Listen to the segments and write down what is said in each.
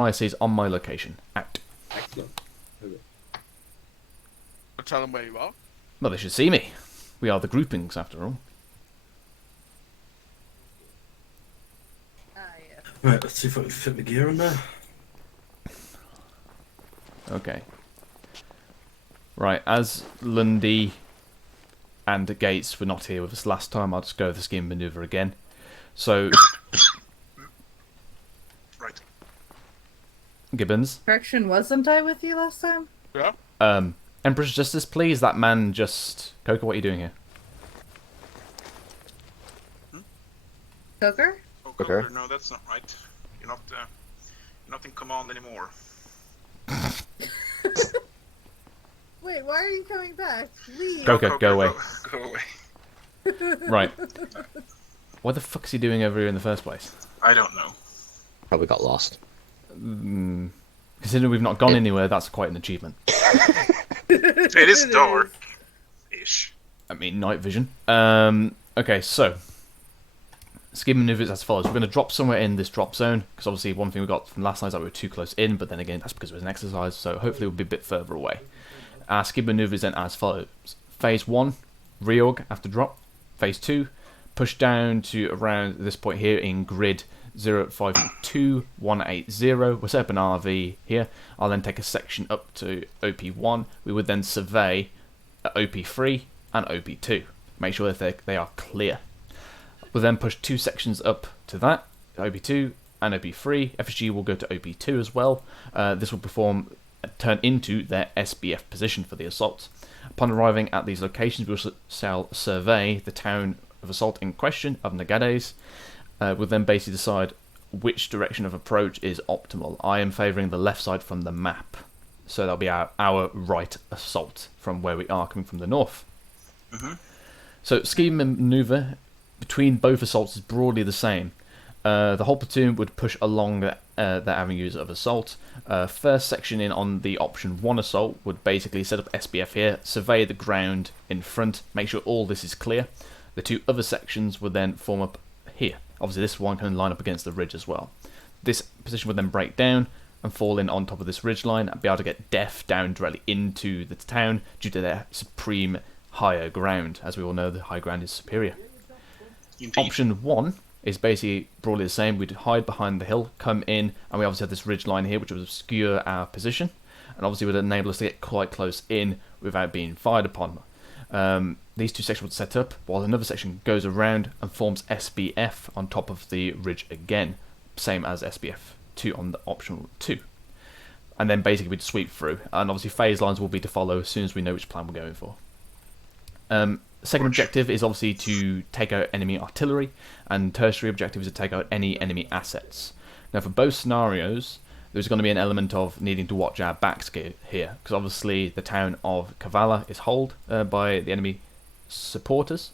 ISAs on my location. Out. Excellent. Okay. I'll tell them where you are. Well, they should see me. We are the groupings, after all. Right, let's see if I can fit my gear in there. Okay. Right, as Lundy and Gates were not here with us last time, I'll just go over the scheme maneuver again. So, Right. Gibbons. Correction, wasn't I with you last time? Yeah. Empress Justice, please. That man just... Coco, what are you doing here? Coker? Oh, Okay. Coker, no, that's not right. You're not in command anymore. Wait, why are you coming back? Leave. Coco, go away. Go away. Right. What the fuck is he doing over here in the first place? I don't know. Probably got lost. Considering we've not gone anywhere, that's quite an achievement. It is dark-ish. I mean, night vision. Okay, so... Scheme maneuvers as follows. We're going to drop somewhere in this drop zone, because obviously one thing we got from last night is that we were too close in, but then again, that's because it was an exercise, so hopefully we'll be a bit further away. Our scheme maneuvers then as follows. Phase 1, reorg after drop. Phase 2, push down to around this point here in grid 052180. We'll set up an RV here. I'll then take a section up to OP1. We would then survey OP3 and OP2. Make sure that they are clear. We'll then push 2 sections up to that, OP2 and OP3. FSG will go to OP2 as well. This will turn into their SBF position for the assault. Upon arriving at these locations, we shall survey the town of assault in question of Nagades. We'll then basically decide which direction of approach is optimal. I am favouring the left side from the map. So that'll be our right assault from where we are coming from the north. Mm-hmm. So scheme and manoeuvre between both assaults is broadly the same. The whole platoon would push along the avenues of assault. First section in on the option 1 assault would basically set up SBF here, survey the ground in front, make sure all this is clear. The 2 other sections would then form up here. Obviously this one can line up against the ridge as well. This position would then break down and fall in on top of this ridge line and be able to get def down directly into the town due to their supreme higher ground. As we all know, the high ground is superior. Indeed. Option 1 is basically broadly the same. We'd hide behind the hill, come in, and we obviously have this ridge line here which would obscure our position and obviously would enable us to get quite close in without being fired upon. These 2 sections would set up while another section goes around and forms SBF on top of the ridge again, same as SBF 2 on the option 2. And then basically we'd sweep through, and obviously phase lines will be to follow as soon as we know which plan we're going for. Second objective is obviously to take out enemy artillery, and tertiary objective is to take out any enemy assets. Now for both scenarios, there's going to be an element of needing to watch our backs here, because obviously the town of Kavala is held by the enemy supporters.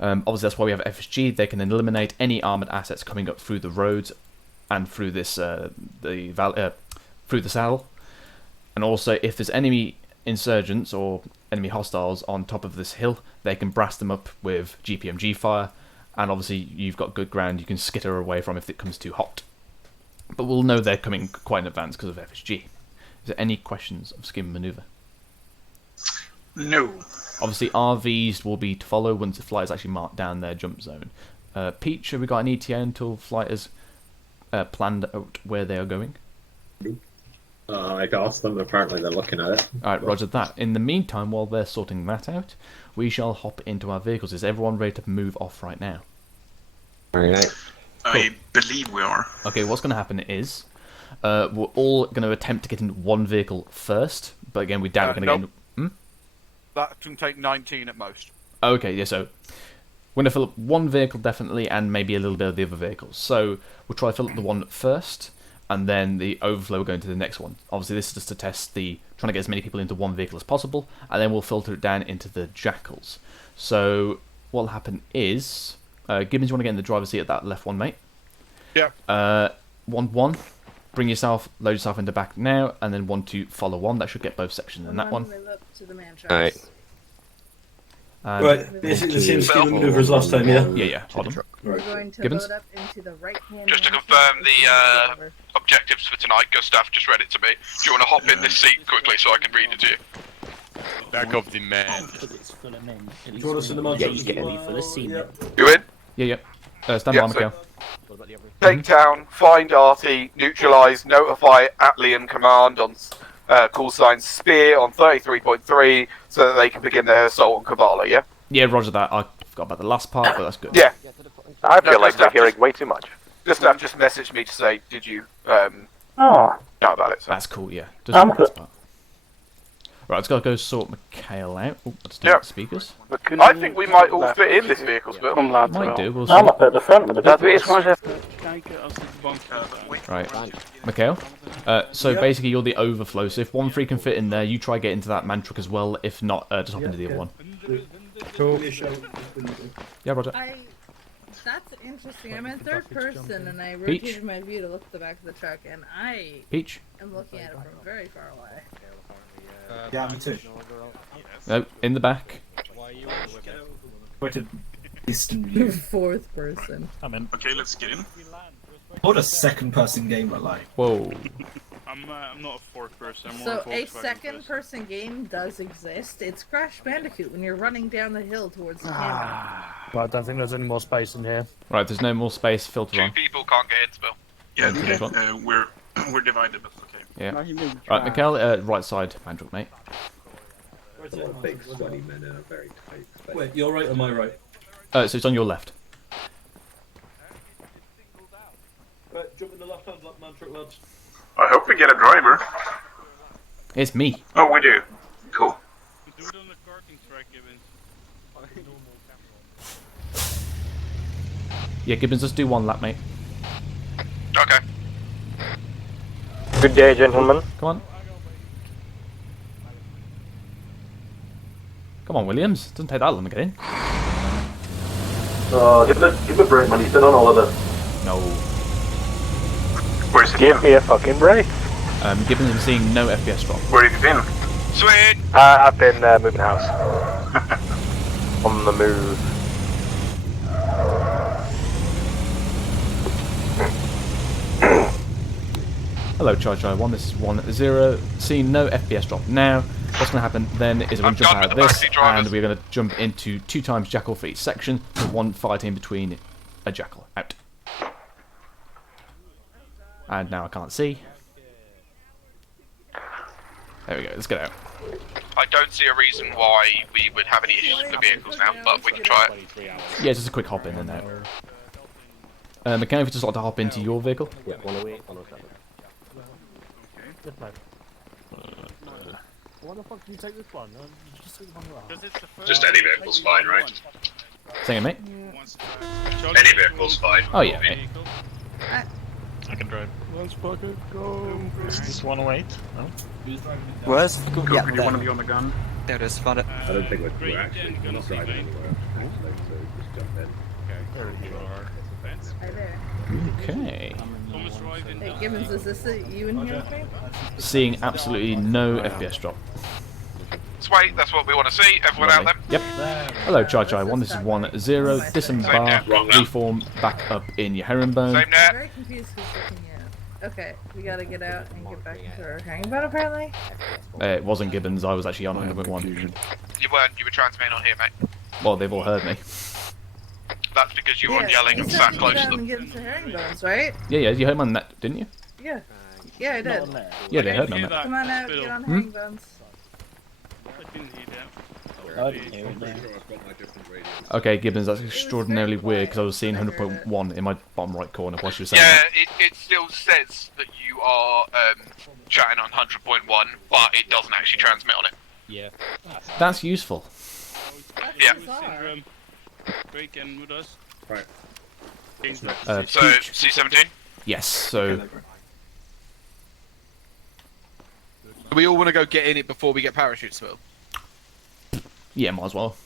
Obviously that's why we have FSG. They can eliminate any armoured assets coming up through the roads and through this through the saddle. And also if there's enemy insurgents or enemy hostiles on top of this hill, they can blast them up with GPMG fire, and obviously you've got good ground you can skitter away from if it comes too hot. But we'll know they're coming quite in advance because of FSG. Is there any questions of scheme manoeuvre? No. Obviously RVs will be to follow once the flighters actually mark down their jump zone. Peach, have we got an ETA until flighters planned out where they are going? I asked them, apparently they're looking at it. Alright, roger that. In the meantime, while they're sorting that out, we shall hop into our vehicles. Is everyone ready to move off right now? Alright. I believe we are. Okay, what's going to happen is we're all going to attempt to get in one vehicle first, but again, we doubt we're going to nope. get in... That can take 19 at most. Okay, yeah, so we're going to fill up one vehicle definitely, and maybe a little bit of the other vehicles. So we'll try to fill up the one first, and then the overflow will go into the next one. Obviously, this is just to test trying to get as many people into one vehicle as possible, and then we'll filter it down into the jackals. So what will happen is, Gibbons, you want to get in the driver's seat at that left one, mate? Yeah. 1-1, bring yourself, load yourself into back now, and then 1-2, follow 1. That should get both sections in that one. Move up to the man trucks. Alright. And Right, basically the same scheme of manoeuvre as last time, yeah? Yeah, hold on. We're going to Gibbons? load up into the right-hand. Just to man confirm side. the objectives for tonight, Gustav just read it to me. Do you want to hop in this seat quickly so I can read it to you? Back of the man. Do you want us in the mantra? Yeah, you get for this scene. Yeah. You in? Yeah. Stand Yeah, by, so- Mikhail. Take down, find Artie, neutralise, notify Atlian command on call sign Spear on 33.3 so that they can begin their assault on Kabbalah, yeah? Yeah, roger that. I forgot about the last part, but that's good. Yeah. I feel No, like they're Gustav hearing just- way too much. Gustav just messaged me to say, did you Oh, know about it? So. That's cool, yeah. Just I'm the last part. Right, let's go sort Mikhail out. Oh, let's do Yep. the speakers. I think we might all fit in this vehicle, Spill. Might do, we'll see. I'm up at the front with the big boys. Right, Mikhail. So basically, you're the overflow. So if one free can fit in there, you try get into that man truck as well. If not, just hop into the other one. Cool. Yeah, Roger. That's interesting. I'm in third person and I Peach? rotated my view to look at the back of the truck and I Peach. am looking at it from very far away. Yeah, me too. No, in the back. Quite a distant view. Fourth person. Okay, let's get in. What a second person game I like. Whoa. I'm not a fourth person. I'm more So a a Volkswagen second person game does exist. It's Crash Bandicoot when you're running down the hill towards the camera. Well, I don't think there's any more space in here. Right, there's no more space. Filter Two on. people can't get in, Spill. Yeah, Okay, okay. fine. We're divided, but okay. Yeah. Right, Mikhail, right side, man truck, mate. A lot of big, sweaty men in a very tight space. Wait, you're right or my right? So it's on your left. Right, jump in the left hand man truck, lads. I hope we get a driver. It's me. Oh, we do. Cool. Do it on the karting track, Gibbons. Yeah, Gibbons, just do one lap, mate. Okay. Good day, gentlemen. Come on. Come on, Williams. Doesn't take that long to get in. Give a break, man. He's been on holiday. No. Where's the Give me a fucking break. Gibbons is seeing no FPS drop. Where have you been? Sweet! I've been moving house. On the move. Hello, Chai 1. This is 1-0. Seeing no FPS drop now. What's going to happen then is we're going to jump out of this, and we're going to jump into 2 times Jackal for each section, with one fighting between a Jackal. Out. And now I can't see. There we go, let's get out. I don't see a reason why we would have any issues with the vehicles now, but we can try it. Yeah, just a quick hop in and out. McKenna, if you'd just like to hop into your vehicle. Yeah, 108, 107. Why the fuck did you take this one? Just take the one you have. Just any vehicle's fine, right? Say it, mate. Any vehicle's fine. Oh, yeah, mate. I can drive. Let's fucking go. Is this 108? No? Where's Cool, do you want to be on the gun? There it is, found it. I don't think we're actually not driving anywhere, actually, so just jump in. There you are. Hi there. Okay. Hey, Gibbons, is this you in here with me? Seeing absolutely no FPS drop. Sweet, that's what we want to see. Everyone out there? Yep. Hello, Chai 1. This is 1-0. Disembark, reform, back up in your herringbone. Same I'm net. very confused who's looking at. Okay, we gotta get out and get back into our herringbone apparently. It wasn't Gibbons, I was actually on 100.1. You weren't, you were transmitting on here, mate. Well, they've all heard me. That's because you weren't yelling you and said sat you close to down them. and get into herringbones, right? Yeah, you heard my net, didn't you? Yeah. Yeah, I did. Yeah, they heard my net. Come on out, get on herringbones. I didn't hear that. Okay, Gibbons, that's extraordinarily weird because I was seeing 100.1 in my bottom right corner while she was saying Yeah, that. it still says that you are chatting on 100.1, but it doesn't actually transmit on it. Yeah. That's useful. Yeah. Syndrome. Break in with us. Right. So, C-17? Yes, so... We all want to go get in it before we get parachutes, Phil. Yeah, might as well.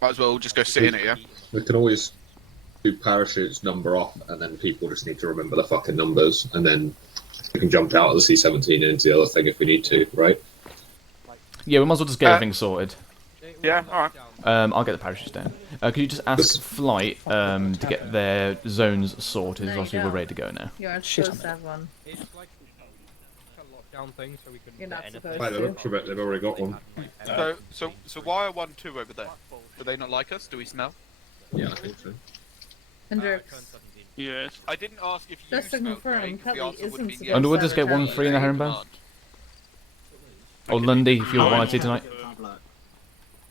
Might as well just go sit in it, yeah? We can always do parachutes number off, and then people just need to remember the fucking numbers, and then we can jump out of the C-17 and into the other thing if we need to, right? Yeah, we might as well just get everything sorted. Yeah, alright. I'll get the parachutes down. Could you just ask Flight to get their zones sorted? No, you Obviously, we're don't. ready to go now. You aren't Shit, supposed to have one. It's like a lockdown thing, so we couldn't You're not get supposed By the to. looks of it, they've already got one. So why are 1-2 over there? Do they not like us? Do we smell? Yeah, I think so. Hendrix. Yes. I didn't ask if you Just to smelled, confirm, Craig, 'cause the Kelly answer would isn't be supposed yes. Underwood, to just get have a 1-3 in the parachute. herringbone. Or Lundy, if you're YT tonight.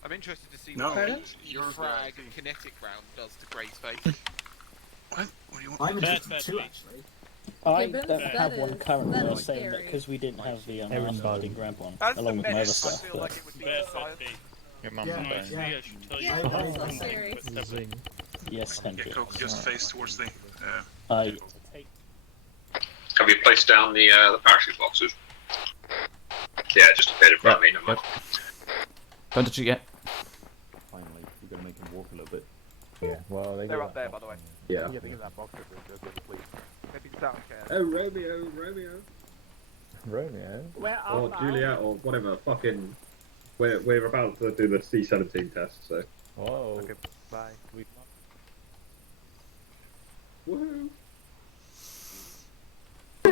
I'm interested to see No. what your frag kinetic round does to Gray's face. What? What do you want? I'm That's interested too, bad. actually. I Gibbons, don't that have one is- currently. that I is was saying that scary. because we didn't have the Aaron arsenal, I Bone. didn't grab one, As the along with my other menace, I stuff. feel But like it would be Bad science. Your mum Yeah. and Honestly, dad. I should tell Yeah, you. that's so something scary. with separate- yes, Yeah, Hendrix. go just face towards the. I Have you placed down the parachute boxes? Yeah, just appeared in front of me. Never mind. Don't touch it yet. Finally, you're gonna make him walk a little bit. Yeah, well, They're up there, by the way. Yeah. Maybe it's downstairs. Oh, Romeo, Romeo. Romeo. Where Or Juliet, or whatever. Fucking. We're about to do the C-17 test, so. Whoa. Okay, bye. Woohoo!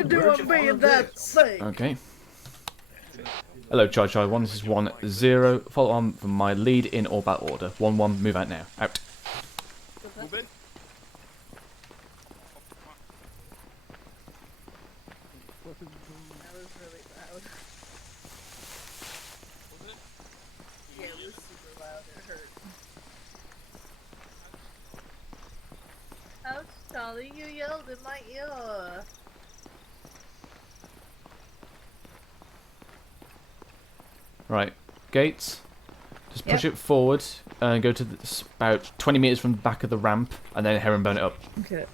Do I being that safe? Okay. Hello, Chai 1. This is 1-0. Follow on from my lead in all battle order. 1-1. Move out now. Out. Move in. That was really loud. Yeah, it was super loud. It hurt. Ouch, Charlie, you yelled in my ear. Right. Gates. Just push it forward and go to about 20 meters from the back of the ramp, and then herringbone it up. Okay.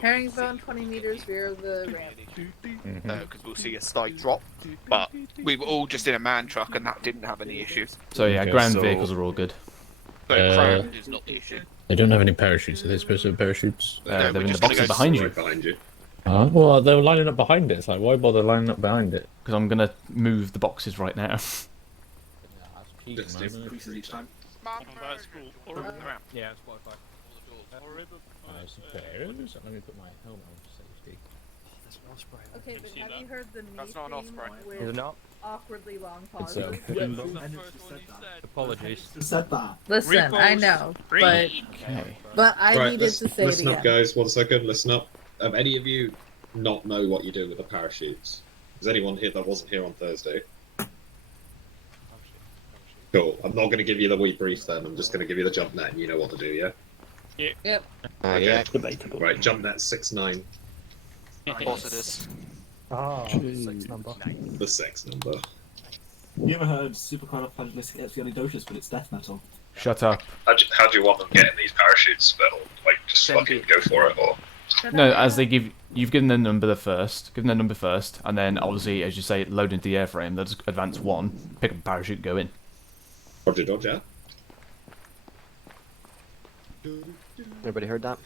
Herringbone 20 meters rear of the ramp. Because we'll see a slight drop. But we were all just in a man truck and that didn't have any issues. So yeah, Okay, ground so- vehicles are all good. So ground is not the issue. They don't have any parachutes. Are they supposed to have parachutes? They're we're in the just gonna boxes go behind you. Right behind you. Oh, well, they were lining up behind it. It's like, why bother lining up behind it? Because I'm gonna move the boxes right now. Just do Increases each time. That's cool. Or Yeah, it's Wi-Fi. I suppose. Let me put my helmet on for safety. Okay, but see have that? you heard the knee That's not an theme Osprey. Is it with not? awkwardly long It's pauses? Apologies. Just said that. Listen, I know, but Okay. I Right, needed to say it listen again. up, guys. 1 second. Listen up. Any of you not know what you're doing with the parachutes? Is anyone here that wasn't here on Thursday? Cool. I'm not going to give you the wee brief then. I'm just going to give you the jump net and you know what to do, yeah? Yep. Okay. Yeah. debatable. Right, jump net 6-9. Of course it is. Ah, 6 number. The 6 number. You ever heard supercalifragilisticexpialidocious, but it's death metal? Shut up. How do you want them getting these parachutes, Bill? Like, just fucking go for it, or? No, as they you've given their number first, and then obviously, as you say, load into the airframe. They'll just advance 1, pick up a parachute, go in. Roger, Dodger. Everybody heard that?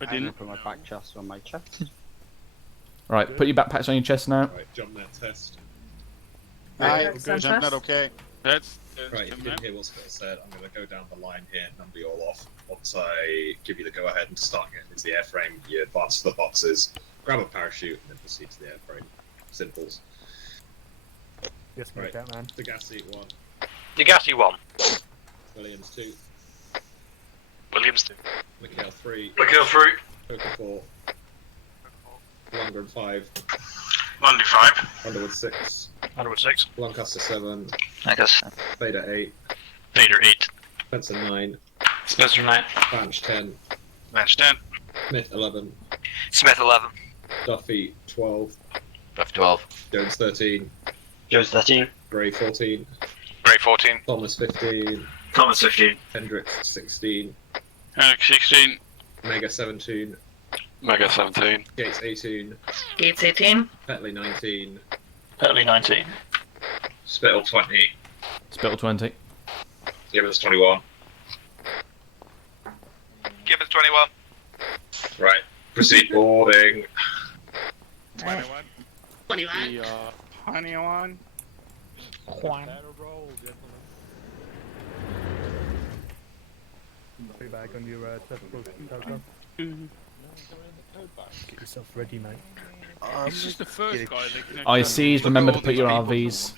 I didn't. Put my back chest on my chest. Right, put your backpacks on your chest now. Right, jump net test. Right, good, jump net, okay. That's Right, if you didn't hear what Scott said, I'm going to go down the line here and number you all off. Once I give you the go-ahead and start getting into the airframe, you advance to the boxes, grab a parachute, and then proceed to the airframe. Simples. Yes, Right, that man. Degassi 1, Degassi 1. Williams 2, Williams 2. Mikhail 3, Mikhail 3. Poker 4, Lundgren 5, Lundy 5. Underwood 6, Underwood 6. Lancaster 7, I guess. Vader 8, Vader 8. Spencer 9, Spencer 9. Banch 10, Match 10. Smith 11, Smith 11. Duffy 12, Duff 12. Jones 13, Jones 13. Gray 14, Gray 14. Thomas 15, Thomas 15. Hendricks 16, Alex 16. Mega 17, Mega 17. Gates 18, Gates 18. Petley 19, Petley 19. Spittle 20, Spittle 20. Gibbons 21. Gibbons 21. Right, proceed boarding. 21. 21. The 21. Back on your testicle, Falcon. Get yourself ready, mate. It's just the first guy that can ICs, remember to put your RVs.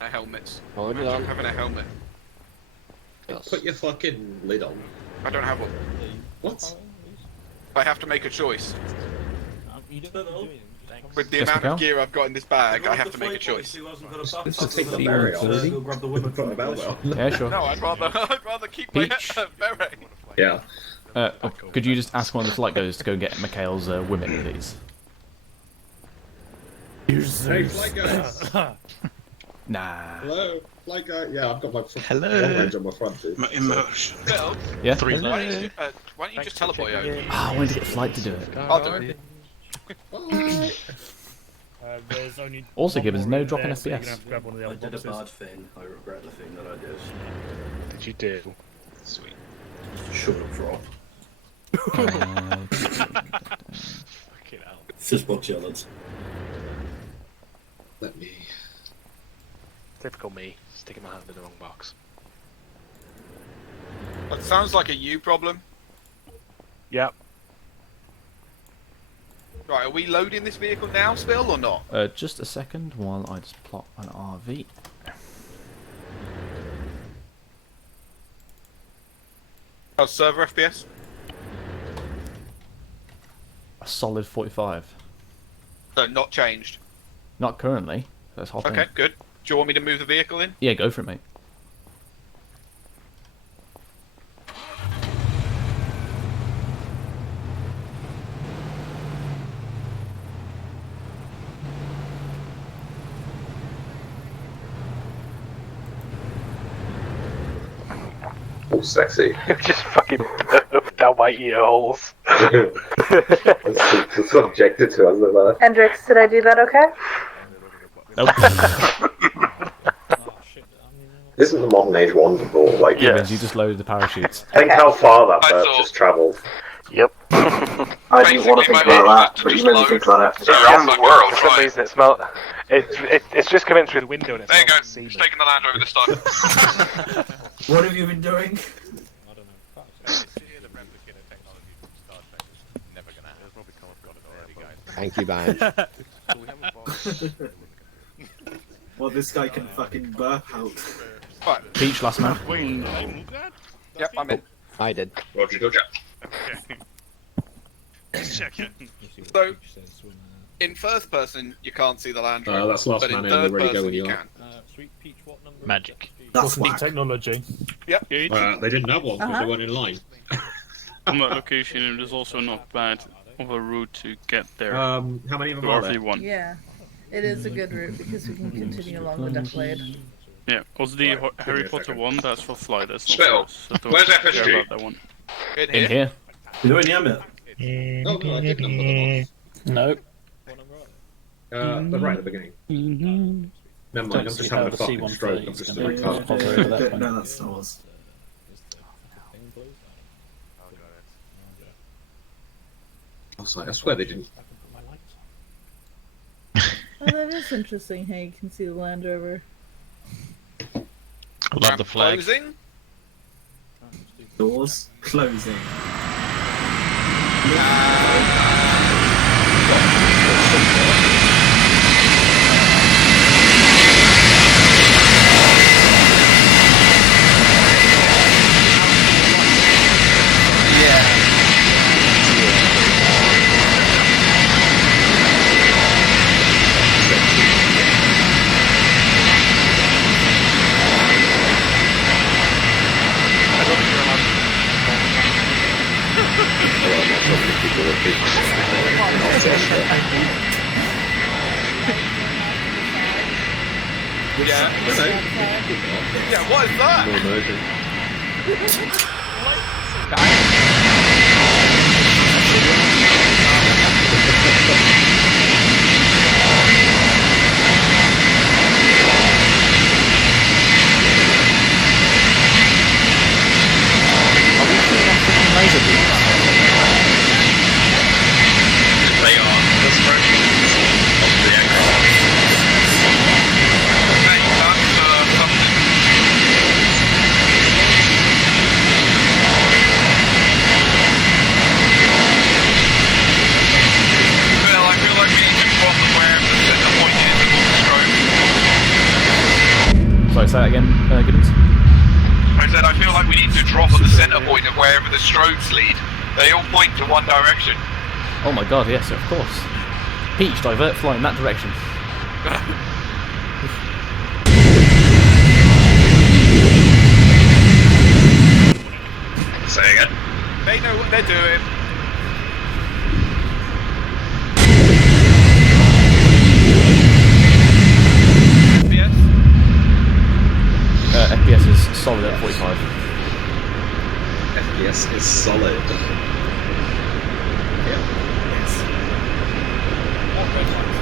Helmets. Hold it Imagine on. having a helmet. Put your fucking lid on. I don't have one. What? I have to make a choice. You don't know. With the Yes, amount Mikhail? of gear I've got in this bag, I have to make a choice. Just take the beret off. Grab the women Put a belt on. Yeah, sure. No, I'd rather keep Peach? my beret. Yeah. Could you just ask one of the flight goes to go get Mikhail's women, please? Hey, flight guys. Nah. Hello, flight guy. Yeah, I've got my Hello. long range on my front too. My emotion. Bill, Yeah? why don't you just teleport over? Ah, I wanted to get flight to do it. I'll do it. There's only Also, one Gibbons, more no in drop in there, so you're gonna FPS. have to grab one of the I other did a boxes. bad thing. I regret the thing that I did. Did you do? Sweet. Shut up, drop. Fucking hell. Fistball challenge. Let me. Typical me, sticking my hand in the wrong box. It sounds like a you problem. Yep. Right, are we loading this vehicle now, Spill, or not? Just a second while I just plot an RV. Oh, server FPS? A solid 45. So, not changed. Not currently. Let's hop in. Okay, good. Do you want me to move the vehicle in? Yeah, go for it, mate. Oh, sexy. Just fucking down my ear holes. It's subjected to us, isn't it? Hendrix, did I do that okay? Isn't the modern age wonderful? Like, Gibbons, you just loaded the parachutes. think how far that bird just travelled. Yep. I didn't want to think about that, but you made me think about it. Around the world, For some reason it smelled. It's just coming through the window. And it's There you go. not He's taking the Land Rover this time. What have you been doing? Thank you, Banj. Well, this guy can fucking burp out. Right. Peach, last man. Yep, I'm in. I did. Roger, Roger. Okay. Just checking. So, in first person, you can't see the Land Rover. That's last but man in in, third we're ready to go person, when you you are. can. Sweet Peach, what number? Magic. That's Neat whack. technology. Yep. They didn't have one because they weren't in line. On that location, it is also not bad of a route to get there. How many of them are there? RV1. Yeah. It is a good route because we can continue along the Duck Blade. Yeah, also the Harry Potter one, that's for flight, that's not Spill. for us, so don't Where's care FSG? about that one. In here. You doing Yamit? Oh, no, I did number the box. No. But right at the beginning. Never mind, I'm just having a fucking stroke. I'm just a retard. No, that's not us. I was like, I swear they didn't. Oh, that is interesting how you can see the Land Rover. I love the flag. Closing. Doors closing. Yeah. Yeah, what is that? Laser beams. They are the versions of the aircraft. Hey, that's something. Say that again, Gibbons. I said I feel like we need to drop at the centre point of wherever the strobes lead. They all point to one direction. Oh my god, yes, of course. Peach, divert, fly in that direction. Say again. They know what they're doing. FPS is solid at 45. FPS is solid. Yep. Yes. What red lights?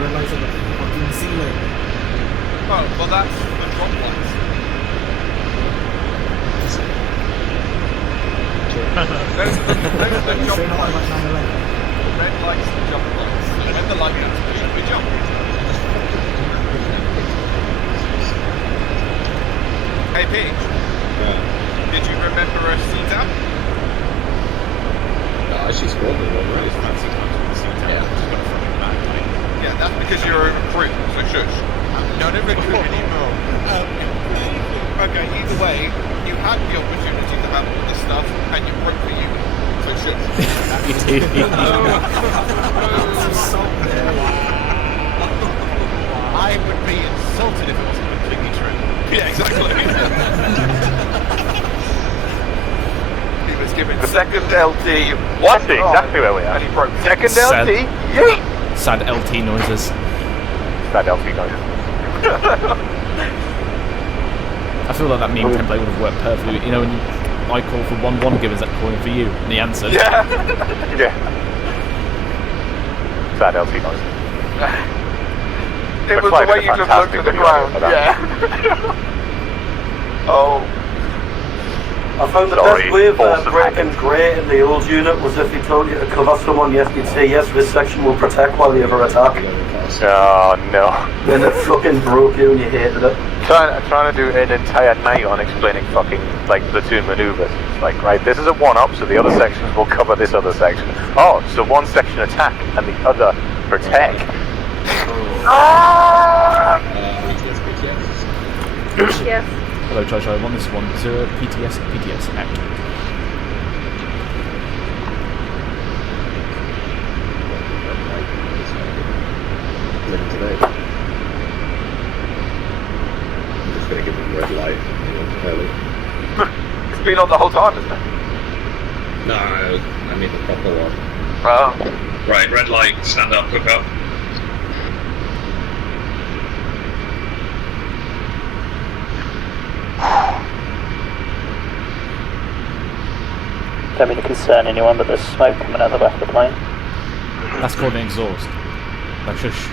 Red lights on the fucking ceiling. Oh, well that's the drop lights. Those are the jump lights. Red lights and jump lights. When the light goes green, we jump. Hey Peach, did you remember a C-tap? No, she's scored the one race. Fancy times with the C-tap. Yeah, that's because you're a recruit, so shush. I'm not a recruit anymore. Okay, either way, you had the opportunity to have all this stuff, and you broke the unit, so shush. I would be insulted if it wasn't completely true. Yeah, exactly. He was given second LT. What? That's exactly where we are. And he broke second LT. Yeet! Sad LT noises. Sad LT noises. I feel like that meme template would have worked perfectly. You know, when I call for 1-1 Gibbons, that calling for you, and he answered. Yeah. Yeah. Sad LT noises. It was the way you just looked at the ground. Yeah. Oh. I found the best way of breaking grey in the old unit was if he told you to cover someone, yes, you'd say, yes, this section will protect while the other attack. Oh no. Then it fucking broke you and you hated it. Trying to do an entire night on explaining fucking, like, platoon maneuvers. It's like, right, this is a one-up, so the other sections will cover this other section. Oh, so one section attack and the other protect. Yes. Hello, Charge 1, this is 10 PTS, act. Living today. I'm just going to give him red light early. It's been on the whole time, isn't it? No, I mean the proper one. Oh. Right, red light, stand up, hook up. Don't mean to concern anyone, but there's smoke coming out the back of the plane. That's called an exhaust. No, shush.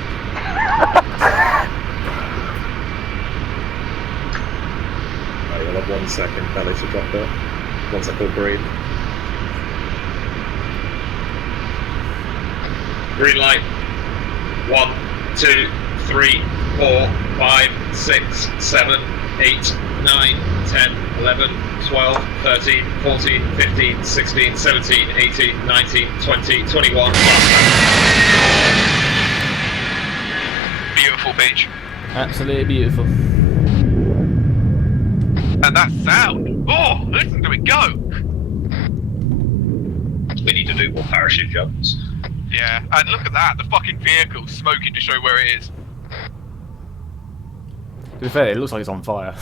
Right, you'll have 1 second, belly should drop it. Once I call green. Green light. 1, 2, 3, 4, 5, 6, 7, 8, 9, 10, 11, 12, 13, 14, 15, 16, 17, 18, 19, 20, 21. Beautiful beach. Absolutely beautiful. And that sound! Oh, listen to it go! We need to do more parachute jumps. Yeah, and look at that, the fucking vehicle smoking to show where it is. To be fair, it looks like it's on fire.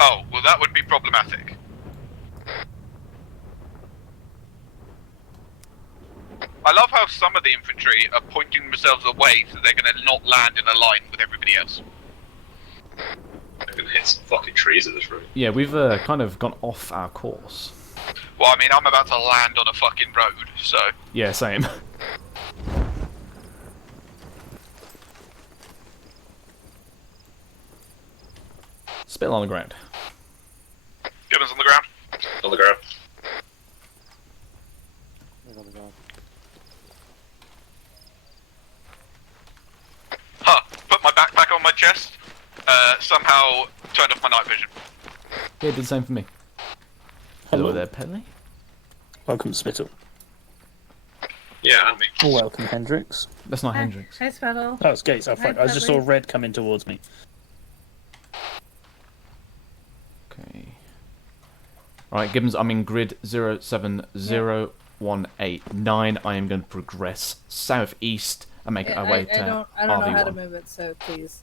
Oh, well that would be problematic. I love how some of the infantry are pointing themselves away so they're going to not land in a line with everybody else. I'm going to hit some fucking trees at this room. Yeah, we've kind of gone off our course. Well, I mean, I'm about to land on a fucking road, so... Yeah, same. Spill on the ground. Gibbons on the ground. On the ground. Huh, put my backpack on my chest, somehow turned off my night vision. Yeah, it did the same for me. Hello there, Penley. Welcome, Spittle. Yeah, and me. Welcome, Hendrix. That's not Hendrix. Hi, Spettle. Oh, it's Gates. Oh, Hi, fuck. I just saw Dudley. red coming towards me. Okay. Right, Gibbons, I'm in grid 070189. I am going to progress southeast and make our way to I don't know how to RV1. move it, so please.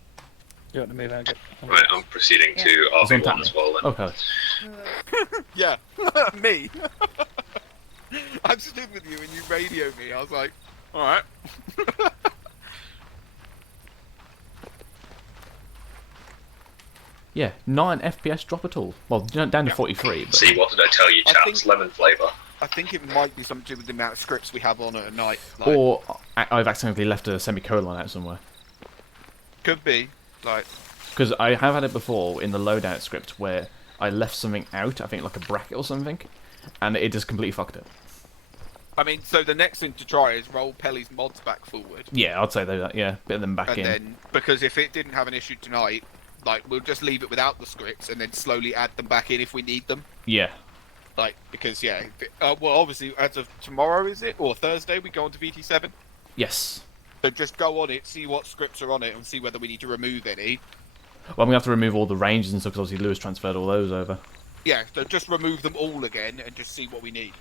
You want to move out? Right, I'm proceeding to RV1 as well then. Okay. Yeah, me. I'm stood with you and you radio me. I was like, alright. Yeah, 9 FPS drop at all. Well, down to 43. But See, what did I tell you, chaps? Lemon flavour. I think it might be something to do with the amount of scripts we have on at night. Like, Or I've accidentally left a semicolon out somewhere. could be. Like, Because I have had it before in the loadout script where I left something out, I think like a bracket or something, and it just completely fucked it. I mean, so the next thing to try is roll Pelly's mods back forward. Yeah, I'd say that. Yeah, bit of them back And in. then, because if it didn't have an issue tonight, like, we'll just leave it without the scripts and then slowly add them back in if we need them. Yeah. Like, because, yeah, well, obviously, as of tomorrow, is it? Or Thursday, we go on to VT7? Yes. So just go on it, see what scripts are on it, and see whether we need to remove any. Well, I'm gonna have to remove all the ranges and stuff because obviously Lewis transferred all those over. Yeah, so just remove them all again and just see what we need.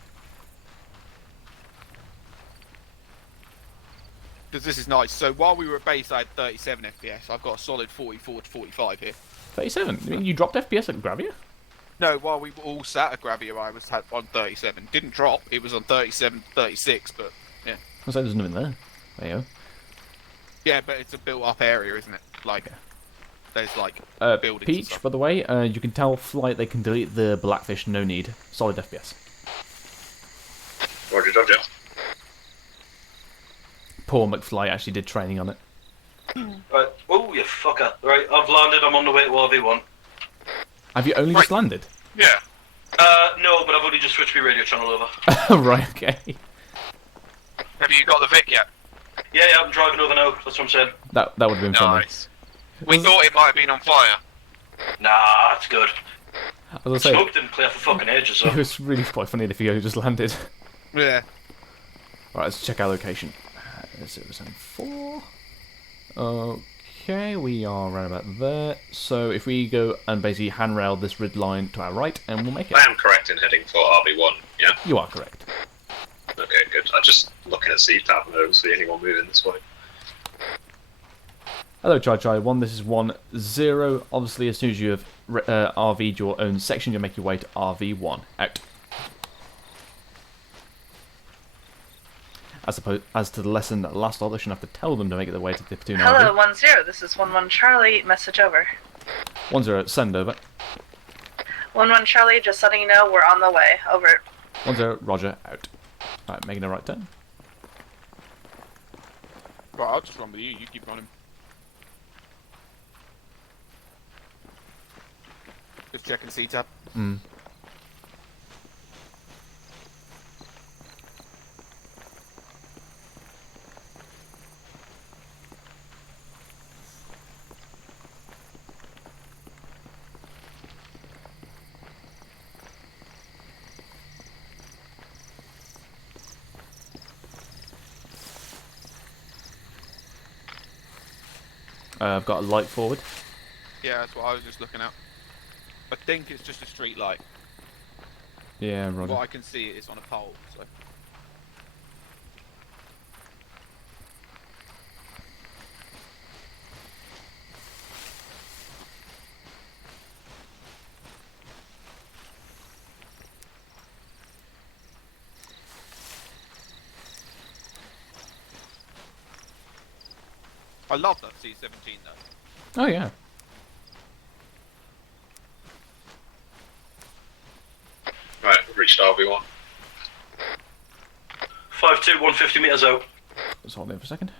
Because this is nice. So while we were at base, I had 37 FPS. I've got a solid 44 to 45 here. 37? You mean you dropped FPS at Gravia? No, while we were all sat at Gravia, I was on 37. Didn't drop. It was on 37, 36, but yeah. I was saying there's nothing there. There you go. Yeah, but it's a built-up area, isn't it? Like, there's like buildings. and Peach, stuff. by the way, you can tell Flight they can delete the Blackfish, no need. Solid FPS. Roger, Roger. Poor McFly actually did training on it. Right. Oh, you fucker. Right, I've landed. I'm on the way to RV1. Have you only just landed? Yeah. No, but I've only just switched my radio channel over. Right, okay. Have you got the Vic yet? Yeah, I'm driving over now. That's what I'm saying. That would have been fun. Nice. We thought it might have been on fire. Nah, it's good. I was gonna say, Smoke didn't play for fucking ages, so. it was really quite funny if you only just landed. Yeah. Right, let's check our location. 074. Okay, we are right about there. So if we go and basically handrail this red line to our right, and we'll make it. I am correct in heading for RV1, yeah? You are correct. Okay, good. I'm just looking at C-Tab and I don't see anyone moving this way. Hello, Chai 1. This is 10. Obviously, as soon as you have RV'd your own section, you'll make your way to RV1. Out. As to the lesson that last stop, they shouldn't have to tell them to make their way to the platoon Hello, RV. 10. This is 11 Charlie. Message over. 10, send over. 11 Charlie, just letting you know we're on the way. Over. 10, roger, out. Right, making a right turn. Right, I'll just run with you. You keep running. Just checking C-Tab. Mm. I've got a light forward. Yeah, that's what I was just looking at. I think it's just a street light. Yeah, roger. What I can see is on a pole, so. I love that C-17 though. Oh, yeah. Right, we've reached RV1. 5-2, 150 metres out. Let's hold in for a second.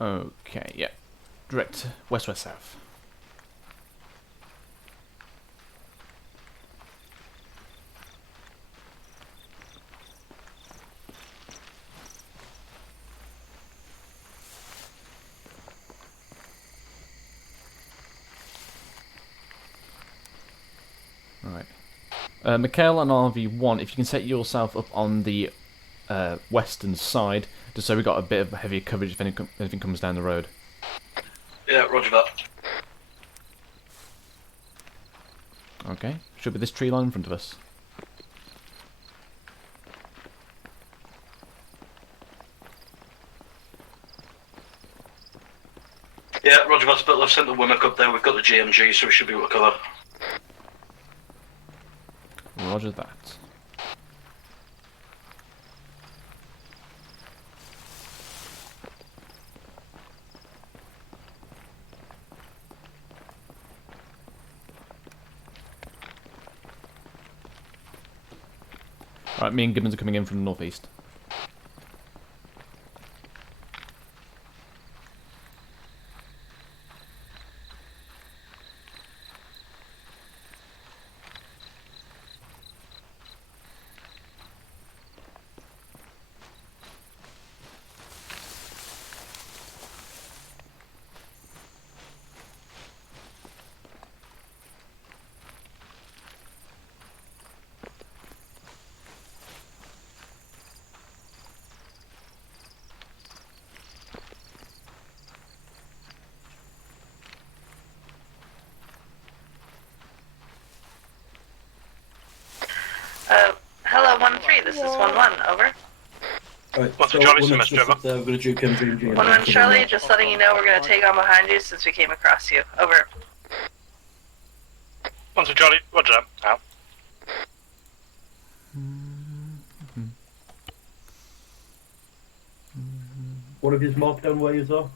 Okay, yeah. Direct west-west-south. Right. Mikhail and RV1, if you can set yourself up on the western side, just so we got a bit of heavier coverage if anything comes down the road. Yeah, roger that. Okay, should be this tree line in front of us. Yeah, roger that, but I've sent the Wimmock up there, we've got the GMG, so we should be able to cover. Roger that. Right, me and Gibbons are coming in from the northeast. Hello, 1-3, this is 1-1, over. Right, What's so the Charlie when Smith, it's just up there, we're going to do MG. 1-1 Charlie, just letting you know we're going to take on behind you since we came across you, over. 1-2 Charlie, roger that. Out. What of his markdown ways are?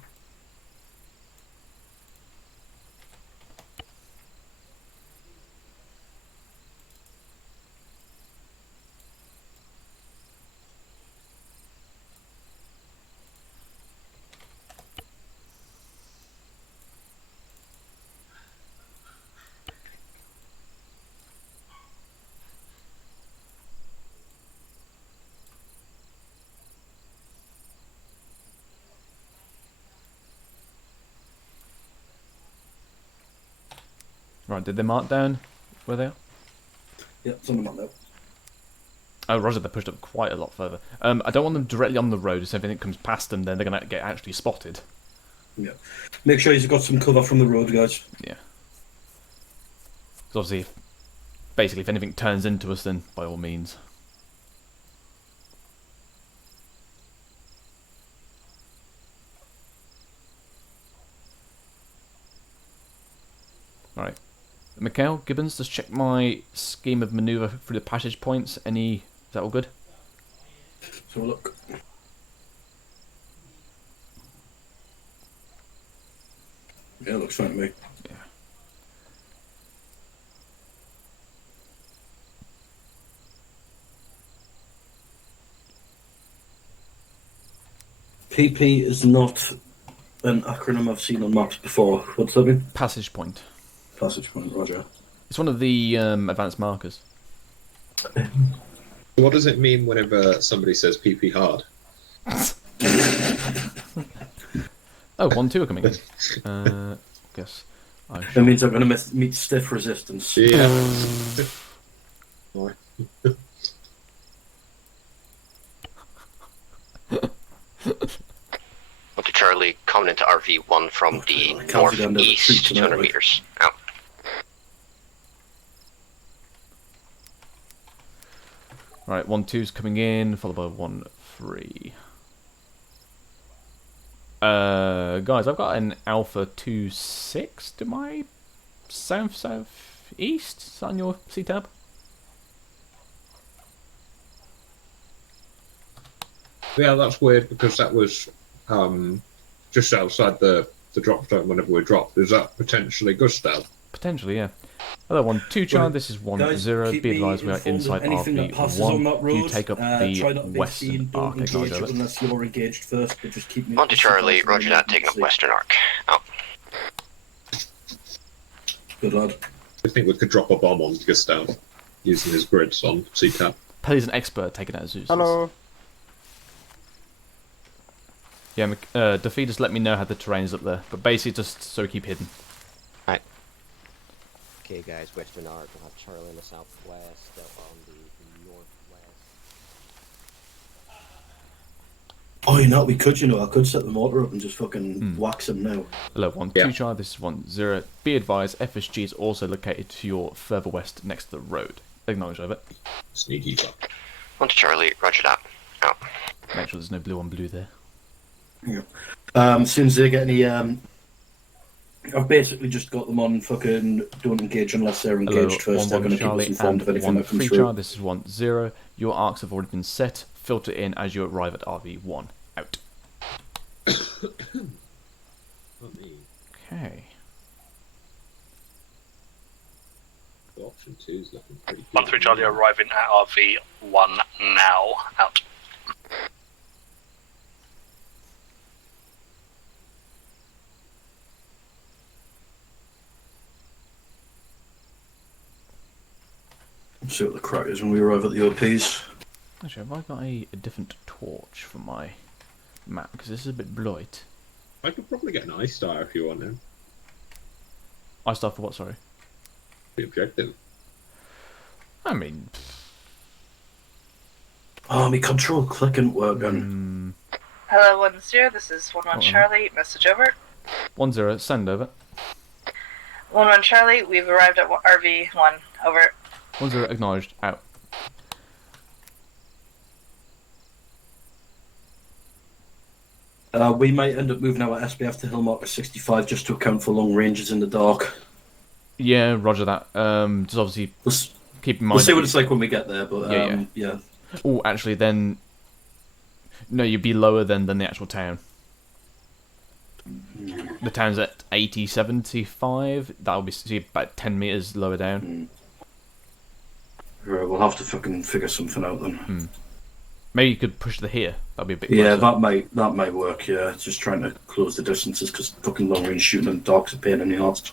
Right, did they mark down where they are? Yeah, some of them now. Oh, roger, they pushed up quite a lot further. I don't want them directly on the road, so if anything comes past them, then they're going to get actually spotted. Yeah. Make sure you've got some cover from the road, guys. Yeah. Because obviously, basically, if anything turns into us, then by all means. Alright. Mikhail, Gibbons, just check my scheme of manoeuvre through the passage points. Is that all good? So look. Yeah, looks fine to me. Yeah. PP is not an acronym I've seen on maps before. What's that mean? Passage point. Passage point, roger. It's one of the advanced markers. What does it mean whenever somebody says PP hard? Oh, 1-2 are coming in. Guess I That means I'm going to meet stiff resistance. Yeah. Okay, Charlie, coming into RV1 from the northeast, 200 meters. Out. Right, 1-2's coming in, followed by 1-3. Guys, I've got an Alpha 2-6 to my southeast. Is that on your C-tab? Yeah, that's weird because that was just outside the drop zone whenever we dropped. Is that potentially Gustav? Potentially, yeah. Hello, 1-2 Charlie, this is 1-0. Be advised we are inside RV1. You take up the western arc. Unless you're engaged first, but just keep me. Monty Charlie, roger that, taking up western arc. Out. Good lad. I think we could drop a bomb on Gustav using his grids on C-tab. Pelly's an expert taking out Zeus. Hello. Yeah, Duffy, just let me know how the terrain is up there. But basically, just so we keep hidden. Right. Okay, guys, Western Arc will have Charlie in the southwest, Delta on the northwest. Oh, we could, I could set the mortar up and just fucking wax him now. Hello, 1-2 Charlie, this is 1-0. Be advised, FSG is also located to your further west next to the road. Acknowledge over. Sneaky fuck. 1 to Charlie, roger that. Out. Make sure there's no blue on blue there. Yeah. As soon as they get any, I've basically just got them on fucking don't engage unless they're engaged first. They're going to keep us informed of anything that comes through. Charlie, this is 1-0. Your arcs have already been set. Filter in as you arrive at RV1. Out. Okay. Option 2 is looking pretty good. 1-3 Charlie arriving at RV1 now. Out. See what the crack is when we arrive at the OPs. Actually, have I got a different torch for my map? Because this is a bit blight. I could probably get an ice star if you want him. Ice star for what, sorry? The objective. I mean... Oh, my control clicking working. Hello, 1-0, this is 1-1 Charlie, message over. 1-0, send over. 1-1 Charlie, we've arrived at RV1, over. 1-0, acknowledged, out. We might end up moving our SBF to hill marker 65 just to account for long ranges in the dark. Yeah, roger that. Just obviously keep in mind... We'll see what it's like when we get there, but yeah. Oh, actually, then... No, you'd be lower than the actual town. The town's at 80, 75. That'll be about 10 meters lower down. Right, we'll have to fucking figure something out then. Maybe you could push the here. That'd be a bit Yeah, closer. that might work, yeah. It's just trying to close the distances because fucking long range shooting in the dark's a pain in the arse.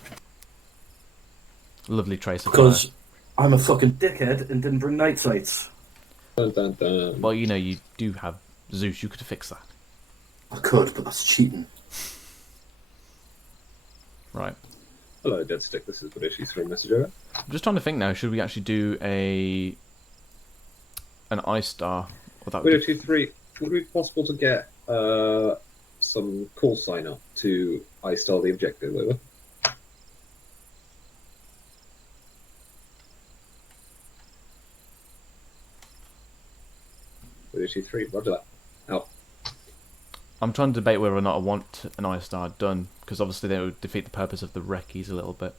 Lovely trace of Because I'm a fucking dickhead and didn't bring night sights. Dun, dun, dun. Well, you do have Zeus. You could fix that. I could, but that's cheating. Right. Hello, Deadstick. This is what issues through message over. I'm just trying to think now. Should we actually do an ice star? Widow 2-3, would it be possible to get some call sign up to ice star the objective over? Widow 2-3, roger that. Out. I'm trying to debate whether or not I want an ice star done, because obviously they would defeat the purpose of the recce's a little bit.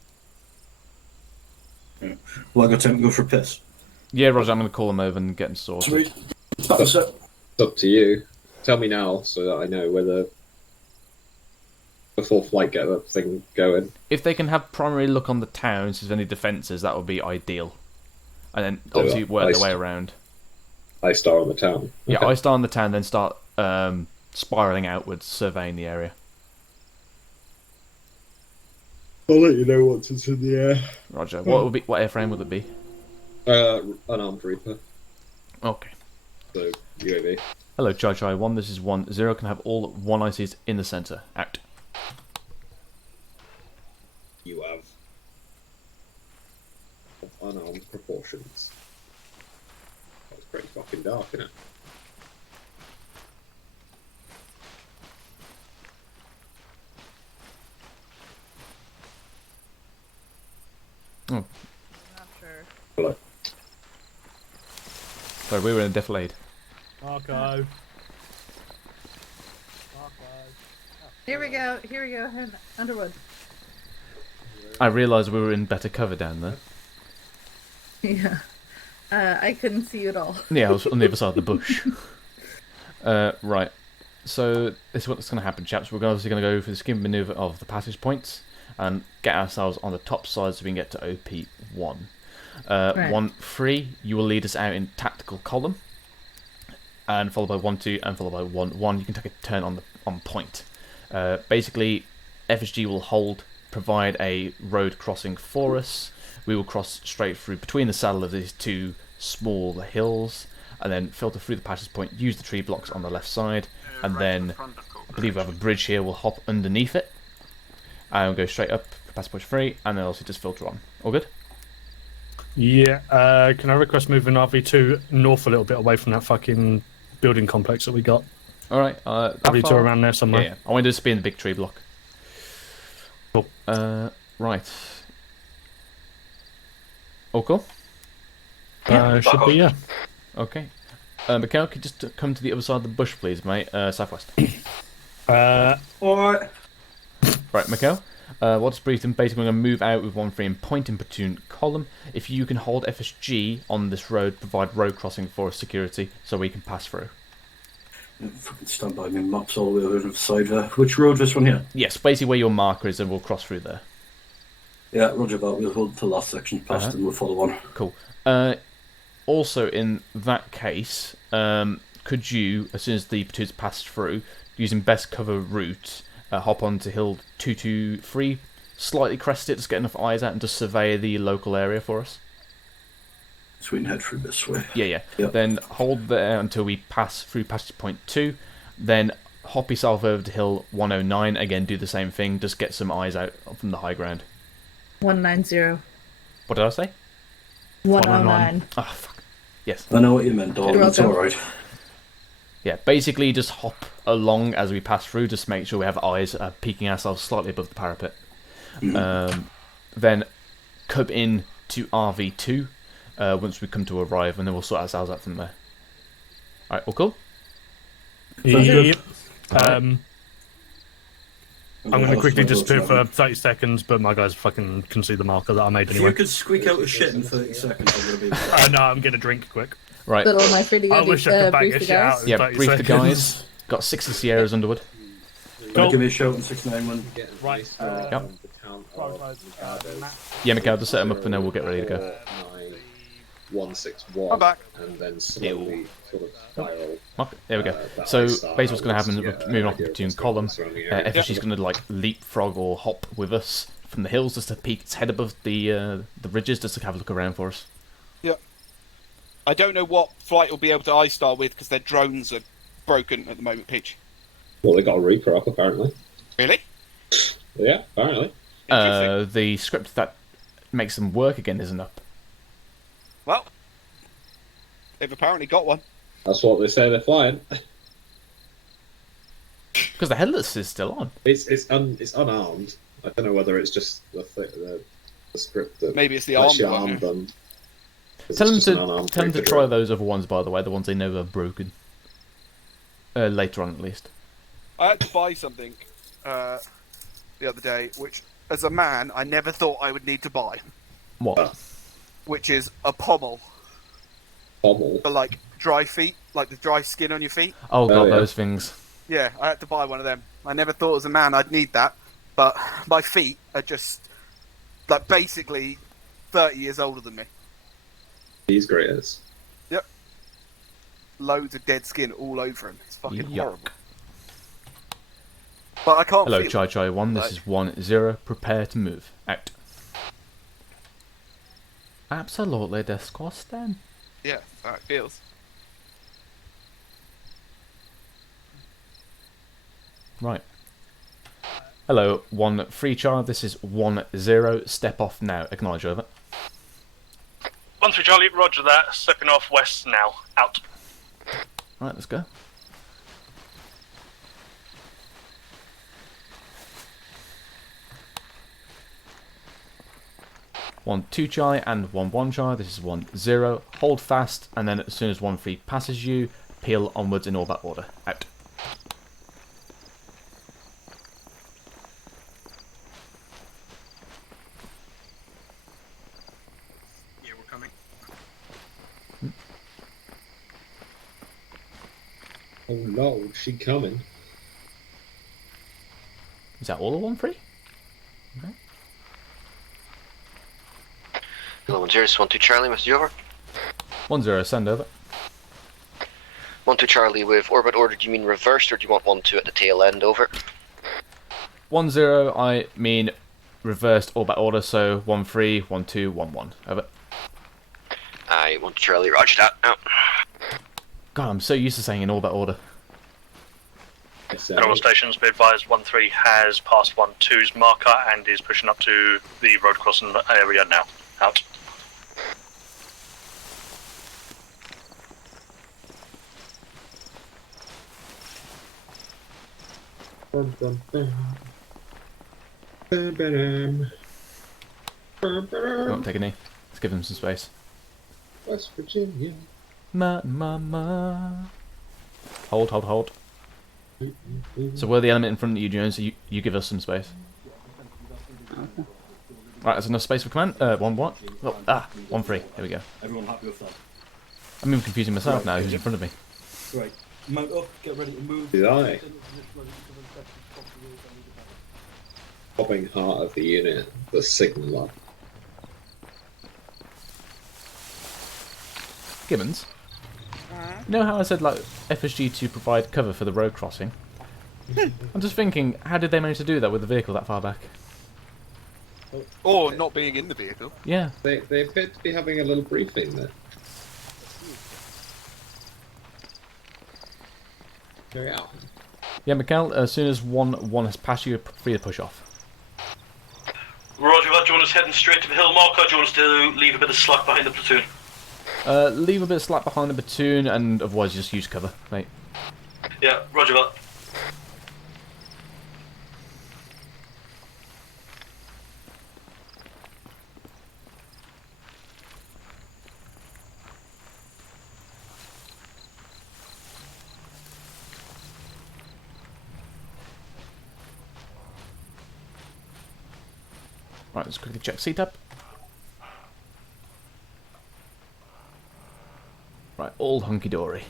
Yeah. Well, I got time to go for a piss. Yeah, Roger, I'm going to call them over and get them sorted. Sweet. That's it. It's up to you. Tell me now so that I know whether before flight get that thing going. If they can have primary look on the town, if there's any defences, that would be ideal. And then obviously work their way around. Ice star on the town. Yeah, ice star on the town, then start spiralling outwards, surveying the area. I'll let you know once it's in the air. Roger. What airframe would it be? Unarmed Reaper. Okay. So UAV. Hello, Chai 1. This is 1-0. Can have all 1 ICs in the centre. Out. You have unarmed proportions. That's pretty fucking dark, isn't it? Oh. Not sure. Hello. Sorry, we were in a defilade. Marco. Here we go. Underwood. I realised we were in better cover down there. Yeah. I couldn't see you at all. Yeah, I was on the other side of the bush. Right. So, this is what's going to happen, chaps. We're obviously going to go for the skim manoeuvre of the passage points and get ourselves on the top side so we can get to OP1. Right. 1-3, you will lead us out in tactical column, and followed by 1-2, and followed by 1-1. You can take a turn on point. Basically, FSG will provide a road crossing for us. We will cross straight through between the saddle of these two small hills, and then filter through the passage point, use the tree blocks on the left side, and then I believe we have a bridge here, we'll hop underneath it, and we'll go straight up, passage point free, and then also just filter on. All good? Yeah, can I request moving RV2 north a little bit away from that fucking building complex that we got? Alright, RV2 around there somewhere. Yeah, I want to just be in the big tree block. Cool. Right. All cool? Should be, yeah. Okay. Mikhail, could you just come to the other side of the bush, please, mate? Southwest. Alright. Right, Mikhail. What's briefed and basically we're going to move out with 1-3 and point in platoon column. If you can hold FSG on this road, provide road crossing for security so we can pass through. Fucking stand by me, maps all the way over to the side there. Which road, this one here? Yes, basically where your marker is, and we'll cross through there. Yeah, roger that. We'll hold the last section past and we'll follow on. Cool. Also, in that case, could you, as soon as the platoon's passed through, using best cover route, hop onto hill 223, slightly crest it, just get enough eyes out, and just survey the local area for us? So we can head through this way. Yeah. Yep. Then hold there until we pass through passage point 2. Then hop yourself over to hill 109. Again, do the same thing. Just get some eyes out from the high ground. 190. What did I say? 109. Ah, fuck. Yes. I know what you meant, Dawn. It's alright. Yeah, basically just hop along as we pass through. Just make sure we have eyes peeking ourselves slightly above the parapet. Then come in to RV2 once we come to arrive, and then we'll sort ourselves out from there. Alright, all cool? Yep. Right. I'm going to quickly disappear for 30 seconds, but my guys fucking can see the marker that I made anyway. If you could squeak out a shit in 30 seconds, I'm going to be... No, I'm going to drink a drink quick. Right. But all my pretty I wish I could bang a shit out in 30 brief seconds. the guys. Got 60 Sierras Underwood. Cool. Give me a shout on 691. Right. Yep. Yeah, Mikhail, just set them up and then we'll get ready to go. 161. I'm back. And then slowly sort of spiral. Okay, there we go. So basically what's going to happen is we're moving off the platoon column. FSG's going to like leapfrog or hop with us from the hills just to peek its head above the ridges just to have a look around for us. Yep. I don't know what flight will be able to I-star with because their drones are broken at the moment, Peach. Well, they got a Reaper up apparently. Really? Yeah, apparently. The script that makes them work again isn't up. Well, they've apparently got one. That's what they say they're flying. Because the headless is still on. It's unarmed. I don't know whether it's just the script that maybe it's the lets you armed arm them. Tell them to try those other ones, by the way, the ones they know are broken. Later on, at least. I had to buy something the other day, which, as a man, I never thought I would need to buy. What? Which is a pommel. Pommel? For, like, dry feet, like the dry skin on your feet. Oh, God, those things. Yeah, I had to buy one of them. I never thought as a man I'd need that, but my feet are just, like, basically 30 years older than me. These graders. Yep. Loads of dead skin all over him. It's fucking horrible. But I can't Hello, feel Chai Chai 1, this is 1-0. Prepare to move. Out. Absolutely disgusting. Yeah, that's how it feels. Right. Hello, 1-3 Char, this is 1-0. Step off now. Acknowledge, over. 1-3 Charlie, roger that. Stepping off west now. Out. Right, let's go. One 2 Charlie and 1-1 Charlie. This is 1-0. Hold fast, and then as soon as 1-3 passes you, peel onwards in all that order. Out. Yeah, we're coming. Oh no, she coming. Is that all of 1-3? Okay. Hello, 1-0, Charlie, message over. 1-0, send over. 1-2 Charlie, with orbit order, do you mean reversed or do you want 1-2 at the tail end, over? 1-0, I mean reversed orbit order, so 1-3, 1-2, 1-1. Over. Aye, 1-2 Charlie, roger that, out. God, I'm so used to saying in orbit order. SL. At all stations, be advised 1-3 has passed 1-2's marker and is pushing up to the road crossing area now. Out. Won't take a knee. Let's give him some space. West Virginia. Ma. Hold. So we're the element in front of you, Jones, so you give us some space. Right, there's enough space for command. 1-1. Oh, 1-3. Here we go. Everyone happy with that? I'm even confusing myself now who's in front of me. Right. Mount up, get ready to move. Did I? Popping heart of the unit, the signaler. Gibbons? You know how I said like FSG to provide cover for the road crossing? I'm just thinking, how did they manage to do that with the vehicle that far back? Or not being in the vehicle. Yeah. They appear to be having a little briefing there. Carry out. Yeah, Mikhail, as soon as 1-1 has passed you, you're free to push off. Roger that. Do you want us heading straight to the hill marker, or do you want us to leave a bit of slack behind the platoon? Leave a bit of slack behind the platoon, and otherwise just use cover, mate. Yeah, roger that. Right, let's quickly check seat up. Right, all hunky-dory.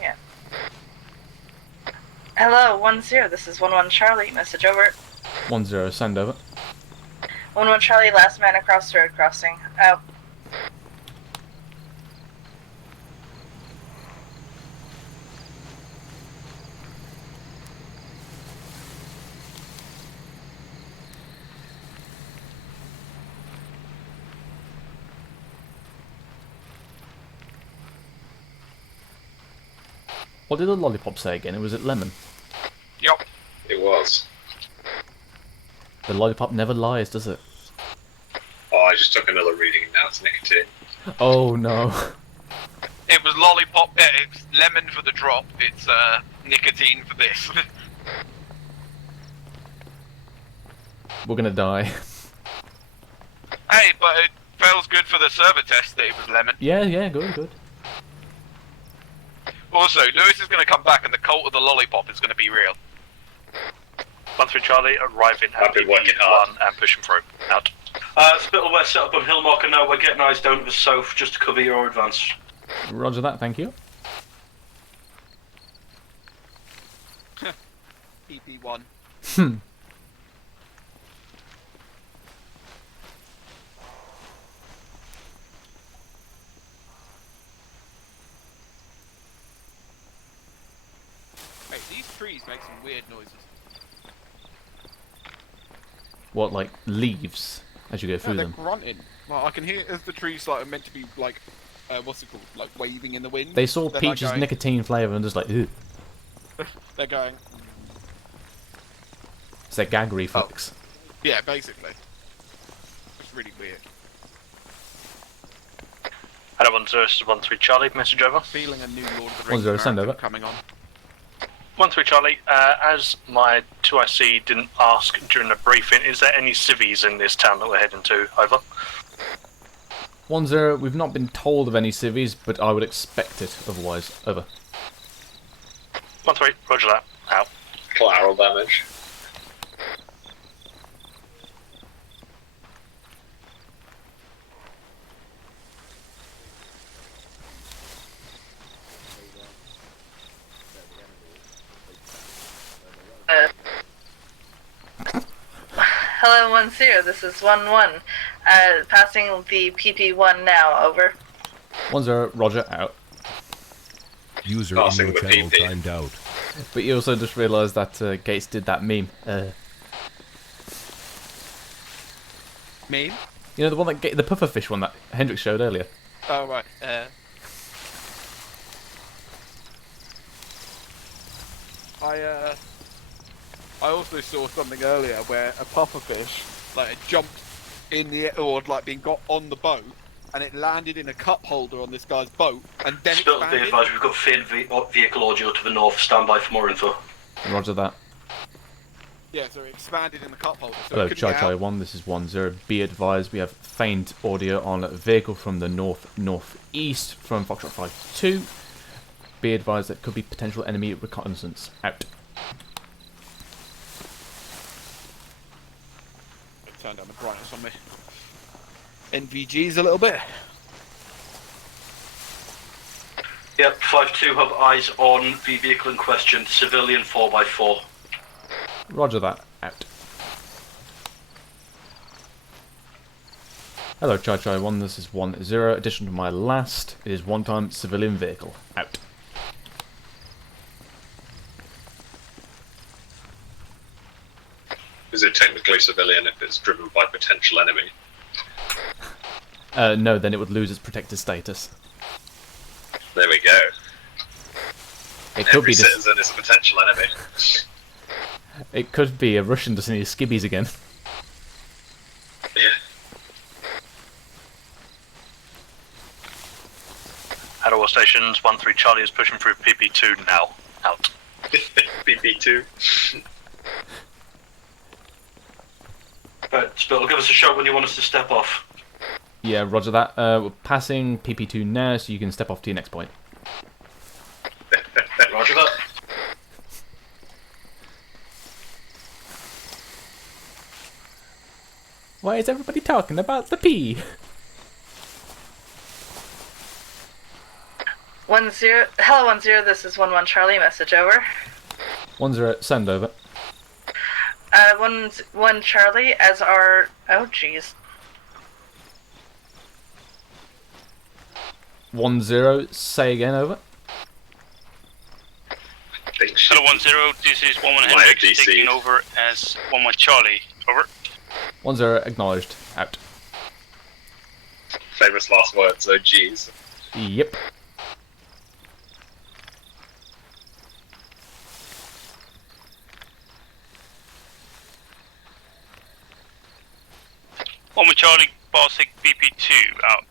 Yeah. Hello, 1-0. This is 1-1 Charlie. Message over. 1-0, send over. 1-1 Charlie, last man across road crossing. Out. What did the lollipop say again? Was it lemon? Yep. It was. The lollipop never lies, does it? Oh, I just took another reading and now it's nicotine. Oh no. It was lollipop. It's lemon for the drop. It's nicotine for this. We're gonna die. Hey, but it feels good for the server test that it was lemon. Yeah, good. Also, Lewis is going to come back and the cult of the lollipop is going to be real. 1-3 Charlie, arriving at hard. one and pushing through. Out. Spittle, we're set up on hill marker now. We're getting eyes down to the south just to cover your advance. Roger that, thank you. PP1. Hey, these trees make some weird noises. What, like leaves as you go through they're them? grunting. Well, I can hear as the trees like are meant to be like, what's it called? Like waving in the wind. They saw They're Peach's like going, nicotine flavour and just like, ew. They're going. It's their gag reflex. Yeah, basically. It's really weird. Hello, 1-3 Charlie, message over. Feeling a new Lord of the 1-0, Rings send marathon over. coming on. 1-3 Charlie, as my 2IC didn't ask during the briefing, is there any civvies in this town that we're heading to? Over. 1-0, we've not been told of any civvies, but I would expect it otherwise. Over. 1-3, roger that. Out. Collateral damage. Hello, 1-0. This is 1-1. Passing the PP1 now. Over. 1-0, roger, out. User Passing in the your channel PP. timed out. But you also just realised that Gates did that meme. Meme? You know, the one that the pufferfish one that Hendrix showed earlier. Oh, right. I also saw something earlier where a pufferfish like jumped in the air, or like being got on the boat, and it landed in a cup holder on this guy's boat, and then Spill, be expanded. advised, we've got failed vehicle audio to the north. Stand by for more info. Roger that. Yeah, so it expanded in the cup holder. So Hello, it couldn't get Chai out. 1, this is 10. Be advised, we have faint audio on a vehicle from the northeast from Foxtrot 52. Be advised that could be potential enemy reconnaissance. Out. Turn down the brightness on me. NVG's a little bit. Yep, 5-2 have eyes on the vehicle in question, civilian 4x4. Roger that. Out. Hello, Chai 1, this is 10. Addition to my last, it is one-time civilian vehicle. Out. Is it technically civilian if it's driven by potential enemy? No, then it would lose its protected status. There we go. It could Every be citizen is a potential enemy. It could be a Russian doesn't need skibbies again. Yeah. At all stations, 1-3 Charlie is pushing through PP2 now. Out. PP2. Right, Spill, give us a shout when you want us to step off. Yeah, roger that. We're passing PP2 now, so you can step off to your next point. Roger that. Why is everybody talking about the P? 10. Hello, 10. This is 11 Charlie. Message over. 10, send over. 1 Charlie, as our. Oh, jeez. 10, say again, over. Hello, 10. This is 11 Hendrix taking over as 11 Charlie. Over. 10, acknowledged. Out. Famous last words, oh jeez. Yep. One with Charlie, Baltic BP2 out.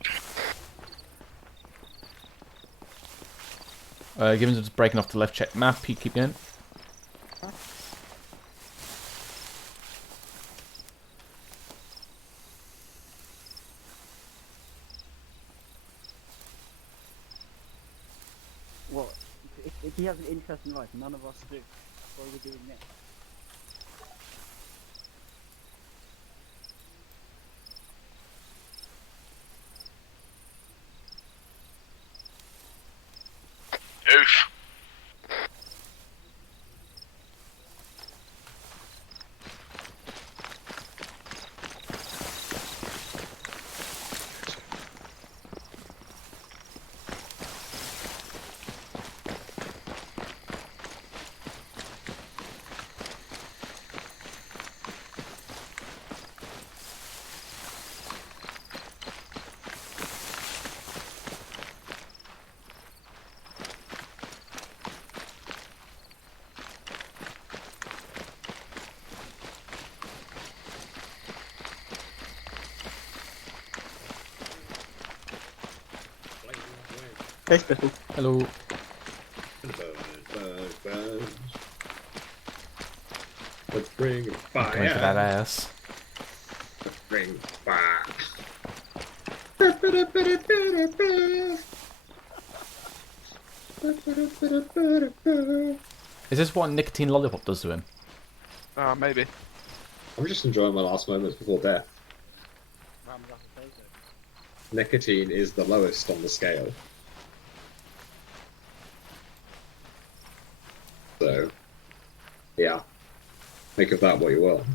Given just breaking off the left check map, keep going. Well, if he has an interest in life, none of us do. What are we doing next? Oof. Hey, Spiffle. Hello. Let's bring fire. Going for that ass. Let's bring fire. Is this what nicotine lollipop does to him? Maybe. I'm just enjoying my last moments before death. Nicotine is the lowest on the scale. So, yeah. Make of that what you will.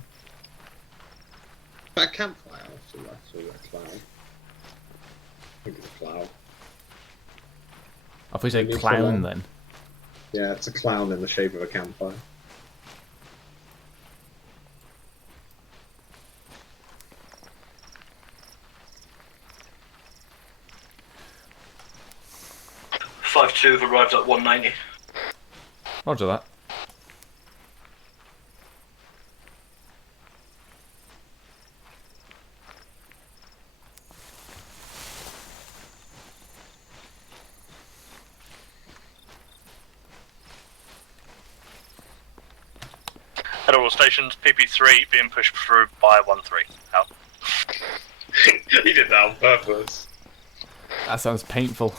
That campfire, so that's a cloud. I think it's a cloud. I thought you said clown then. Yeah, it's a clown in the shape of a campfire. Five two have arrived at 190. Roger that. At all stations, PP3 being pushed through by 1-3. Out. He did that on purpose. That sounds painful.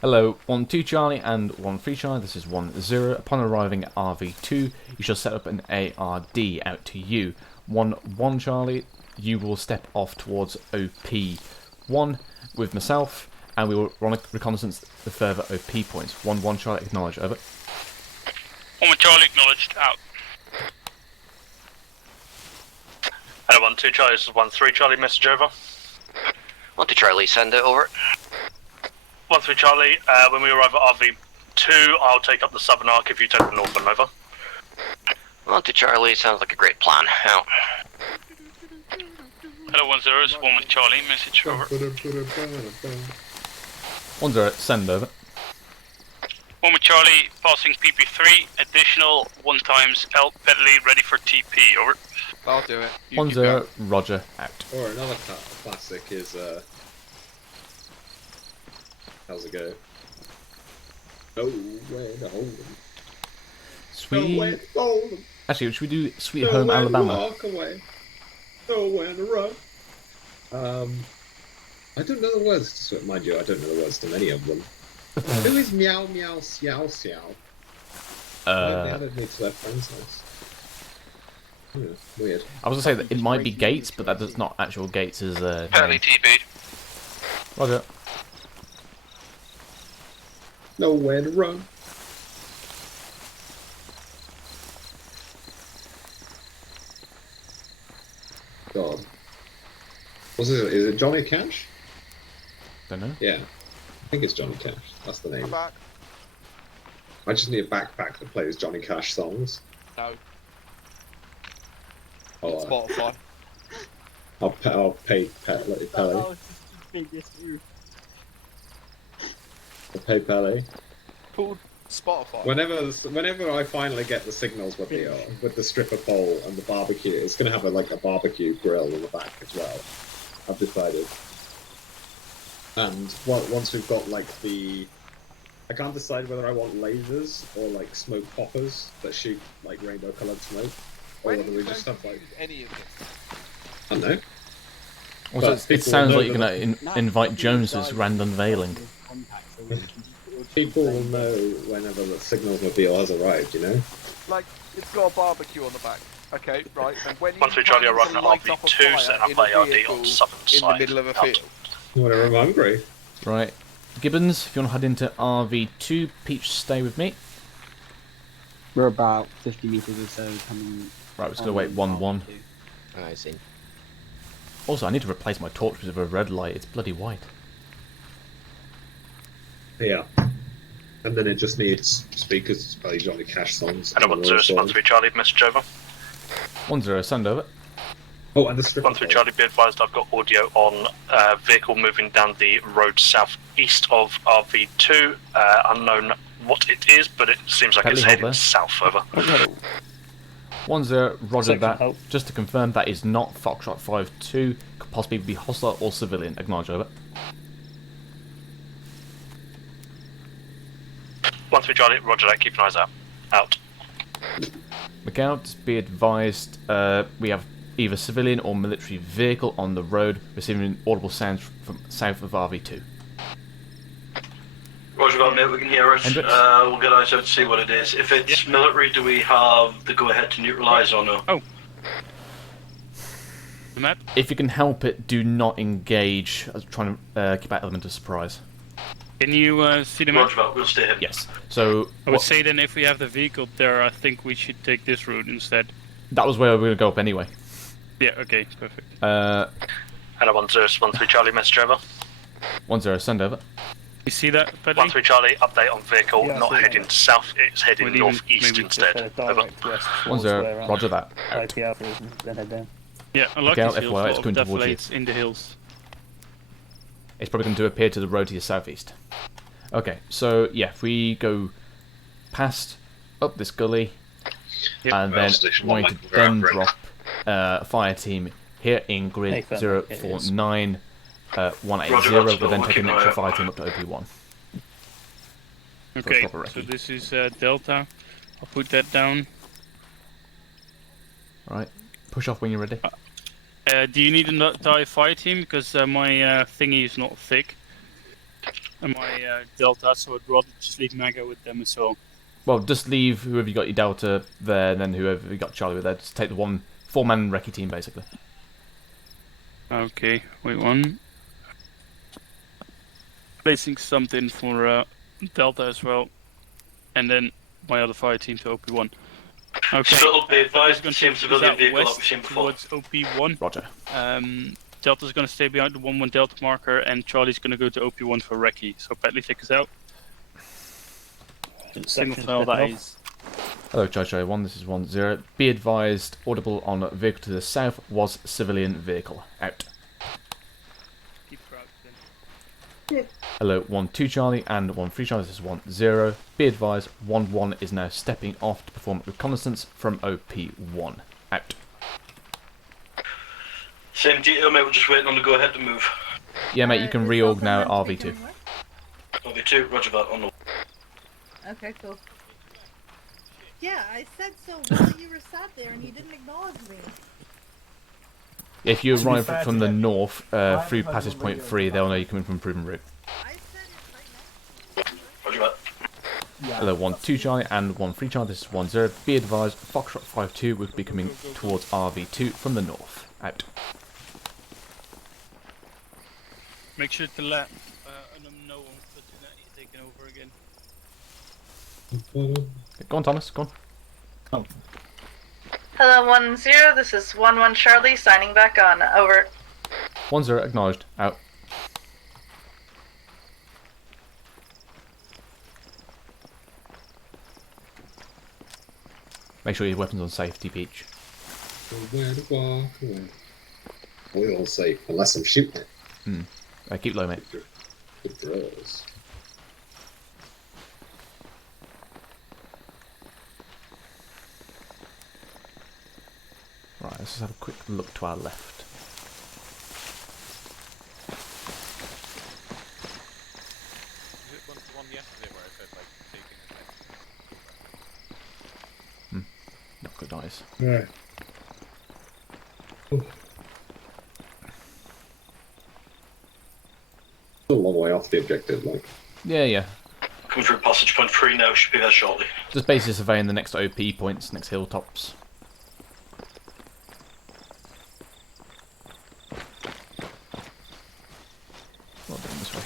Hello, 1-2 Charlie and 1-3 Charlie, this is 1-0. Upon arriving at RV2, you shall set up an ARD out to you. 1-1 Charlie, you will step off towards OP1 with myself, and we will run a reconnaissance the further OP points. 1-1 Charlie, acknowledge, over. 1 Charlie acknowledged, out. Hello, 1-2 Charlie, this is 1-3 Charlie, message over. 1-2 Charlie, send it over. 1-3 Charlie, when we arrive at RV2, I'll take up the southern arc if you take the northern, over. 1-2 Charlie, sounds like a great plan. Out. Hello, 1-0, this is 1 Charlie, message over. 1-0, send over. 1 Charlie, passing PP3, additional 1 times L Pedley, ready for TP, over. I'll do it. 1-0, roger, out. Or another classic is, how's it go? Nowhere to hold them. Nowhere to hold them. Actually, should we do Sweet Home Alabama? Walk away. Nowhere to run. I don't know the words to mind you, I don't know the words to many of them. Who is meow meow xiao xiao? They added me to their friends list. Weird. I was gonna say that it might be Gates, but that does not actual Gates' name. Apparently TP'd. Roger. Nowhere to run. God. What's it? Is it Johnny Cash? Don't know. Yeah. I think it's Johnny Cash. That's the name. Come back. I just need a backpack that plays Johnny Cash songs. No. Oh, Spotify. I'll pay Pele. Oh, biggest move. I'll pay Pele. Called Spotify. Whenever I finally get the signals with the stripper pole and the barbecue, it's gonna have a barbecue grill in the back as well. I've decided. And once we've got I can't decide whether I want lasers or smoke poppers that shoot rainbow coloured smoke, or whether we just have any of this? I don't know. Also, it sounds like you're gonna invite Jones to this random unveiling. People will know whenever the signalmobile has arrived, you know? It's got a barbecue on the back. Okay, right. And when 1-3 Charlie, arriving at RV2, setting up ARD on the southern side. in the middle of a field. Whatever, I'm hungry. Right. Gibbons, if you want to head into RV2, Peach, stay with me. We're about 50 meters or so coming. Right, we're just going to wait 1-1. I see. Also, I need to replace my torch with a red light. It's bloody white. Yeah. And then it just needs speakers to play Johnny Cash songs. And 1-3 Charlie, message over. 1-0, send over. Oh, and the strip. 1-3 Charlie, be advised I've got audio on vehicle moving down the road southeast of RV2. Unknown what it is, but it seems like it's heading south, over. 1-0, roger that. Just to confirm, that is not Foxtrot 5-2. Could possibly be hostile or civilian. Acknowledge, over. 1-3 Charlie, roger that, keep an eyes out. Out. Lookout, be advised, we have either civilian or military vehicle on the road, receiving audible sounds from south of RV2. Roger that, mate, we can hear it. We'll get eyes out to see what it is. If it's military, do we have the go-ahead to neutralise or no? Oh. The map? If you can help it, do not engage. I was trying to keep that element of surprise. Can you see the map? Roger that, we'll stay hidden. Yes. So I would say then if we have the vehicle there, I think we should take this route instead. That was where we were going to go up anyway. Yeah, okay, perfect. And 1-0, 1-3 Charlie, message over. 1-0, send over. You see that, Pedley? 1-3 Charlie, update on vehicle, Yeah, I not see that. heading south, it's heading Maybe northeast maybe instead. Over. Direct west towards 1-0, where roger that. IP Alpha is, and then head down. Yeah, I like Okay, these hills. FYI, A it's lot going of towards you. deflates in the hills. It's probably going to appear to the road to your southeast. Okay, so yeah, if we go past up this gully, and then want to then drop a fire team here in grid 049 180, we'll then take an extra fire team up to OP1. Okay, so this is Delta. I'll put that down. Alright, push off when you're ready. Do you need a die fire team? Because my thingy is not thick. And my Delta, so I'd rather just leave Maga with them as well. Well, just leave whoever you got your Delta there, and then whoever you got Charlie with there. Just take the 4-man recce team, basically. Okay, wait one. Placing something for Delta as well. And then my other fire team to OP1. Okay. Shuttle be advised, Delta's same civilian vehicle west like we've seen before. towards OP1. Roger. Delta's going to stay behind the 1-1 Delta marker, and Charlie's going to go to OP1 for recce. So Petley, take us out. Single file that is. Hello, Charlie 1, this is 1-0. Be advised, audible on vehicle to the south was civilian vehicle. Out. Keep crouched then. Hello, 1-2 Charlie and 1-3 Charlie, this is 1-0. Be advised, 1-1 is now stepping off to perform reconnaissance from OP1. Out. Same detail, mate, we're just waiting on the go ahead to move. Yeah, mate, you can reorg now, RV2. RV2, roger that, on the... Okay, cool. Yeah, I said so while you were sat there and you didn't acknowledge me. If you arrive from the north through passage point 3, they'll know you're coming from proven route. Roger that. Hello, 1-2 Charlie and 1-3 Charlie, this is 1-0. Be advised, Foxtrot 5-2 will be coming towards RV2 from the north. Out. Make sure to let them know I'm putting that he's taking over again. Go on, Thomas, go on. Hello, 1-0. This is 1-1 Charlie signing back on. Over. 1-0, acknowledged. Out. Make sure your weapon's on safety, Peach. We're all safe, unless I'm shooting it. Keep low, mate. Good throws. Right, let's just have a quick look to our left. Is it the one yesterday where I said, like, taking a Not good eyes. Right. Still a long way off the objective, like. Yeah. Coming through passage point 3 now, should be there shortly. Just basically surveying the next OP points, next hilltops. Well done this way.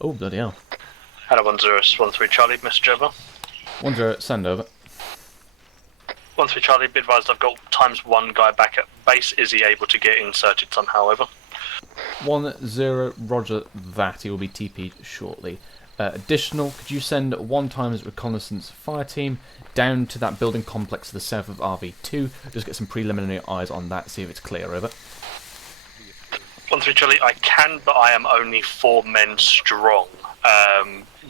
Oh, bloody hell. Hello, 1-0, 1-3 Charlie, message over. 1-0, send over. 1-3 Charlie, be advised I've got ×1 guy back at base. Is he able to get inserted somehow, over? 1-0, roger that. He will be TP'd shortly. Additional, could you send 1x reconnaissance fire team down to that building complex to the south of RV2? Just get some preliminary eyes on that, see if it's clear, over. 1-3 Charlie, I can, but I am only 4 men strong.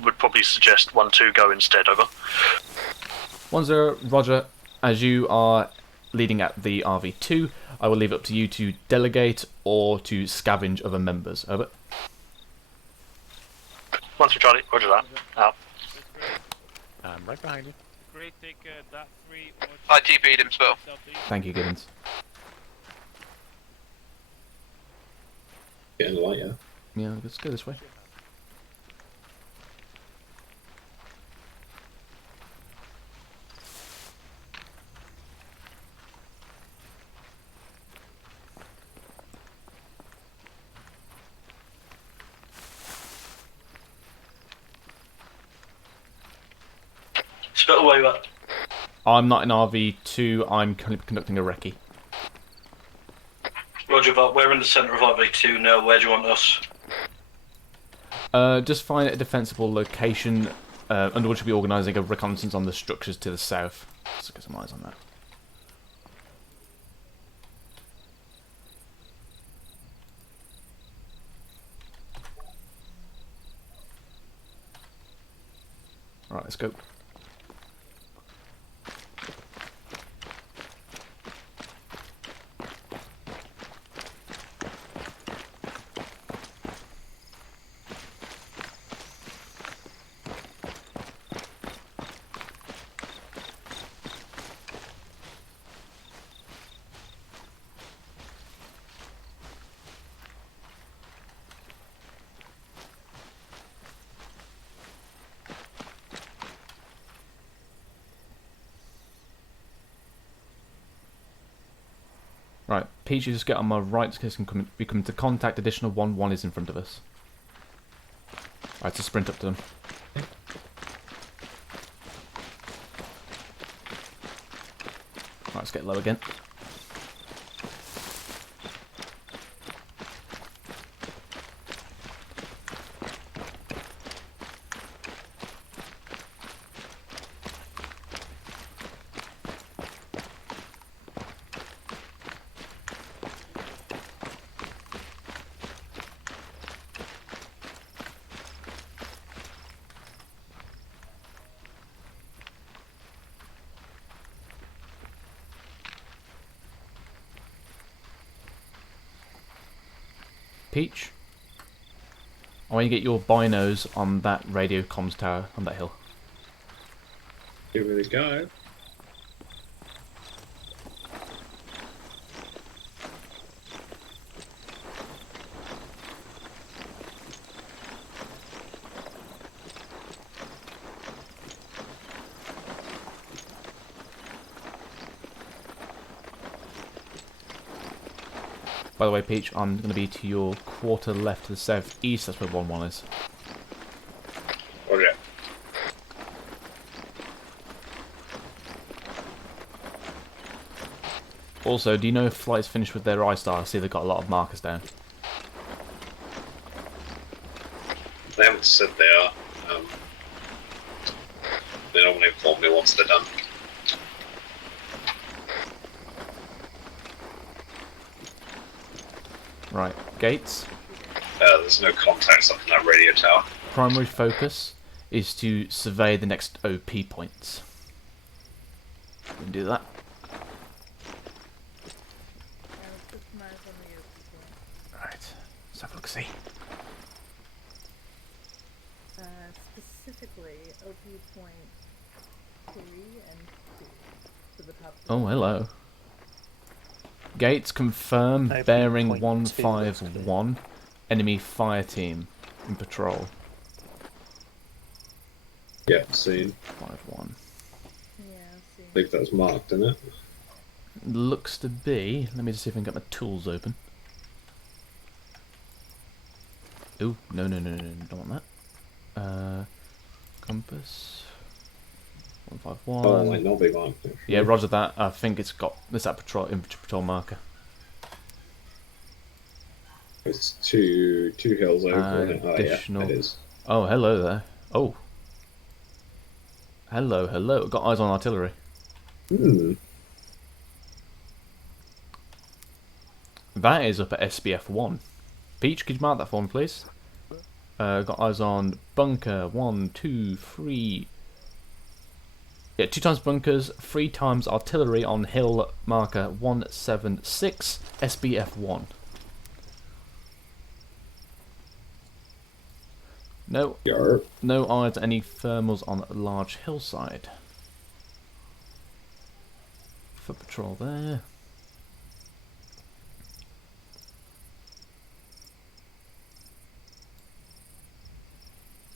Would probably suggest 1-2 go instead, over. 1-0, roger. As you are leading at the RV2, I will leave it up to you to delegate or to scavenge other members, over. 1-3 Charlie, roger that. Out. I'm right behind you. Great, take that 3. I TP'd him, Spill. Thank you, Gibbons. Getting the light, yeah. Yeah, let's go this way. Spit away, what? I'm not in RV2, I'm currently conducting a recce. Roger that, we're in the centre of RV2 now, where do you want us? Just find a defensible location under which we'll be organising a reconnaissance on the structures to the south. Let's get some eyes on that. Alright, let's go. Right, Peach, you just get on my right because we come to contact. Additional 1-1 is in front of us. Right, so sprint up to them. Right, let's get low again. Peach, I want you to get your binos on that radio comms tower on that hill. Give it a go. By the way, Peach, I'm going to be to your quarter left to the southeast. That's where 1-1 is. Okay. Also, do you know if flight's finished with their I-star? I see they've got a lot of markers down. They haven't said they are. They normally inform me once they're done. Right, Gates. There's no contacts up in that radio tower. Primary focus is to survey the next OP points. We can do that. Right, let's have a look-see. Specifically, OP point 3 and 2 to the top. Oh, hello. Gates confirm, bearing 151, enemy fire team in patrol. Yeah, seen. 5-1. Yeah, see. I think that's marked, isn't it? Looks to be. Let me just see if I can get my tools open. Ooh, no, don't want that. Compass. 151. Oh, might not be marked. Actually. Yeah, roger that. I think it's got that patrol marker. It's two hills over. Isn't it? Oh, additional. yeah, it is. Oh, hello there. Oh. Hello. Got eyes on artillery. Hmm. That is up at SBF 1. Peach, could you mark that for me, please? Got eyes on bunker 1, 2, 3. Yeah, 2 times bunkers, 3 times artillery on hill marker 176, SBF 1. No, no eyes on any thermals on a large hillside. Foot patrol there.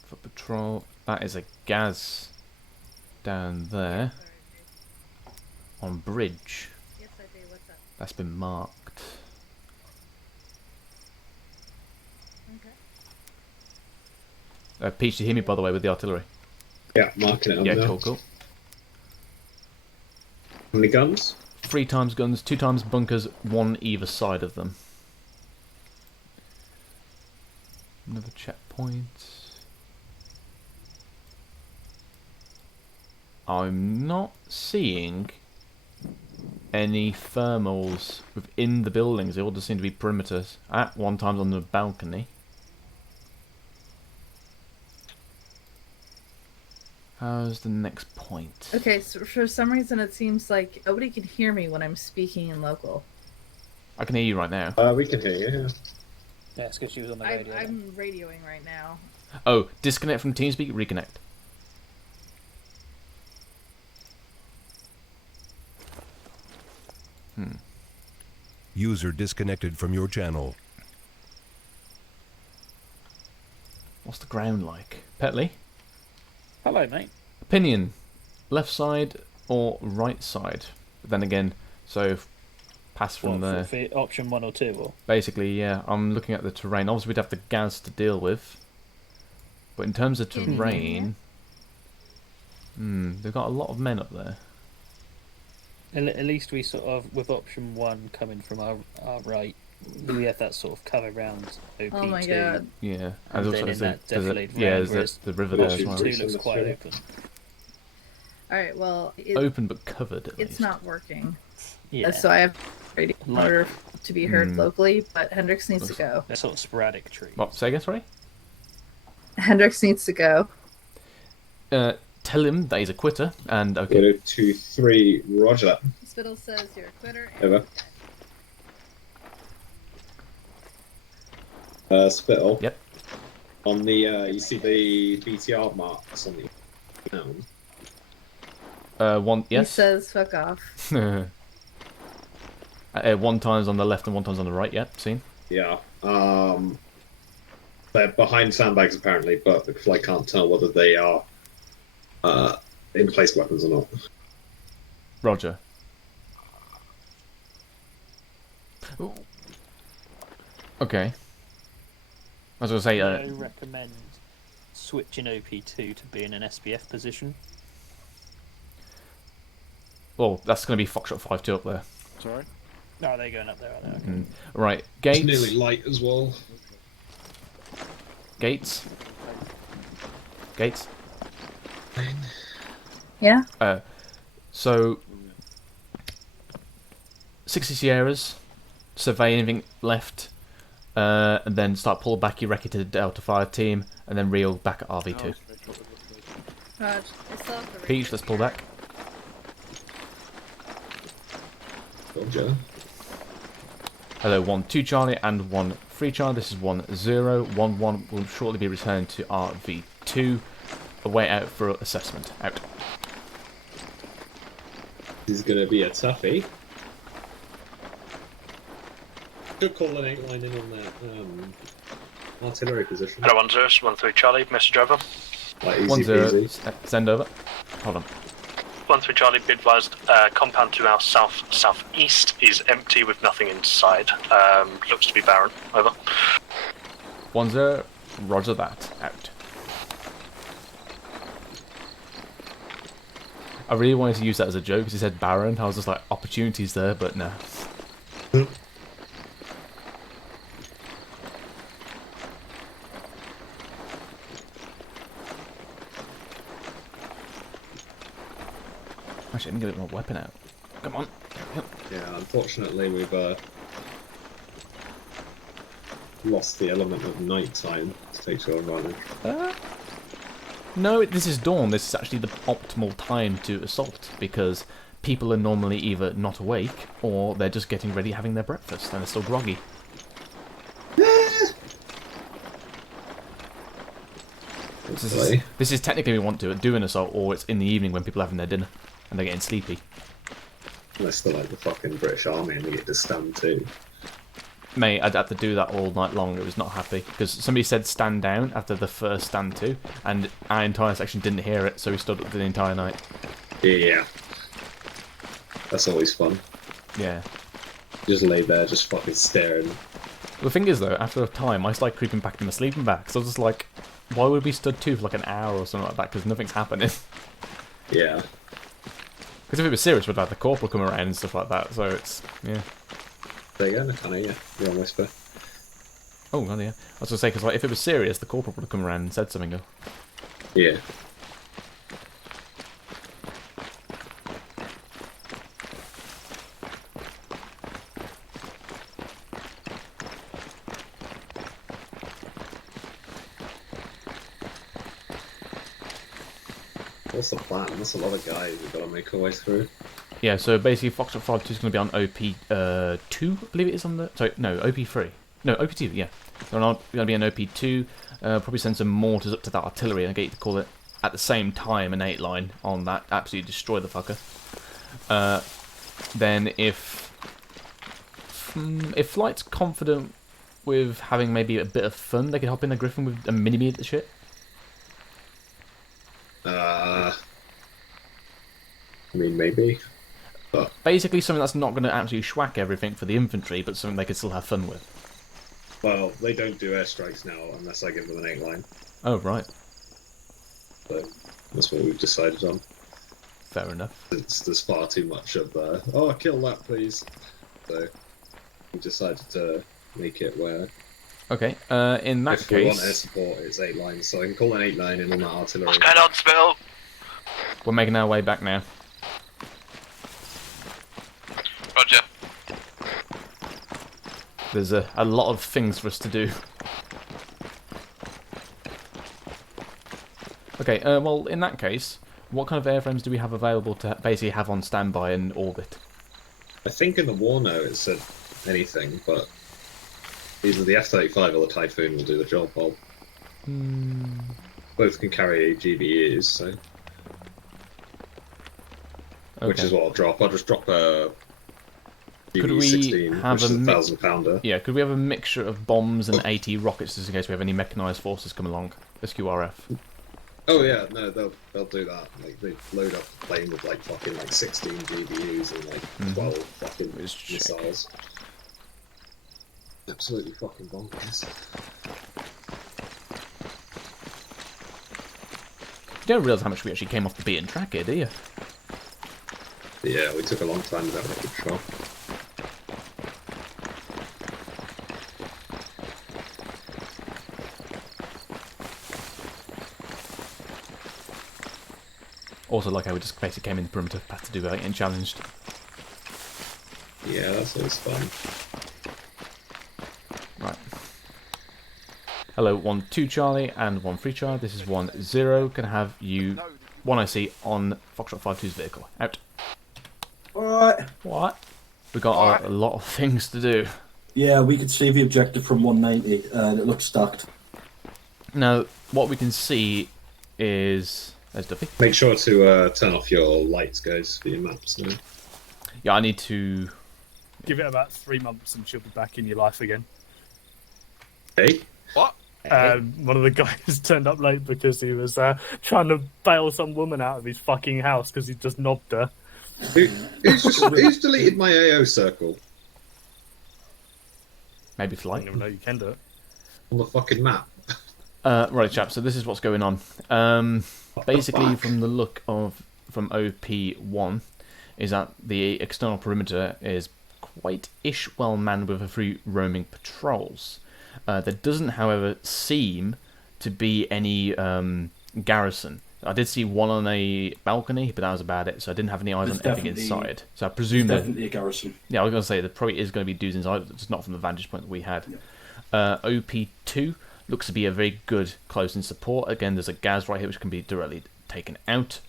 Foot patrol. That is a gas down there on bridge. Yes, I do. What's up? That's been marked. Okay. Peach, do you hear me, by the way, with the artillery? Yeah, marking it on yeah, there. cool. How many guns? 3 times guns, 2 times bunkers, 1 either side of them. Another checkpoint. I'm not seeing any thermals within the buildings. They all just seem to be perimeters. At one time on the balcony. How's the next point? Okay, so for some reason it seems like nobody can hear me when I'm speaking in local. I can hear you right now. We can hear you. Yeah. Yeah, it's because she was on the radio. I'm radioing right now. Oh, disconnect from TeamSpeak, reconnect. User disconnected from your channel. What's the ground like? Petley? Hello, mate. Opinion. Left side or right side? But then again, so pass from there. For option 1 or 2, or? Basically, yeah. I'm looking at the terrain. Obviously, we'd have the gas to deal with. But in terms of terrain... they've got a lot of men up there. At least we sort of, with option 1 coming from our right, we have that sort of cover around OP2. Oh my god. Yeah. And then in that defilade round, there's the river there as well. 2 looks quite open. Alright, well... Open but covered, at It's least. not working. Yeah. So I have radio in order to be heard locally, but Hendrix needs to go. They're sort of sporadic trees. What? Say again, sorry? Hendrix needs to go. Tell him that he's a quitter, and okay. 1, 2, 3, roger that. Spittle says you're a quitter. Over. Spittle. Yep. On the, you see the BTR marks on the ground? One, yes. He says fuck off. 1 time's on the left and 1 time's on the right, yep, seen. Yeah. They're behind sandbags apparently, but I can't tell whether they are in-place weapons or not. Roger. Okay. I was going to say... I recommend switching OP2 to be in an SBF position. Well, that's going to be Foxtrot 5-2 up there. Sorry? No, they're going up there, are they? Okay. Right, gates. It's nearly light as well. Gates. Gates. Yeah? So... 60 Sierras. Survey anything left. And then start pull back your recce to the Delta 5 team. And then reel back at RV2. Peach, let's pull back. Roger. Hello, 1-2 Charlie and 1-3 Charlie. This is 1-0. 1-1 will shortly be returned to RV2. Away out for assessment. Out. This is going to be a toughie. Could call an 8 line in on that artillery position. Hello, 1-0, 1-3 Charlie, message over. Like, easy 1-0, send over. Hold on. 1-3 Charlie, be advised, compound to our south-southeast is empty with nothing inside. Looks to be barren. Over. 1-0, roger that. Out. I really wanted to use that as a joke because he said barren. I was just like, opportunities there, but no. Actually, I didn't get my weapon out. Come on. Yeah, unfortunately we've lost the element of night time to take your advantage. No, this is dawn. This is actually the optimal time to assault because people are normally either not awake or they're just getting ready having their breakfast and they're still groggy. This is technically we want to do an assault, or it's in the evening when people are having their dinner and they're getting sleepy. Unless they're like the fucking British Army and they get to stand too. Mate, I'd have to do that all night long. It was not happy because somebody said stand down after the first stand to, and our entire section didn't hear it, so we stood up the entire night. Yeah, that's always fun. Yeah, just lay there, just fucking staring. The thing is though, after a time, I started creeping back in my sleeping bag. So I was just like, why would we stood to for like an hour or something like that? Because nothing's happening. Yeah. Because if it was serious, we'd have the corporal come around and stuff like that. So it's yeah. There you go, kind of yeah. You're on whisper. Oh god, yeah. I was gonna say because like, if it was serious, the corporal would have come around and said something. Yeah. What's the plan? That's a lot of guys we've got to make our way through. Yeah, so basically Foxtrot 5-2 is going to be on OP2, I believe it is on the... Sorry, no, OP3. No, OP2, yeah. So we're going to be on OP2, probably send some mortars up to that artillery and get you to call it at the same time an 8-line on that, absolutely destroy the fucker. Then if Flight's confident with having maybe a bit of fun, they could hop in the Griffin with a mini-me at the shit. I mean, maybe. But basically something that's not going to absolutely schwack everything for the infantry, but something they could still have fun with. Well, they don't do airstrikes now unless I give them an 8-line. Oh, right. So that's what we've decided on. Fair enough. There's far too much of oh, kill that, please. So we decided to make it where... Okay, in that if case... we want air support, it's 8 lines, so I can call an 8-line in on that artillery. What's going on, Spill? We're making our way back now. Roger. There's a lot of things for us to do. Okay, well, in that case, what kind of airframes do we have available to basically have on standby in orbit? I think in the war note it said anything, but either the F-35 or the Typhoon will do the job well. Both can carry GBUs, so... Okay. Which is what I'll drop. I'll just drop a could we GBU-16, have which is a a 1,000-pounder. Yeah, could we have a mixture of bombs and AT rockets just in case we have any mechanised forces come along? SQRF. Oh yeah, no, they'll do that. Like they load up the plane with like fucking 16 GBUs and like 12 fucking missiles. Absolutely fucking bonkers. You don't realise how much we actually came off the beaten track here, do you? Yeah, we took a long time without rocket patrol. Also, like how we just basically came in the perimeter, had to do that and challenged. Yeah, that's always fun. Right. Hello, 1-2 Charlie and 1-3 Charlie. This is 1-0. Gonna have you 1 IC on Foxtrot 5-2's vehicle. Out. Alright. What? We got a lot of things to do. Yeah, we could see the objective from 190 and it looks stacked. Now, what we can see is... There's Duffy. Make sure to turn off your lights, guys, for your maps now. Yeah, I need to... Give it about 3 months and she'll be back in your life again. Hey? What? One of the guys turned up late because he was trying to bail some woman out of his fucking house because he just knobbed her. Who's deleted my AO circle? Maybe Flight. I don't even know you can do it. On the fucking map. Right, chaps, so this is what's going on. Basically, from the look of... From OP1, is that the external perimeter is quite-ish well manned with a few roaming patrols. There doesn't, however, seem to be any garrison. I did see one on a balcony, but that was about it. So I didn't have any eyes on anything inside. So I presume that definitely a garrison. Yeah, I was going to say there probably is going to be dudes inside, just not from the vantage point that we had. Yeah. OP2 looks to be a very good close-in support. Again, there's a Gaz right here which can be directly taken out.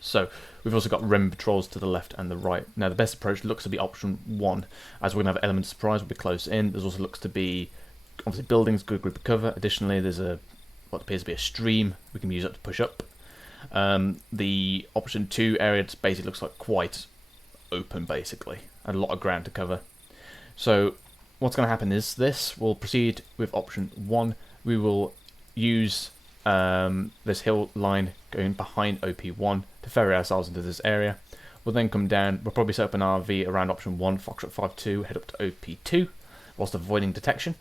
So we've also got Rem patrols to the left and the right. Now the best approach looks to be option 1, as we're going to have element of surprise. We'll be close in. There's also looks to be obviously buildings, good group of cover. Additionally, there's a what appears to be a stream we can use up to push up. The option 2 area basically looks like quite open, basically, and a lot of ground to cover. So what's going to happen is this. We'll proceed with option 1. We will use this hill line going behind OP1 to ferry ourselves into this area. We'll then come down. We'll probably set up an RV around option 1, Foxtrot 5-2, head up to OP2, whilst avoiding detection.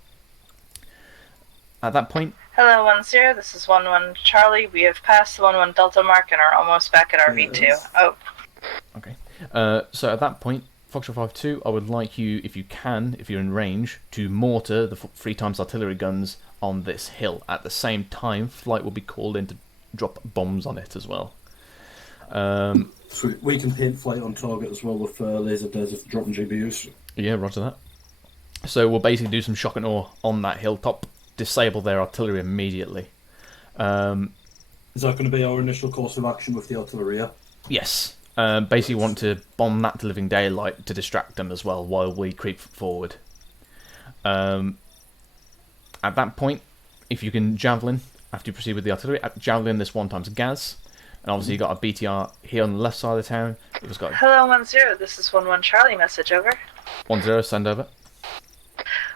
At that point... Hello, 1-0, this is 1-1 Charlie. We have passed the 1-1 Delta mark and are almost back at RV2. Oh. So at that point, Foxtrot 5-2, I would like you, if you can, if you're in range, to mortar the 3 times artillery guns on this hill. At the same time, flight will be called in to drop bombs on it as well. Sweet. We can paint flight on target as well with laser dares if dropping GBUs. Yeah, roger that. So we'll basically do some shock and awe on that hilltop, disable their artillery immediately. Is that going to be our initial course of action with the artillery, yeah? Yes. Basically want to bomb that to living daylight to distract them as well while we creep forward. At that point, if you can javelin, after you proceed with the artillery, javelin this 1 times gas. And obviously you got a BTR here on the left side of the town. It was got Hello, 1-0. This is 1-1 Charlie. Message over. 1-0, send over.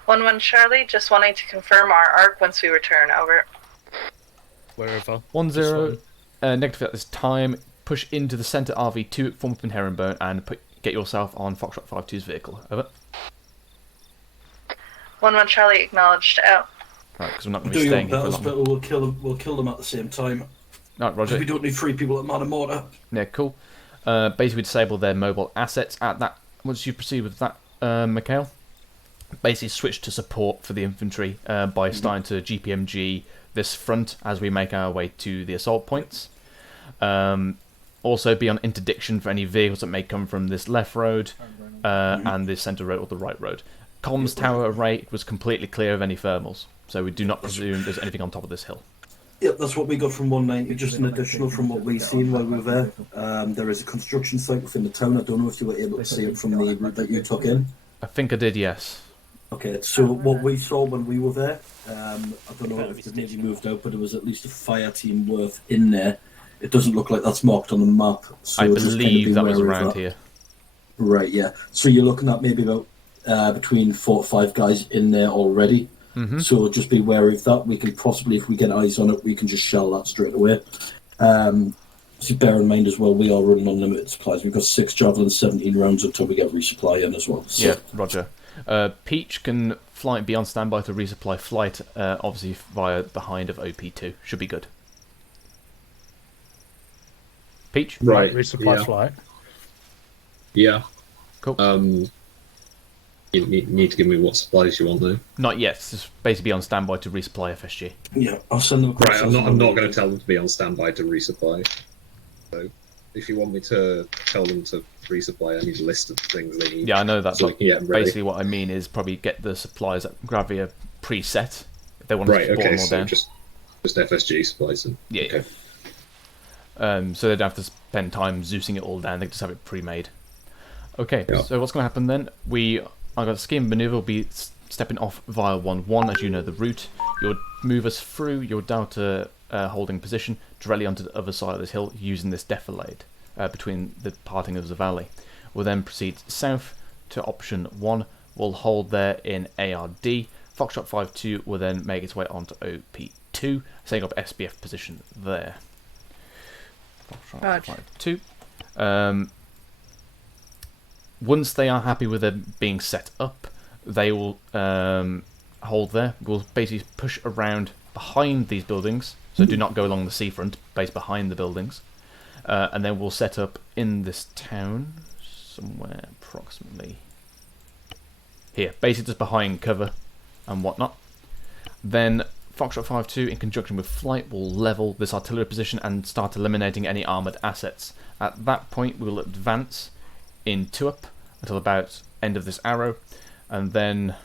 1-1 Charlie. Just wanting to confirm our arc once we return. Over. Wherever. 1-0, negative at this time. Push into the centre RV2, form up in Herringbone, and get yourself on Foxtrot 5-2's vehicle. Over. 1-1 Charlie acknowledged. Out. Right, because we're not going to be staying here for long. But we'll kill them at the same time. No, roger. We don't need 3 people at man and mortar. Yeah, cool. Basically disable their mobile assets at that. Once you proceed with that, Mikhail, basically switch to support for the infantry by starting to GPMG this front as we make our way to the assault points. Also be on interdiction for any vehicles that may come from this left road and the centre road or the right road. Comms tower array was completely clear of any thermals, so we do not presume there's anything on top of this hill. Yep, that's what we got from 190, just an additional from what we seen while we were there. There is a construction site within the town. I don't know if you were able to see it from the route that you took in. I think I did, yes. Okay, so what we saw when we were there, I don't know if they've maybe moved out, but there was at least a fire team worth in there. It doesn't look like that's marked on the map. So I just believe kind that of was be wary of around that. here. Right, yeah. So you're looking at maybe about between 4 to 5 guys in there already. Mm-hmm. So just be wary of that. We can possibly, if we get eyes on it, we can just shell that straight away. So bear in mind as well, we are running unlimited supplies. We've got 6 javelins, 17 rounds until we get resupply in as well. So. Yeah, roger. Peach can fly, be on standby to resupply flight, obviously via behind of OP2. Should be good. Peach? Right. Resupply flight. Yeah. Cool. You need to give me what supplies you want though. Not yet. Just basically be on standby to resupply FSG. Yeah, I'll send them across. Right, I'm not going to tell them to be on standby to resupply. So, if you want me to tell them to resupply, I need a list of things they need. Yeah, I know that. So But ready. basically, what I mean is probably get the supplies at Gravia preset if they want Right. to support Okay. them all So down. just FSG supplies then. Yeah. Okay. So they don't have to spend time Zeusing it all down. They just have it pre-made. Okay. Yeah. So what's going to happen then? I got a scheme maneuver. Will be stepping off via 1-1, as you know the route. You'll move us through your delta holding position directly onto the other side of this hill using this defilade between the parting of the valley. We'll then proceed south to option 1. We'll hold there in ARD. Foxtrot 5-2 will then make its way onto OP2, setting up SBF position there. Foxtrot 5-2. Once they are happy with them being set up, they will hold there. We'll basically push around behind these buildings, so do not go along the seafront, base behind the buildings. And then we'll set up in this town, somewhere approximately here, basically just behind cover and whatnot. Then Foxtrot 5-2, in conjunction with flight, will level this artillery position and start eliminating any armoured assets. At that point, we will advance in 2-up until about end of this arrow, and then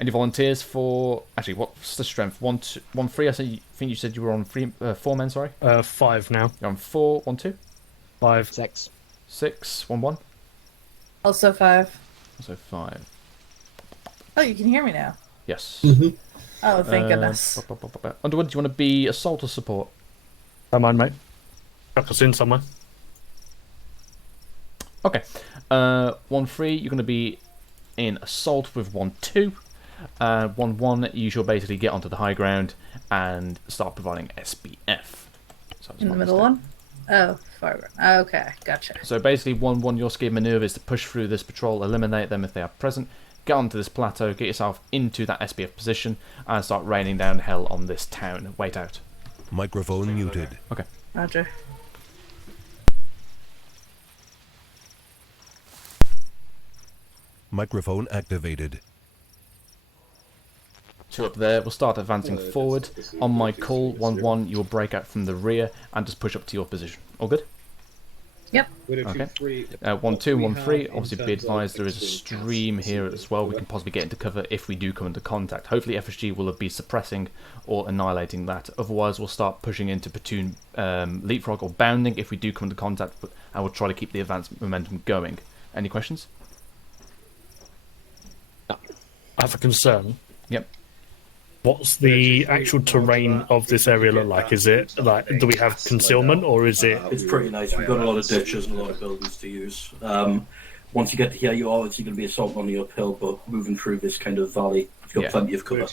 any volunteers for actually what's the strength? 1-3. I think you said you were on 4 men. Sorry. 5 now. You're on 4, 1-2. 5. 6. 6, 1-1. Also 5. Also 5. Oh, you can hear me now. Yes. Oh, thank goodness. Underwood, do you want to be assault or support? Don't mind, mate. Chuck us in somewhere. Okay. 1-3, you're going to be in assault with 1-2. 1-1, you shall basically get onto the high ground and start providing SBF. So In the middle one? Oh, far ground. Okay, gotcha. So basically, 1-1, your scheme maneuver is to push through this patrol, eliminate them if they are present, get onto this plateau, get yourself into that SBF position, and start raining down hell on this town. Wait out. Microphone muted. Okay. Roger. Microphone activated. Two up there. We'll start advancing forward. On my call, 1-1, you will break out from the rear and just push up to your position. All good? Yep. Okay. 1-2, 1-3. Obviously, be advised there is a stream here as well. We can possibly get into cover if we do come into contact. Hopefully, FSG will be suppressing or annihilating that. Otherwise, we'll start pushing into platoon leapfrog or bounding if we do come into contact, and we'll try to keep the advance momentum going. Any questions? I have a concern. Yep. What's the actual terrain of this area look like? Is it like, do we have concealment or is it? It's pretty nice. We've got a lot of ditches and a lot of buildings to use. Once you get to here, you're obviously going to be assaulting on the uphill, but moving through this kind of valley, you've got plenty of cover.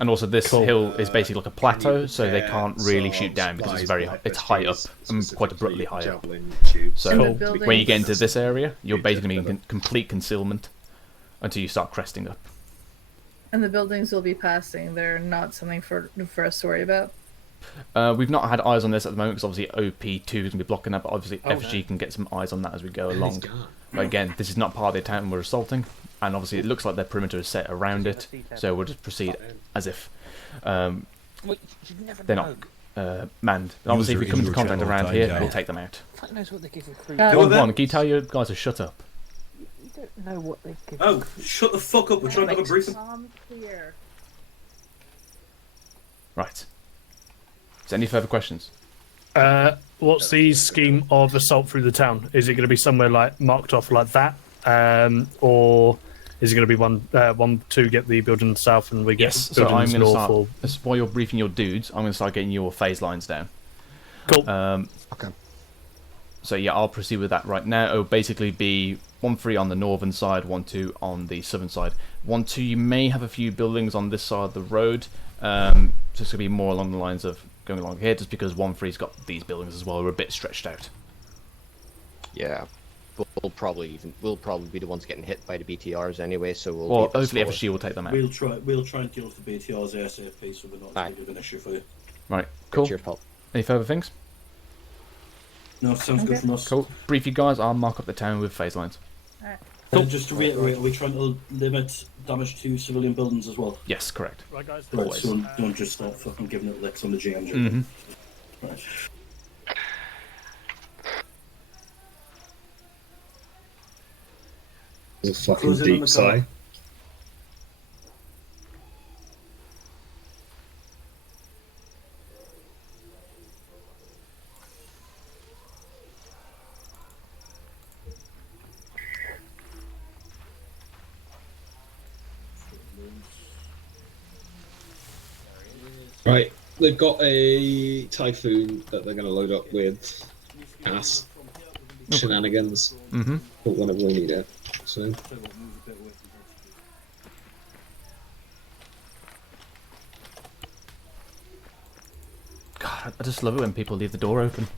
And also, this hill is basically like a plateau, so they can't really shoot down because it's high up and quite abruptly high up. So when you get into this area, you're basically in complete concealment until you start cresting up. And the buildings will be passing. They're not something for us to worry about. We've not had eyes on this at the moment because obviously OP2 is going to be blocking that, but obviously FG can get some eyes on that as we go along. But again, this is not part of the attack we're assaulting, and obviously it looks like their perimeter is set around it, so we'll just proceed as if they're not manned. And obviously, if we come into contact around here, we'll take them out. Fuck knows what they give recruit. Go on, can you tell your guys to shut up? You don't know what they give. Oh, shut the fuck up! We're trying to have a briefing. Clear. Right. Is there any further questions? What's the scheme of assault through the town? Is it going to be somewhere like marked off like that, or is it going to be 1-2 get the building south and we get So I'm buildings going to north? start while you're briefing your dudes. I'm going to start getting your phase lines down. Cool. Okay. So yeah, I'll proceed with that right now. It'll basically be 1-3 on the northern side, 1-2 on the southern side. 1-2, you may have a few buildings on this side of the road. So it's going to be more along the lines of going along here, just because 1-3's got these buildings as well. We're a bit stretched out. Yeah, we'll probably be the ones getting hit by the BTRs anyway. So well, hopefully FSG will take them out. We'll try and deal with the BTRs ASAP, so we're not going to give an issue for you. Right, cool. Any further things? No, sounds good from us. Cool. Brief you guys, I'll mark up the town with phase lines. Alright. Just to reiterate, are we trying to limit damage to civilian buildings as well? Yes, correct. Right, guys. Right, so don't just start fucking giving it licks on the GMG. Mm-hmm. Right. There's a fucking deep sigh. Right, they've got a Typhoon that they're going to load up with gas shenanigans for whenever we need it. So. God, I just love it when people leave the door open.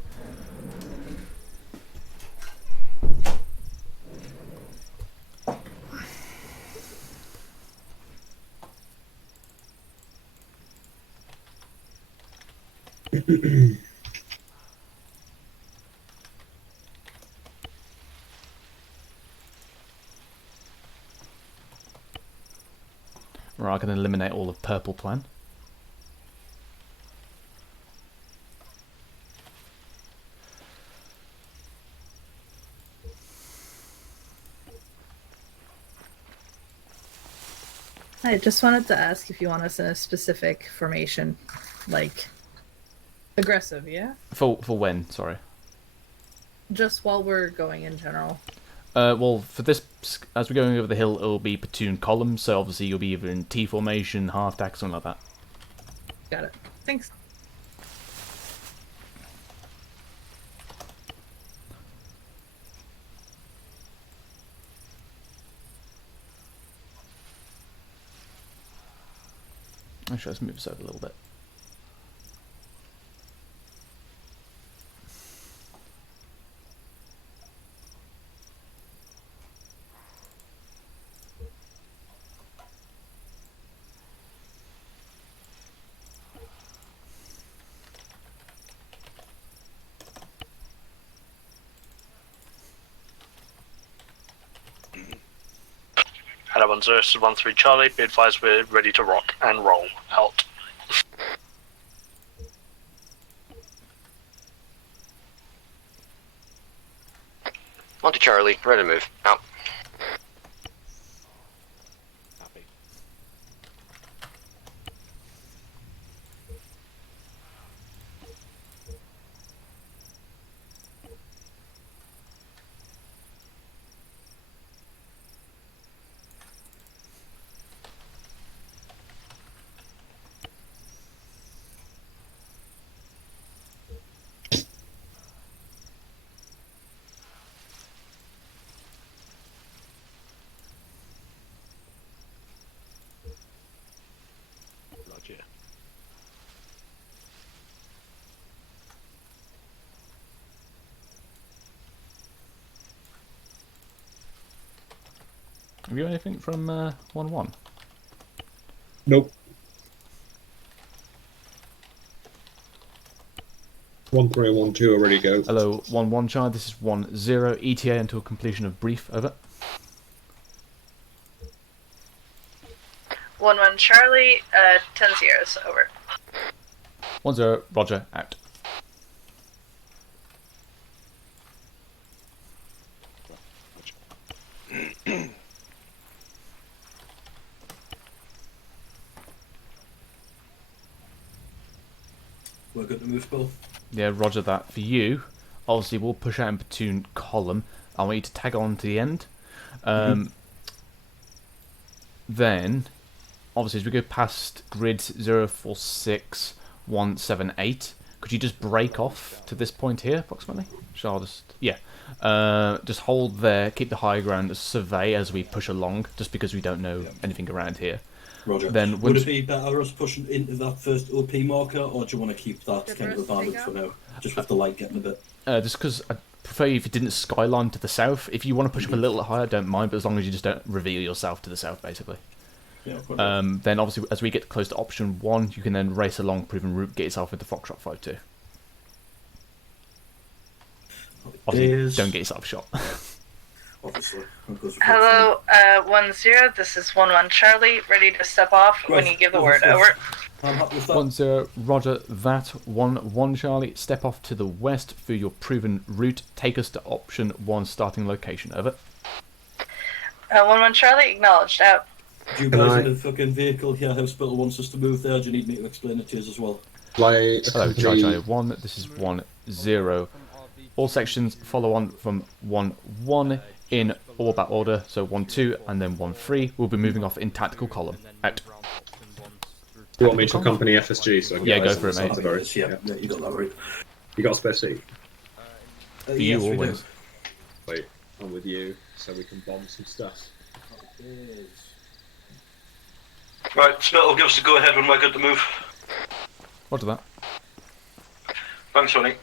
Right, I can eliminate all of purple plan. I just wanted to ask if you want us in a specific formation, like aggressive, yeah? For when? Sorry. Just while we're going in general. Well, for this, as we're going over the hill, it'll be platoon columns, so obviously you'll be either in T formation, half deck, something like that. Got it. Thanks. Actually, let's move this over a little bit. Hello, 10, this is 13 Charlie. Be advised we're ready to rock and roll out. On to Charlie, ready to move. Out. Roger. Have you got anything from 1-1? Nope. 1-3 and 1-2 already go. Hello, 1-1 Charlie, this is 1-0. ETA until completion of brief, over. 1-1 Charlie, 10 zeros, over. 1-0, Roger, out. We're good to move, Bill. Yeah, roger that. For you, obviously we'll push out in platoon column. I want you to tag on to the end. Then, obviously as we go past grid 046178, could you just break off to this point here, approximately? Shall I just... Yeah. Just hold there, keep the high ground, survey as we push along, just because we don't know anything around here. Roger. Then would it be better us pushing into that first OP marker, or do you want to keep that kind of abandoned for now, just with the light getting a bit? Just because I prefer if you didn't skyline to the south. If you want to push up a little higher, don't mind, but as long as you just don't reveal yourself to the south, basically. Yeah. Then obviously, as we get close to option 1, you can then race along proven route, get yourself into Foxtrot 5-2. Obviously, don't get yourself shot. Obviously. Hello, 1-0, this is 1-1 Charlie, ready to step off when you give the word, over. I'm happy with that. 1-0, roger that. 1-1 Charlie, step off to the west through your proven route, take us to option 1 starting location, over. 1-1 Charlie, acknowledged, out. Do you guys in the fucking vehicle here, Hospital wants us to move there, do you need me to explain it to you as well? Hello, Charlie 1, this is 1-0. All sections follow on from 1-1 in all-back order, so 1-2 and then 1-3. We'll be moving off in tactical column. Out. Do you want me to accompany FSG so I can go for it, mate. Yeah, you got that right. You got a spare seat? For you, always. Wait, I'm with you, so we can bomb some stuff. Right, Spittle, give us a go ahead when we're good to move. Roger that. Thanks, Sonny.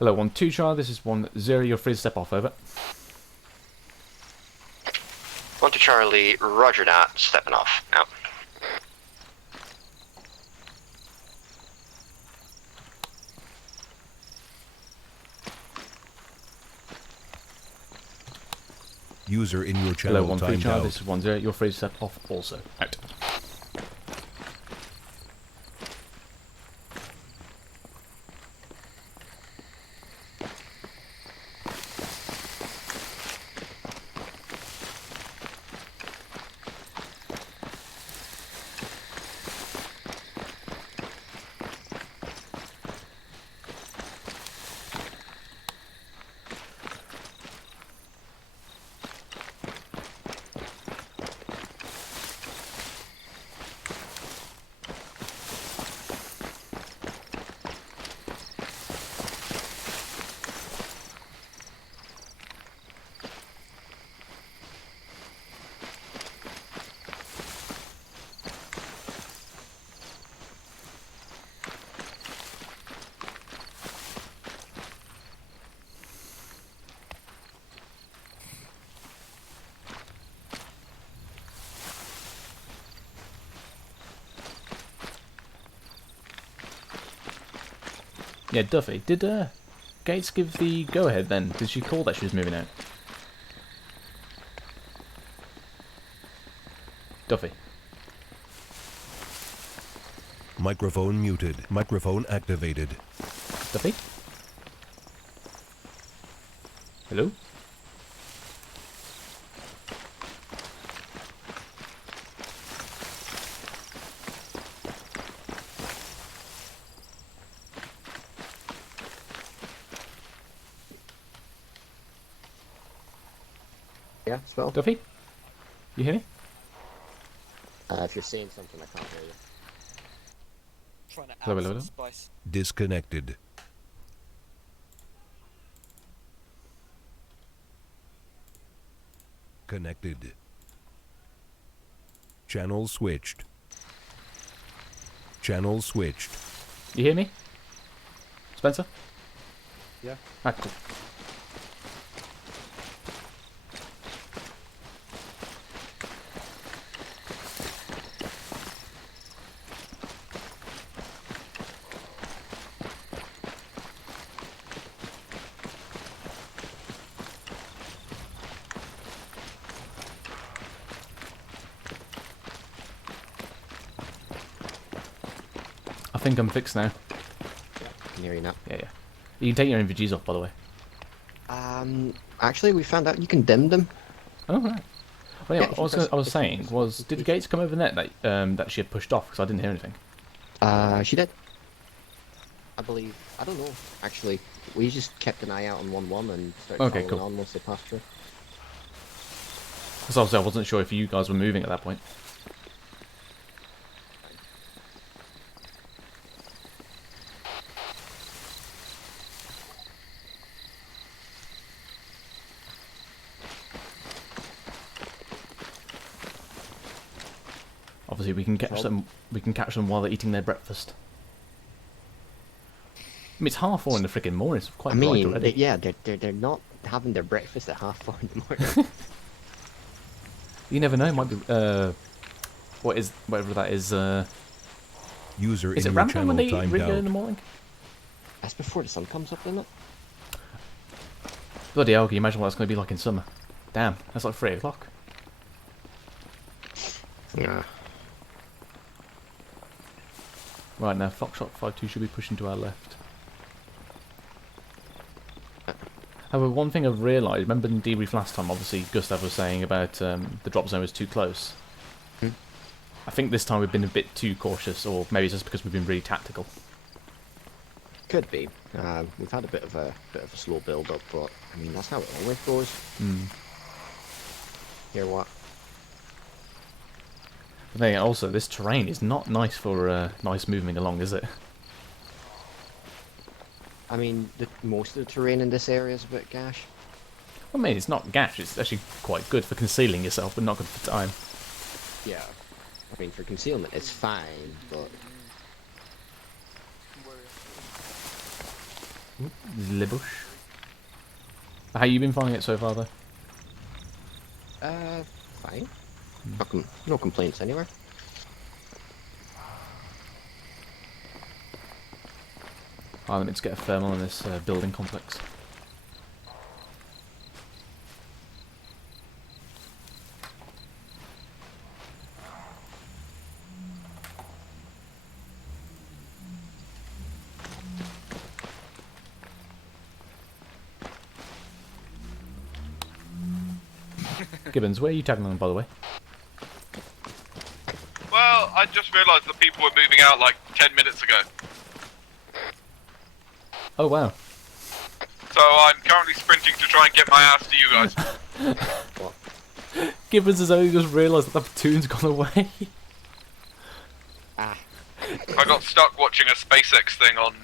Hello, 1-2 Charlie, this is 1-0, you're free to step off, over. 1 to Charlie, roger that, stepping off, out. User in your channel. Hello, 1-3 timed Charlie, out. this is 1-0, you're free to step off, also. Out. Yeah, Duffy, did Gates give the go-ahead then? Did she call that she was moving out? Duffy. Microphone muted. Microphone activated. Duffy? Hello? Yeah, Spell? Duffy? You hear me? If you're saying something, I can't hear you. Trying to Hello, add hello, some hello? spice. Disconnected. Connected. Channel switched. Channel switched. You hear me? Spencer? Yeah. Ah, cool. I think I'm fixed now. Yeah, I can hear you now. Yeah, yeah. You can take your NVGs off, by the way. Actually, we found out you can dim them. Oh, right. Well, yeah, Yeah, I was saying was, did Gates come over net that she had pushed off? Because I didn't hear anything. She did. I believe. I don't know, actually. We just kept an eye out on 1-1 and started Okay, following cool. on once they passed through. Because obviously I wasn't sure if you guys were moving at that point. Obviously, we can catch them. We can catch them while they're eating their breakfast. I mean, it's 4:30 in the freaking morning. It's quite bright already. They're not having their breakfast at 4:30 in the morning. You never know. It might be whatever that is. User Is in it your random channel when they eat timed regular out. in the morning? That's before the sun comes up, isn't it? Bloody hell! Can you imagine what it's going to be like in summer? Damn, that's like 3 o'clock. Yeah. Right now, Foxtrot 5-2 should be pushing to our left. However, one thing I've realised, remember in debrief last time, obviously Gustav was saying about the drop zone was too close. I think this time we've been a bit too cautious, or maybe it's just because we've been really tactical. Could be. We've had a bit of a slow build up, but I mean that's how it always goes. Hear what? But then also, this terrain is not nice for nice moving along, is it? I mean, most of the terrain in this area is a bit gash. I mean, it's not gash. It's actually quite good for concealing yourself, but not good for time. Yeah. I mean, for concealment, it's fine, but Libush. How you been finding it so far, though? fine. No complaints anywhere. I need to get a thermal in this building complex. Gibbons, where are you tagging on, by the way? Well, I just realised the people were moving out like 10 minutes ago. Oh, wow. So I'm currently sprinting to try and get my ass to you guys. Gibbons has only just realised that the platoon's gone away. Ah. I got stuck watching a SpaceX thing on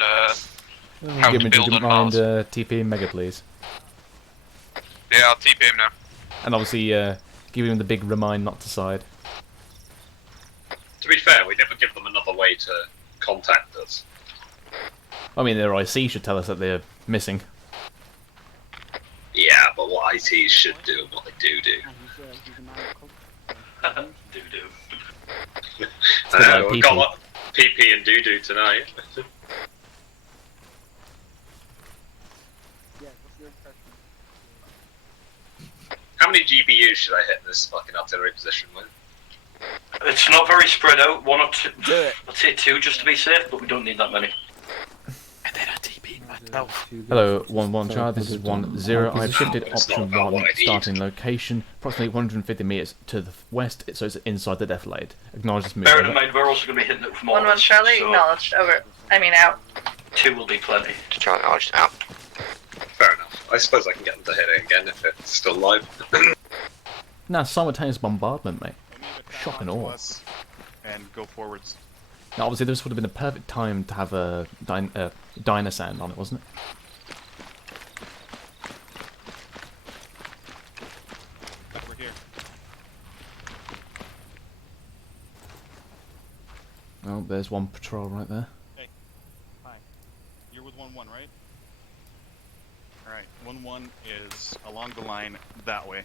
how to Gibbons, you build didn't on mind Mars. TP Mega, please. Yeah, I'll TP him now. And obviously, give him the big remind not to side. To be fair, we never give them another way to contact us. I mean, their IC should tell us that they're missing. Yeah, but what ITs should do and what they do. We've got what PP and do tonight. How many GBUs should I hit this fucking artillery position with? It's not very spread out. One or two. I'd say 2 just to be safe, but we don't need that many. And then I TP'd myself. Hello, 1-1 Charlie, this is 1-0. I've shifted option 1 starting location, approximately 150 metres to the west, so it's inside the defilade. Acknowledge this move. Bearing in mind, we're also going to be hitting it from all 1-1 Charlie, so acknowledged. Over. I mean, out. 2 will be plenty. Charlie acknowledged, out. Fair enough. I suppose I can get them to hit it again if it's still live. Nah, simultaneous bombardment, mate. Shock and awe. And go forwards. Now, obviously, this would have been a perfect time to have a diner sound on it, wasn't it? We're here. Oh, there's one patrol right there. Hey. Hi. You're with 1-1, right? Alright, 1-1 is along the line that way.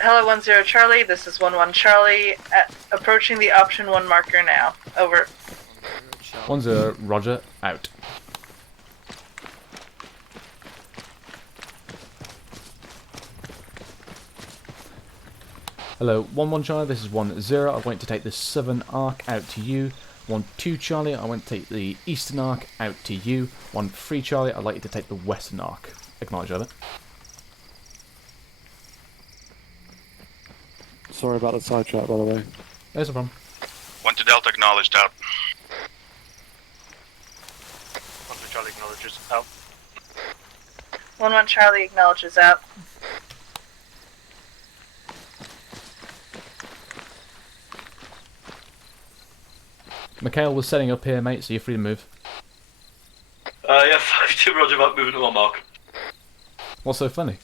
Hello 1-0 Charlie, this is 1-1 Charlie, approaching the option 1 marker now. Over. 1-0, Roger, out. Hello, 1-1 Charlie, this is 1-0. I want to take the southern arc out to you. 1-2 Charlie, I want to take the eastern arc out to you. 1-3 Charlie, I'd like you to take the western arc. Acknowledge over. Sorry about the sidetrack, by the way. There's no problem. 1 to Delta acknowledged, out. 1 to Charlie acknowledges, out. 1-1 Charlie acknowledges out. Mikhail was setting up here, mate, so you're free to move. Yeah, 5-2 Roger about moving to 1 mark. What's so funny?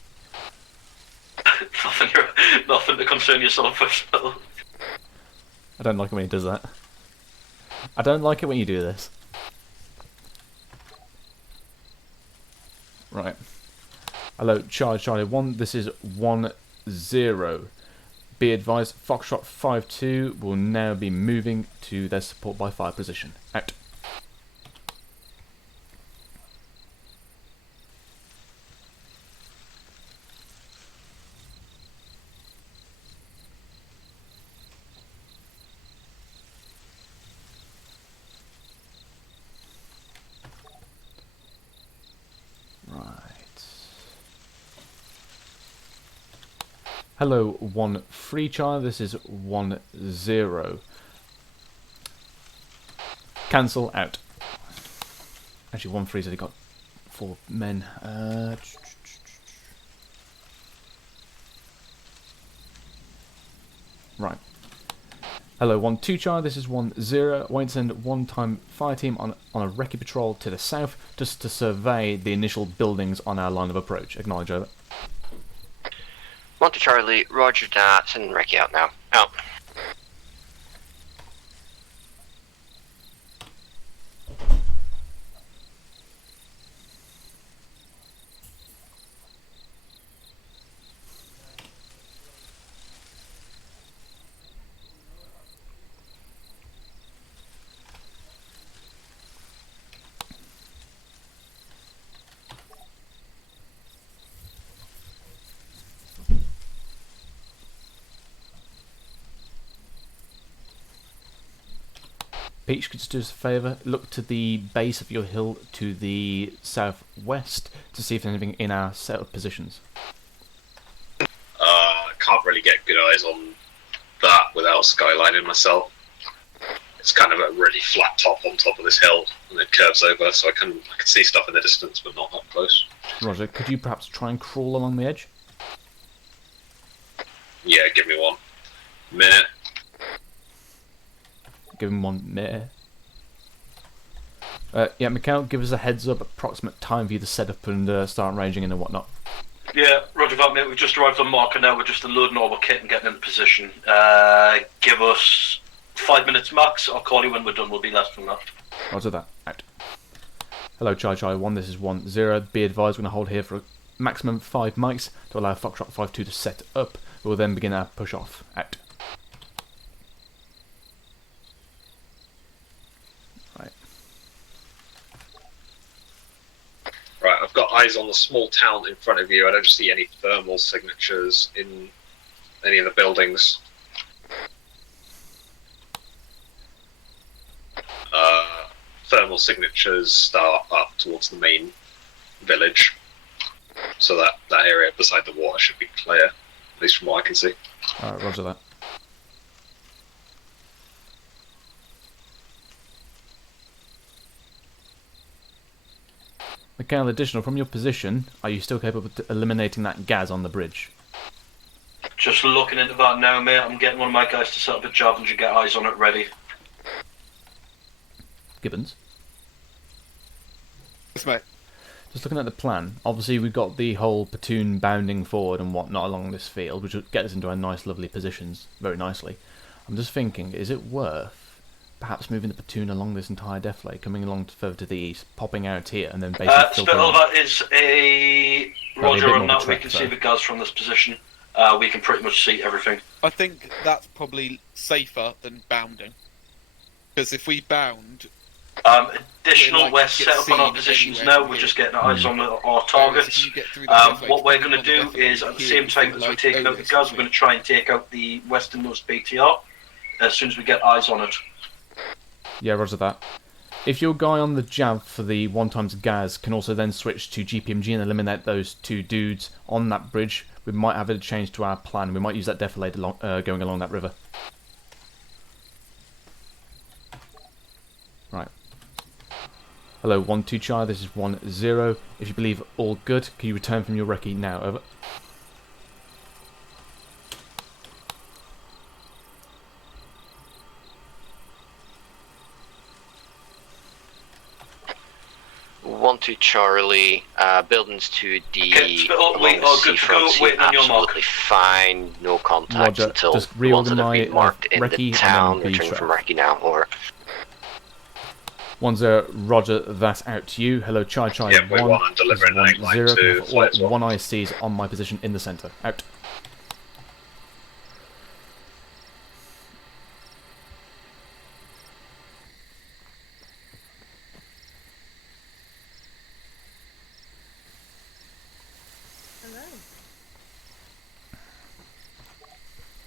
Nothing to concern yourself with. I don't like it when he does that. I don't like it when you do this. Right. Hello, Charlie 1. This is 1-0. Be advised, Foxtrot 5-2 will now be moving to their support by fire position. Out. Hello, 1-3 Charlie, this is 1-0. Cancel, out. Actually, 1-3 said he got 4 men. Right. Hello, 1-2 Charlie, this is 1-0. I want to send one-time fire team on a recce patrol to the south just to survey the initial buildings on our line of approach. Acknowledge over. 1 to Charlie, roger that, send Recce out now. Out. Peach, could you do us a favour? Look to the base of your hill to the southwest to see if there's anything in our set of positions. Can't really get good eyes on that without skylining myself. It's kind of a really flat top on top of this hill, and it curves over, so I can see stuff in the distance, but not up close. Roger, could you perhaps try and crawl along the edge? Yeah, give me 1 minute. Give him 1 minute. Yeah, Mikhail, give us a heads up, approximate time for you to set up and start ranging in and whatnot. Yeah, roger that, mate. We've just arrived on marker now. We're just unloading all our kit and getting in position. Give us 5 minutes max. I'll call you when we're done. We'll be less than that. Roger that. Out. Hello, Charlie 1. This is 1-0. Be advised, we're going to hold here for a maximum 5 mics to allow Foxtrot 5-2 to set up. We'll then begin our push off. Out. Right, I've got eyes on the small town in front of you. I don't see any thermal signatures in any of the buildings. Thermal signatures start up towards the main village. So that area beside the water should be clear, at least from what I can see. Alright, roger that. Mikhail, additional, from your position, are you still capable of eliminating that gas on the bridge? Just looking into that now, mate. I'm getting one of my guys to set up a job and you get eyes on it ready. Gibbons? Yes, mate. Just looking at the plan, obviously we've got the whole platoon bounding forward and whatnot along this field, which will get us into our nice lovely positions very nicely. I'm just thinking, is it worth perhaps moving the platoon along this entire defilade, coming along further to the east, popping out here, and then basically Spittle, that is a roger on that. We can see the guys from this position. We can pretty much see everything. I think that's probably safer than bounding. Because if we bound... Additional, we're set up on our positions now. We're just getting eyes on our targets. What we're going to do is, at the same time as we're taking out the guys, we're going to try and take out the westernmost BTR as soon as we get eyes on it. Yeah, roger that. If your guy on the jab for the 1x gas can also then switch to GPMG and eliminate those 2 dudes on that bridge, we might have a change to our plan. We might use that defilade going along that river. Right. Hello, 1-2 Charlie, this is 1-0. If you believe all good, can you return from your recce now? Over. To Charlie, buildings to the we are good to go. Waiting on your mark. Absolutely fine. No contacts Roger. until Just the ones that have reorganize been marked in the recce town. and then Returning from recce now. Or 1-0, roger, that's out to you. Hello, Charlie Yeah, 1. I'm delivering 1-0. flight 2. One IC's on my position in the centre. Out.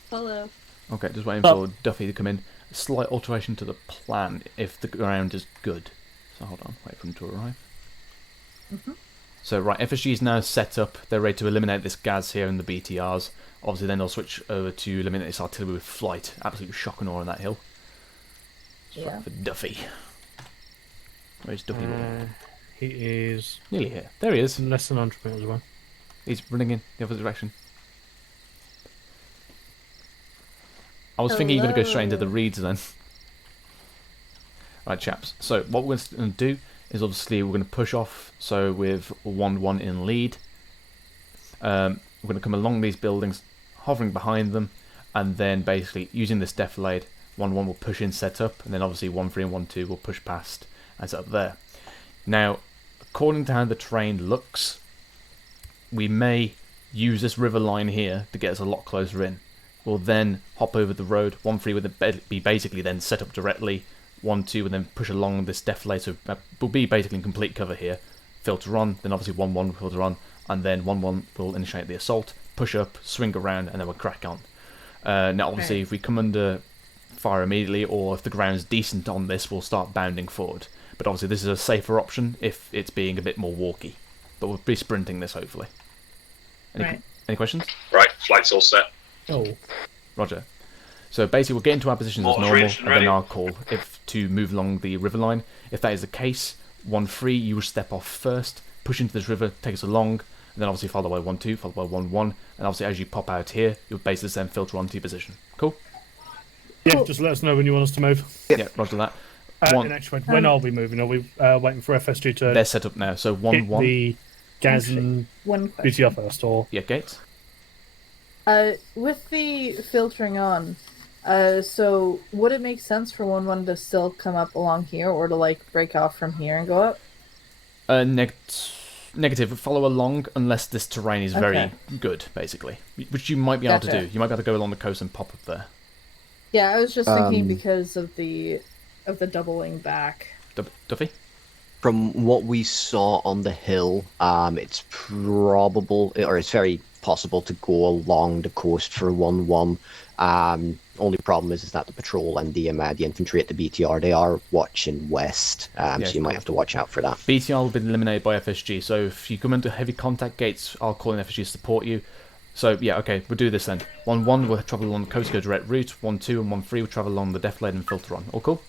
Hello. Okay, just waiting for Duffy to come in. A slight alteration to the plan if the ground is good. So hold on, wait for him to arrive. So right, FSG is now set up. They're ready to eliminate this gas here in the BTRs. Obviously then they'll switch over to eliminate this artillery with flight. Absolute shock and awe on that hill. Yeah. For Duffy. Where's Duffy? He is... nearly here. There he is. Less than 100 metres away. He's running in the opposite direction. I was thinking you're going to go straight into the reeds then. Right, chaps. So what we're going to do is obviously we're going to push off. So with 1-1 in lead, we're going to come along these buildings, hovering behind them, and then basically using this defilade, 1-1 will push in, set up, and then obviously 1-3 and 1-2 will push past and set up there. Now, according to how the terrain looks, we may use this river line here to get us a lot closer in. We'll then hop over the road. 1-3 would be basically then set up directly. 1-2 would then push along this defilade. So we'll be basically in complete cover here. Filter on, then obviously 1-1 will filter on, and then 1-1 will initiate the assault, push up, swing around, and then we'll crack on. Now obviously if we come under fire immediately, or if the ground's decent on this, we'll start bounding forward. But obviously this is a safer option if it's being a bit more walky. But we'll be sprinting this hopefully. Any questions? Right, flight's all set. Oh. Roger. So basically we'll get into our positions as normal, and then I'll call if to move along the river line. If that is the case, 1-3, you will step off first, push into this river, take us along, and then obviously followed by 1-2, followed by 1-1, and obviously as you pop out here, you'll basically then filter onto your position. Cool? Yeah, just let us know when you want us to move. Yeah, roger that. In actual fact, when are we moving? Are we waiting for FSG to... They're set up now, so 1-1. Hit the Gaz and one question. BTR first, or... Yeah, Gates? With the filtering on, so would it make sense for 1-1 to still come up along here, or to, like, break off from here and go up? Negative. Follow along unless this terrain is very Okay. good, basically. Which you might be able to Gotcha. do. You might be able to go along the coast and pop up there. Yeah, I was just thinking because of the doubling back. Duffy? From what we saw on the hill, it's probable, or it's very possible to go along the coast for 1-1. Only problem is that the patrol and the infantry at the BTR, they are watching west, so you might have to watch out for that. BTR will be eliminated by FSG, so if you come into heavy contact Gates, I'll call in FSG to support you. So, yeah, okay, we'll do this then. 1-1 will travel along the coast, go direct route. 1-2 and 1-3 will travel along the def lane and filter on. All cool?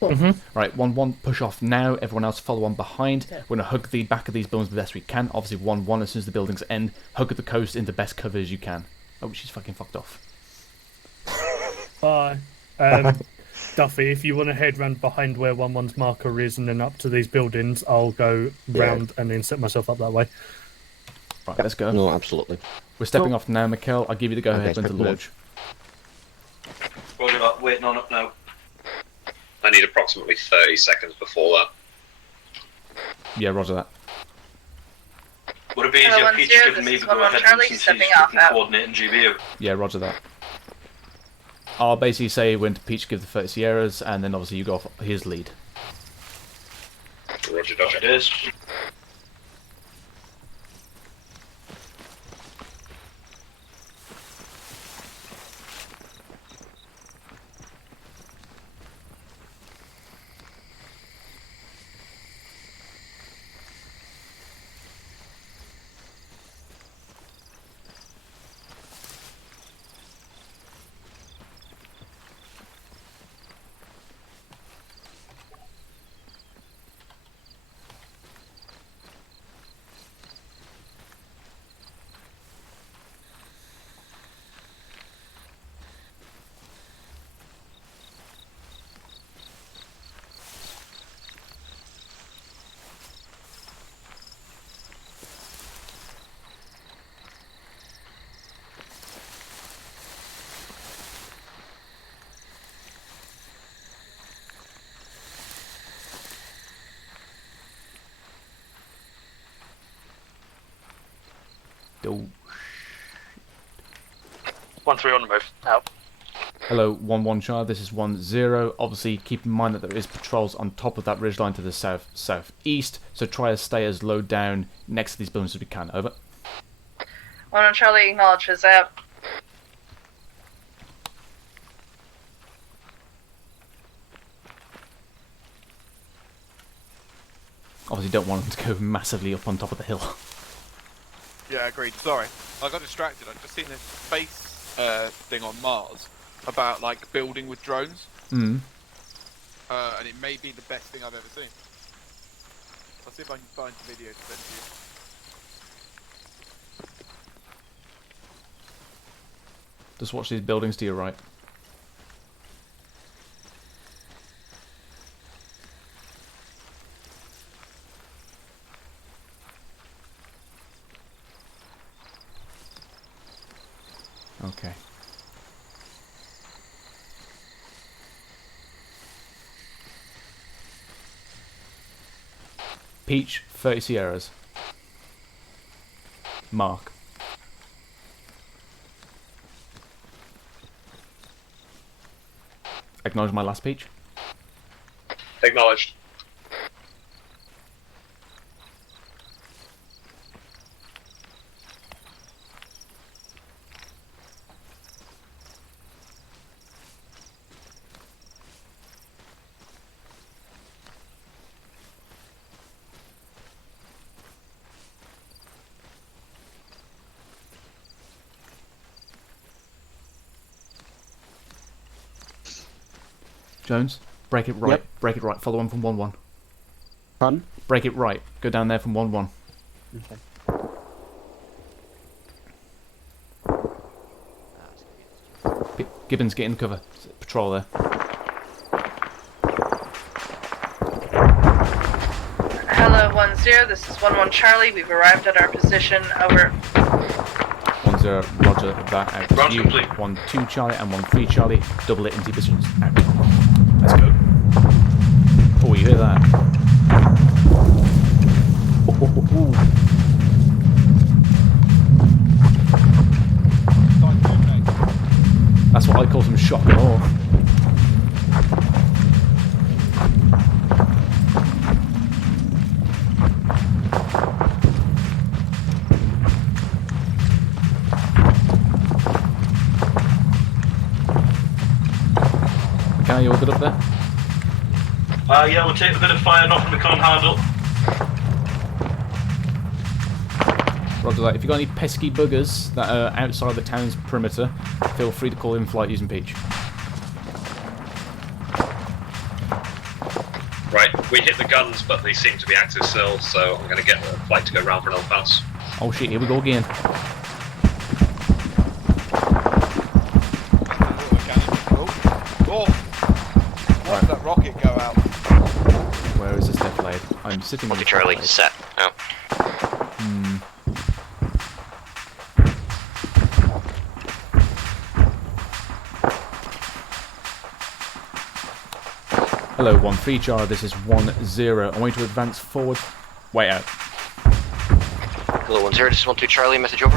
Cool. Right, 1-1, push off now. Everyone else follow on behind. We're going to hug the back of these buildings the best we can. Obviously, 1-1, as soon as the buildings end, hug the coast into best cover as you can. Oh, she's fucking fucked off. Bye. Duffy, if you want to head round behind where 1-1's marker is and then up to these buildings, I'll go round and then set myself up that way. Right, let's go. No, absolutely. We're stepping off now, Mikkel. I'll give you the go-ahead when to launch. Roger that, waiting on it now. I need approximately 30 seconds before that. Yeah, roger that. Would it be easier Peach giving me the go-ahead since he's coordinating GBU? Yeah, roger that. I'll basically say when to Peach give the 30 Sierras, and then obviously you go off his lead. Roger, Dodger. It is. Go. 1-3 on the move. Out. Hello, 1-1 Shire, this is 1-0. Obviously, keep in mind that there is patrols on top of that ridgeline to the south-southeast, so try to stay as low down next to these buildings as we can. Over. 1-1 Charlie acknowledges that. Obviously, don't want them to go massively up on top of the hill. Yeah, agreed. Sorry, I got distracted. I've just seen this space thing on Mars about like building with drones, Mm. and it may be the best thing I've ever seen. I'll see if I can find the video to send you. Just watch these buildings to your right. Okay. Peach, 30 Sierras. Mark. Acknowledge my last Peach. Acknowledged. Jones, break it right. Yep. Break it right. Follow on from 1-1. Pardon? Break it right. Go down there from 1-1. Okay. Gibbons, get in cover. Patrol there. 1-0, this is 1-1 Charlie. We've arrived at our position. Over. 1-0, roger that, out to you. 1-2 Charlie and 1-3 Charlie. Double it into positions, out. Let's go. Oh, you hear that? That's what I call some shock and awe. Okay, you all good up there? Yeah, we'll take a bit of fire, nothing we can't handle. Roger that. If you've got any pesky buggers that are outside the town's perimeter, feel free to call in flight using Peach. Right, we hit the guns, but they seem to be active still, so I'm going to get the flight to go round for another pass. Oh shit, here we go again. Oh! Why did that rocket go out? Where is this deflated? I'm sitting on the Charlie, set. Out. Hello, 1-3 Charlie, this is 1-0. I want you to advance forward. Wait out. Hello, 1-0, this is 1-2 Charlie, message over.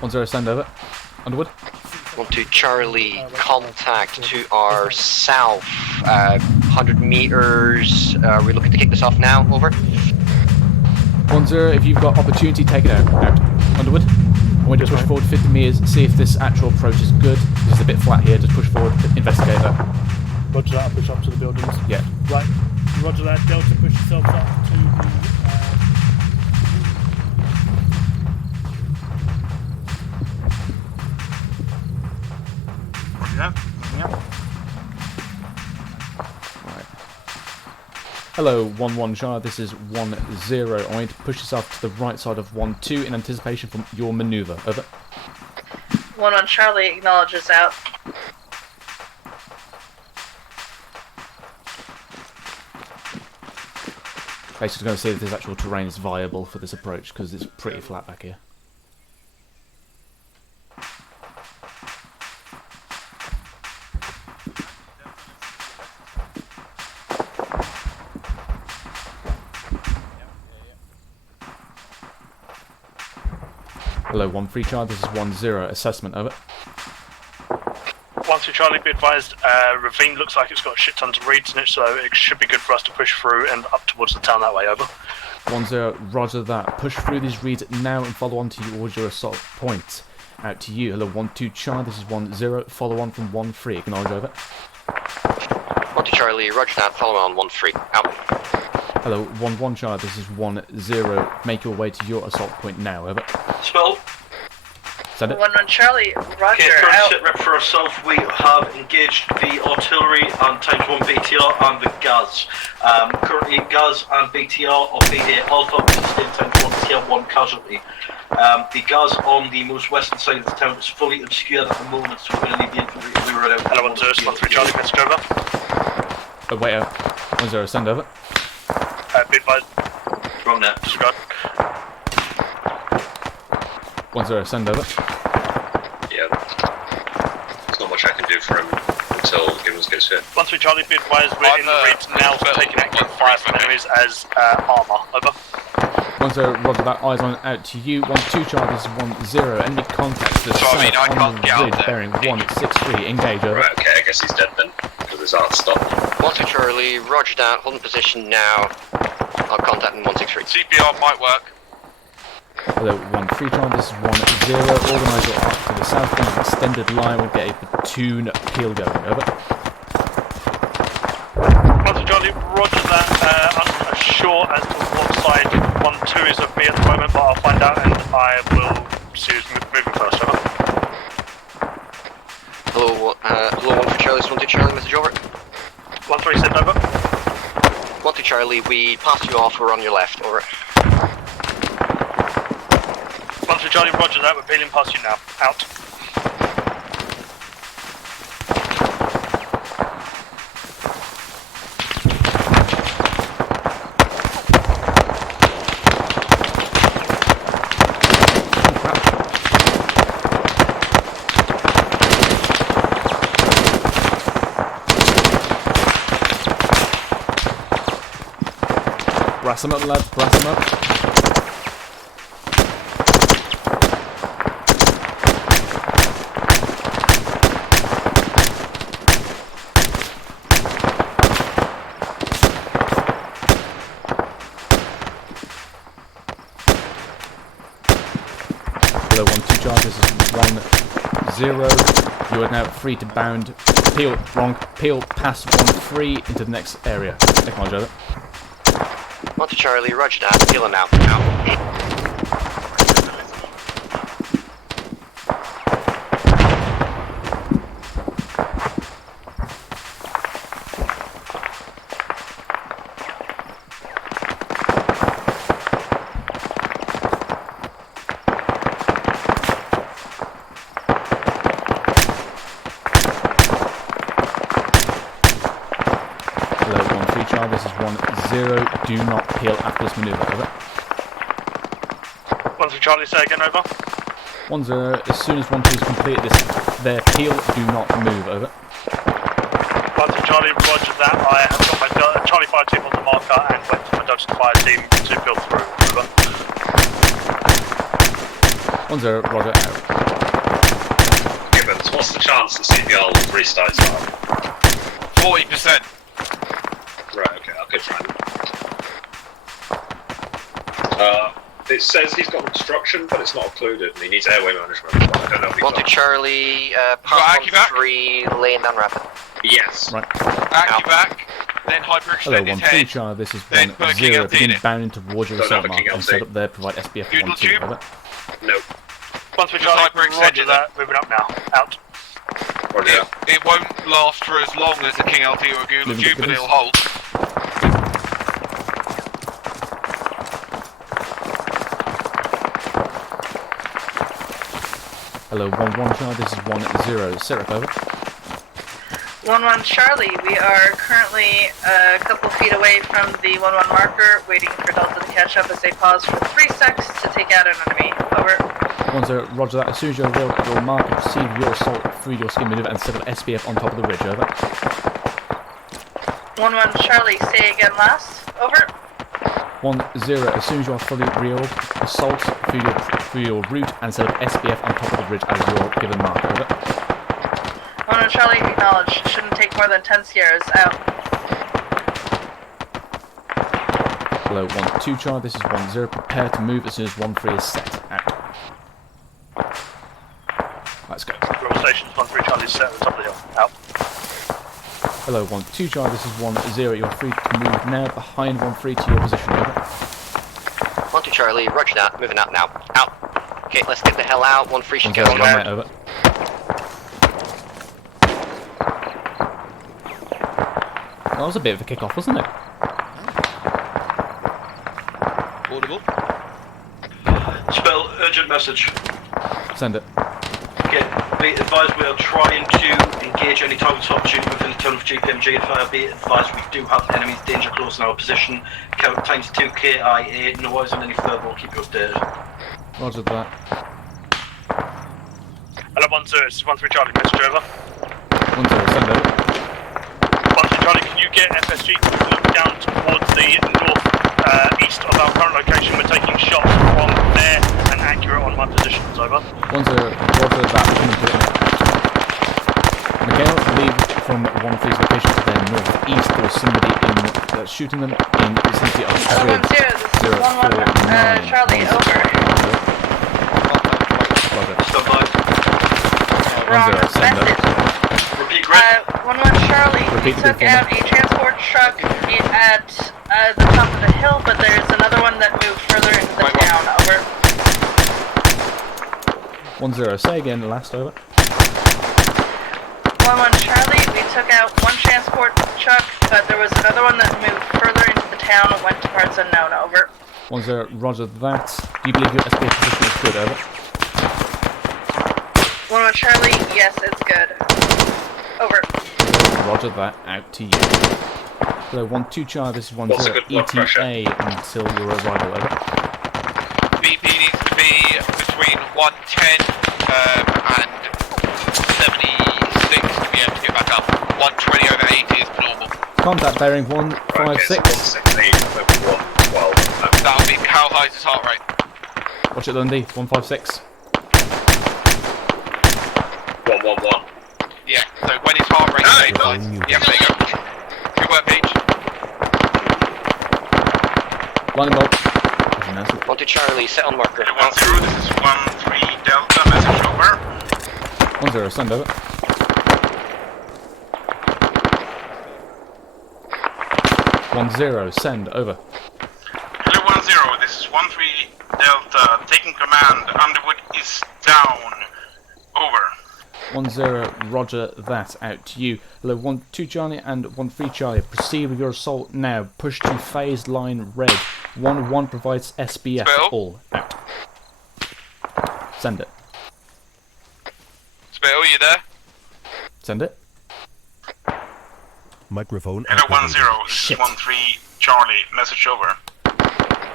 1-0, send over. Underwood? 1-2 Charlie, contact to our south, 100 meters. We're looking to kick this off now, over. 1-0, if you've got opportunity, take it out. Underwood? I want you to push forward 50 meters, see if this actual approach is good. It's a bit flat here, just push forward, investigate that. Roger that, push up to the buildings. Yeah. Right, roger that, Delta, push yourselves up to the... Right. Hello, 1-1 Charlie, this is 1-0. I want you to push yourself to the right side of 1-2 in anticipation for your manoeuvre. Over. 1-1 Charlie acknowledges out. Basically going to see if this actual terrain is viable for this approach, because it's pretty flat back here. Hello, 1-3 Charlie, this is 1-0. Assessment, over. 1-2 Charlie, be advised, ravine looks like it's got shit tons of reeds in it, so it should be good for us to push through and up towards the town that way, over. 1-0, roger that. Push through these reeds now and follow on towards your assault point. Out to you. Hello, 1-2 Charlie, this is 1-0. Follow on from 1-3. Acknowledge, over. 1-2 Charlie, roger that. Follow on 1-3. Out. Hello, 1-1 Charlie, this is 1-0. Make your way to your assault point now, over. Spell. Send it. 1-1 Charlie, roger, Okay, current out. sit rep for ourselves, we have engaged the artillery and ×1 BTR and the GAS. Currently GAS and BTR are BA Alpha, which is in ×1 Tier 1 casualty. The GAS on the most western side of the town is fully obscured at the moment, so we're going to need the infantry to lure it out. Hello, 1-0, 1-3 Charlie, message over. Oh, wait out. 1-0, send over. Be advised. Wrong net. Disregard. 1-0, send over. Yeah. There's not much I can do for him until Gibbons gets hit. 1-3 Charlie, be advised, we're in the reeds now, taking active fire from enemies as ArmA, over. 1-0, roger that. Eyes on out to you. 1-2 Charlie, this is 1-0. Enemy contact to the south on the ridge, bearing 163. Engage, over. Right, okay, I guess he's dead then, because his art's stopped. 1-2 Charlie, roger that. Holding position now. I'll contact in 163. CPR might work. Hello, 1-3 Charlie, this is 1-0. Organise your arc to the south end of the extended line. We'll get a platoon peel going, over. 1-2 Charlie, roger that. I'm not sure as to what side 1-2 is of me at the moment, but I'll find out and I will see who's moving first, over. Hello, 1-3 Charlie, this is 1-2 Charlie, message over. 1-3, send over. 1-2 Charlie, we passed you off, we're on your left, over. 1-3 Charlie, roger that, we're peeling past you now. Out. Brass them up, lads. Brass them up. Hello, 1-2 charge. This is 1-0. You are now free to bound. Peel past 1-3 into the next area. Acknowledge over. 1 to Charlie, roger that. Peeling out. Out. This is 1-0. Do not peel after this manoeuvre. Over. 1-3 Charlie, say again, over. 1-0. As soon as 1-2 is completed their peel, do not move. Over. 1-3 Charlie, roger that. I have got my Charlie fire team on the marker and went to my Dutch fire team to peel through. Over. 1-0. Roger. Out. Gibbons, what's the chance that CPL restarts up? 40%. Right, okay, I'll go try it says he's got obstruction, but it's not included, and he needs airway management. I don't know if he's 1 to Charlie, pass 1-3, laying down rapid. Yes. Right. Accu back, then hyperextend his head. Charlie, this is then 1-0. Begin bounding towards your assault mark and set up there, provide SBF 1-2. Over. No. 1-3 Charlie, roger that. Moving up now. Out. It won't last for as long as a King LT or a Gula Tube, but it'll hold. Hello, 1-1 Charlie, this is 1-0. Syrup, over. 1-1 Charlie, we are currently a couple feet away from the 1-1 marker, waiting for Delta to catch up as they pause for 3 seconds to take out an enemy. Over. 1-0, roger that. As soon as your marker perceive your assault through your skin maneuver and set up SBF on top of the ridge. Over. 1-1 Charlie, say again last. Over. 1-0, as soon as you are fully reorged, assault through your route and set up SBF on top of the ridge as your given mark. Over. 1-1 Charlie, acknowledge. Shouldn't take more than 10 Sierras. Out. Hello, 1-2 Charlie, this is 1-0. Prepare to move as soon as 1-3 is set. Out. Let's go. Roll stations, 1-3 Charlie, set at the top of the hill. Out. Hello, 1-2 Charlie, this is 1-0. You're free to move now behind 1-3 to your position. Over. 1 to Charlie, roger that. Moving out now. Out. Okay, let's get the hell out. 1-3 should go. Over. That was a bit of a kick-off, wasn't it? Audible. Spell urgent message. Send it. Okay, be advised we are trying to engage any target opportunity within the tunnel of GPMG. Be advised we do have enemies danger close in our position. Count times 2 KIA. No eyes on any further. We'll keep you updated. Roger that. Hello, 1-0. This is 1-3 Charlie. Message over. 1-0. Send it. 1-3 Charlie, can you get FSG to look down towards the north east of our current location? We're taking shots from there and accurate on my positions. Over. 1-0. Roger that. Miguel, leave from 1-3's location to their northeast. There is somebody in shooting them in the vicinity of Hello, 1-0. This is 1-1 Charlie. Over. Roger. Stand by. Wrong 1-0. Send message. it. Repeat grid. 1-1 Charlie. We Repeat the took out a transport truck at the top of the hill, but there's another one that moved further into the town. Over. 1-0. Say again. Last. Over. 1-1 Charlie. We took out one transport truck, but there was another one that moved further into the town and went towards unknown. Over. 1-0. Roger that. Do you believe your SBF position is good? Over. 1-1 Charlie. Yes, it's good. Over. Roger that. Out to you. Hello, 1-2 Charlie. This is 1-0 ETA until your arrival. Over. BP needs to be between 110 and 76 to be able to get back up. 120 over 80 is normal. Contact bearing 156. 168 over 112. Stabilise his heart rate. Watch it, Lundy. 156. 111. Yeah, so when his heart rate stabilises. Yeah, there you go. Good work, Peach. Lightning bolt. 1-2 Charlie, set on marker. 1-0, this is 1-3 Delta, message over. 1-0, send over. 1-0, send over. Hello 1-0, this is 1-3 Delta, taking command, Underwood is down. Over. 1-0, roger that, out to you. Hello 1-2 Charlie and 1-3 Charlie, proceed with your assault now. Push to phase line red. 1-1 provides SBF all out. Send it. Spill, you there? Send it. Microphone Hello activated. 1-0, this is 1-3 Charlie, message over.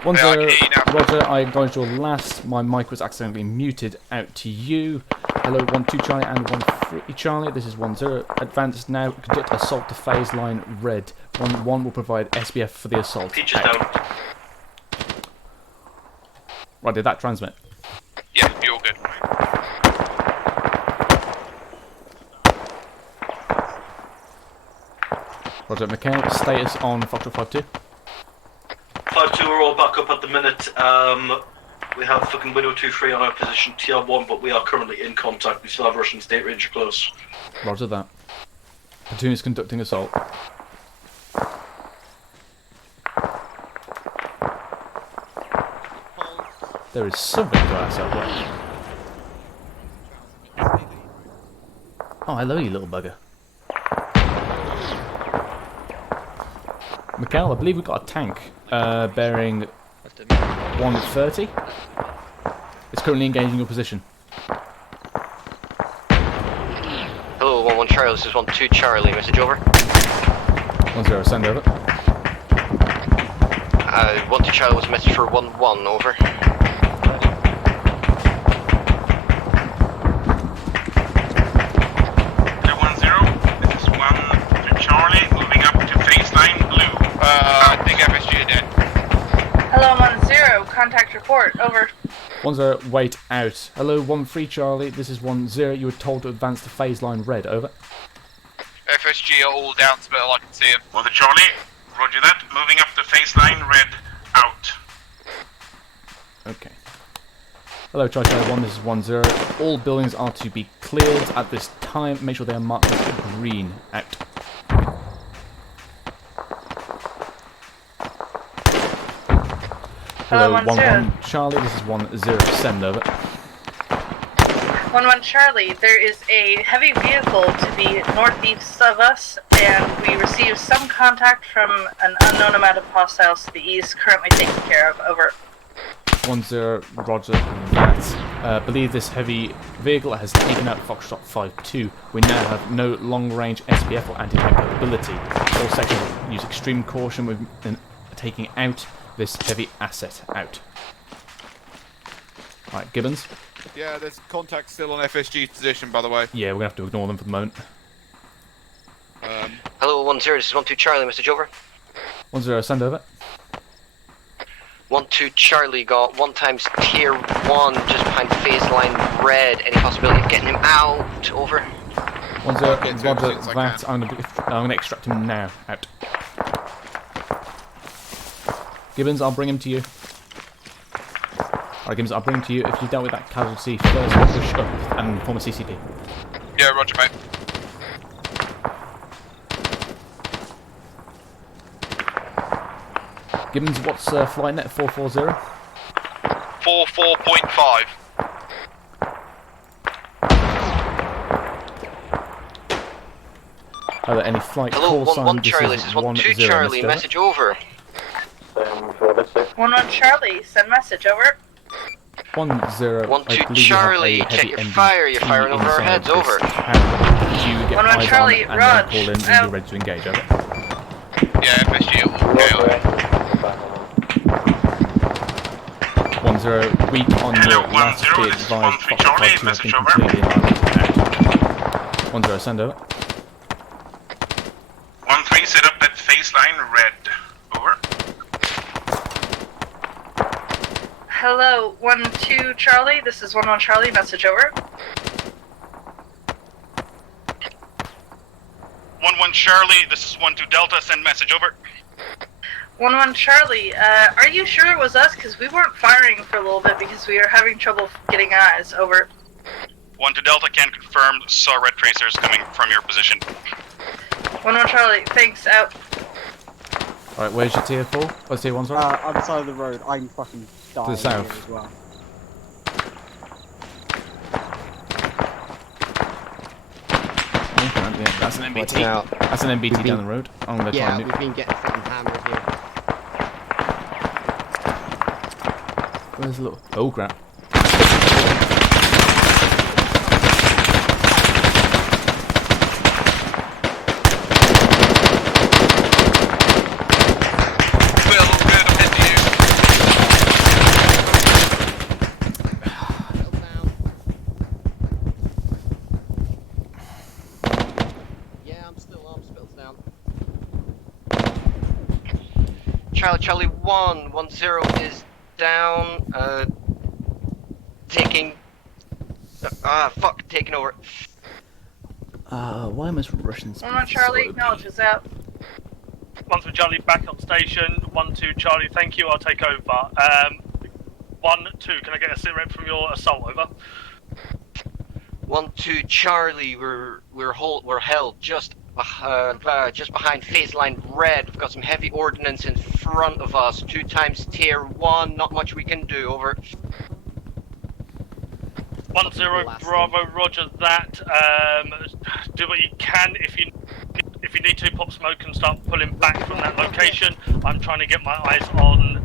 1-0, roger, I acknowledge your last. My mic was accidentally muted, out to you. Hello 1-2 Charlie and 1-3 Charlie, this is 1-0. Advance now, conduct assault to phase line red. 1-1 will provide SBF for the assault. Peach is down. Right, did that transmit? Yeah, you're all good. Roger, Mikhail, status on Foxtrot 5-2. 5-2 are all back up at the minute. We have fucking Widow 2-3 on our position TR1, but we are currently in contact. We still have Russian State Ranger close. Roger that. Platoon is conducting assault. There is something glass out there. Oh, hello, you little bugger. Mikhail, I believe we've got a tank bearing 130. It's currently engaging your position. Hello, 1-1 Charlie, this is 1-2 Charlie, message over. 1-0, send over. 1-2 Charlie was a message for 1-1, over. I think FSG are dead. Hello 1-0, contact report, over. 1-0, wait out. Hello 1-3 Charlie, this is 1-0. You were told to advance to phase line red, over. FSG are all down, Spill, I can see them. 1-0 Charlie, roger that. Moving up to phase line red, out. Okay. Hello Charlie 1, this is 1-0. All buildings are to be cleared at this time. Make sure they are marked as green, out. Hello 1-1 Charlie, this is 1-0, send over. 1-1 Charlie, there is a heavy vehicle to the northeast of us, and we received some contact from an unknown amount of hostiles to the east, currently taken care of, over. 1-0, roger that. Believe this heavy vehicle has taken out Foxtrot 5-2. We now have no long-range SPF or anti-tank capability. All sections use extreme caution with taking out this heavy asset, out. Right, Gibbons? Yeah, there's contact still on FSG's position, by the way. Yeah, we're going to have to ignore them for the moment. Hello 1-0, this is 1-2 Charlie, message over. 1-0, send over. 1-2 Charlie got 1 times tier 1 just behind phase line red. Any possibility of getting him out, over. 1-0, roger that. I'm going to extract him now, out. Gibbons, I'll bring him to you. Alright, Gibbons, I'll bring him to you. If you've dealt with that casualty first, push up and form a CCP. Yeah, roger, mate. Gibbons, what's flight net 440? 44.5. Are there any flight Hello, call 1-1 Charlie, this is 1-2 Charlie, message over. 1-1 Charlie, send message, over. 1-0. 1-2 Charlie, check your fire, you're firing over our heads, over. Did you get 1-1 eyes Charlie, on and Rog, then call in when you're ready to engage, over? Yeah, FSG are all okay. 1-0, weak on your last bid, advised Fox 5-2 has been completely annihilated. 1-0, send over. 1-3, set up at phase line red. Over. Hello, 1-2 Charlie. This is 1-1 Charlie. Message over. 1-1 Charlie, this is 1-2 Delta. Send message over. 1-1 Charlie. Are you sure it was us? Because we weren't firing for a little bit because we were having trouble getting eyes. Over. 1-2 Delta can confirm. Saw red tracers coming from your position. 1-1 Charlie. Thanks. Out. Alright, where's your tier 4? What's tier 1, sorry? Other side of the road. I'm fucking dying. To the south. Here as well. Yeah, that's an Watch MBT. out. That's an MBT down the road. I'm gonna try Yeah, and we've been getting fucking hammered here. Where's the little... Oh, crap. Charlie 1-10 is down. Taking. Taking over. Why am I rushing? 1-1 Charlie. Acknowledges out. 1-2 Charlie back on station. 1-2 Charlie. Thank you. I'll take over. 1-2. Can I get a sit rep from your assault? Over. 1-2 Charlie. We're held just behind phase line red. We've got some heavy ordnance in front of us. 2 times tier 1. Not much we can do. Over. 1-0 Bravo. Roger that. Do what you can. If you need to, pop smoke and start pulling back from that location. I'm trying to get my eyes on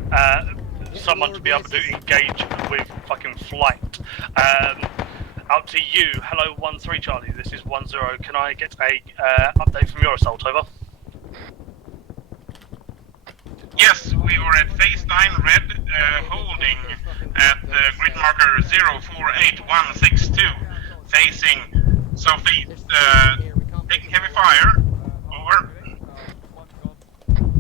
someone to be able to engage with fucking flight. Out to you. Hello, 1-3 Charlie. This is 1-0. Can I get a update from your assault? Over. Yes, we were at phase 9 red, holding at grid marker 048162, facing southeast, taking heavy fire. Over.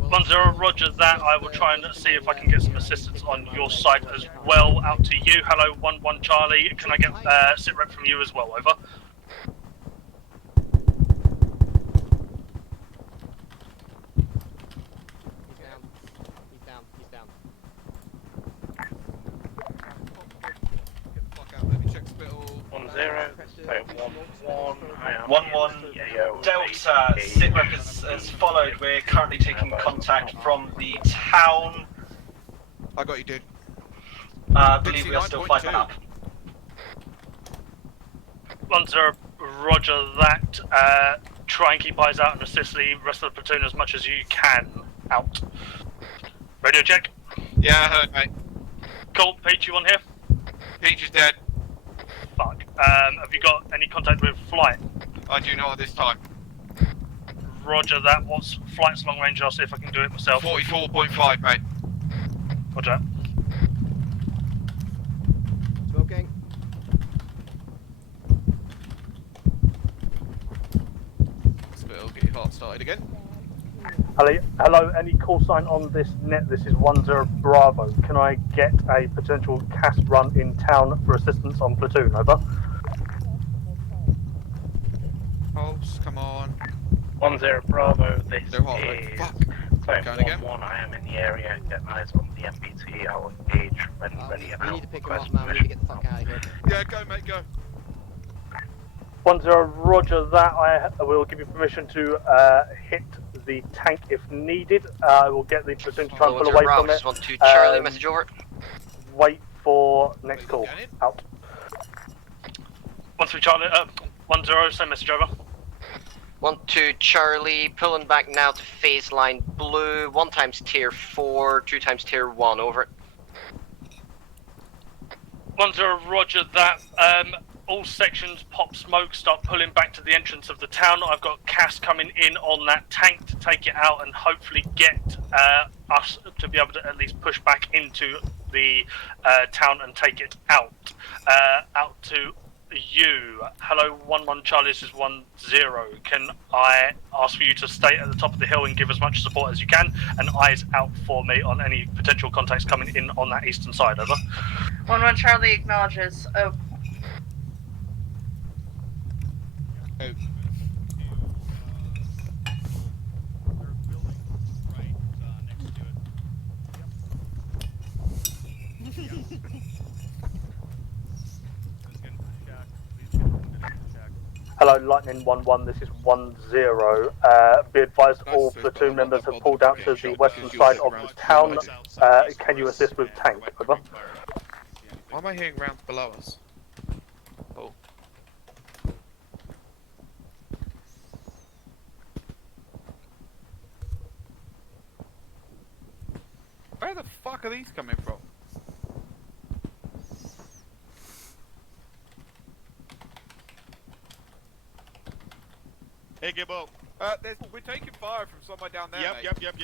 1-0, roger that. I will try and see if I can get some assistance on your side as well. Out to you. Hello, 1-1 Charlie. Can I get sit rep from you as well? Over. He's down. Let me check spittle. 1-0. 1-1 Delta, SITREP has followed. We're currently taking contact from the town. I got you, dude. I believe we are still 5 up. 1-0, roger that. Try and keep eyes out and assist the rest of the platoon as much as you can. Out. Radio check. Yeah, I heard, mate. Cool. Peach, you on here? Peach is dead. Fuck. Have you got any contact with flight? I do not at this time. Roger that. What's flight's long range? I'll see if I can do it myself. 44.5, mate. Roger. Smoking. Spittle, get your heart started again. Hello, any call sign on this net? This is 1-0 Bravo. Can I get a potential cast run in town for assistance on platoon? Over. Pulse, come on. 1-0 Bravo, this No heart rate. is Fuck. Phone Going again. 1-1, I am in the area, get eyes on the MBT, I will engage, ready and We out. need to pick him up, man. We need to get the fuck out of here. Yeah, go, mate, go. 1-0, roger that. I will give you permission to hit the tank if needed. I will get the platoon to try and pull away from it. 1-2 Charlie, message over. Wait for next call. Out. 1-3 Charlie, 1-0, same message over. 1-2 Charlie, pulling back now to phase line blue. 1 times tier 4, 2 times tier 1, over. 1-0, roger that. All sections pop smoke, start pulling back to the entrance of the town. I've got Cass coming in on that tank to take it out and hopefully get us to be able to at least push back into the town and take it out. Out to you. Hello, 1-1 Charlie, this is 1-0. Can I ask for you to stay at the top of the hill and give as much support as you can, and eyes out for me on any potential contacts coming in on that eastern side, over? 1-1 Charlie acknowledges. Oh. Hello, Lightning 1-1, this is 1-0. Be advised all platoon members have pulled out to the western side of the town. Can you assist with tank, over? Why am I hearing rounds below us? Oh. Where the fuck are these coming from? Hey, Gibbo. We're taking fire from somewhere down there. Yep. I Dropping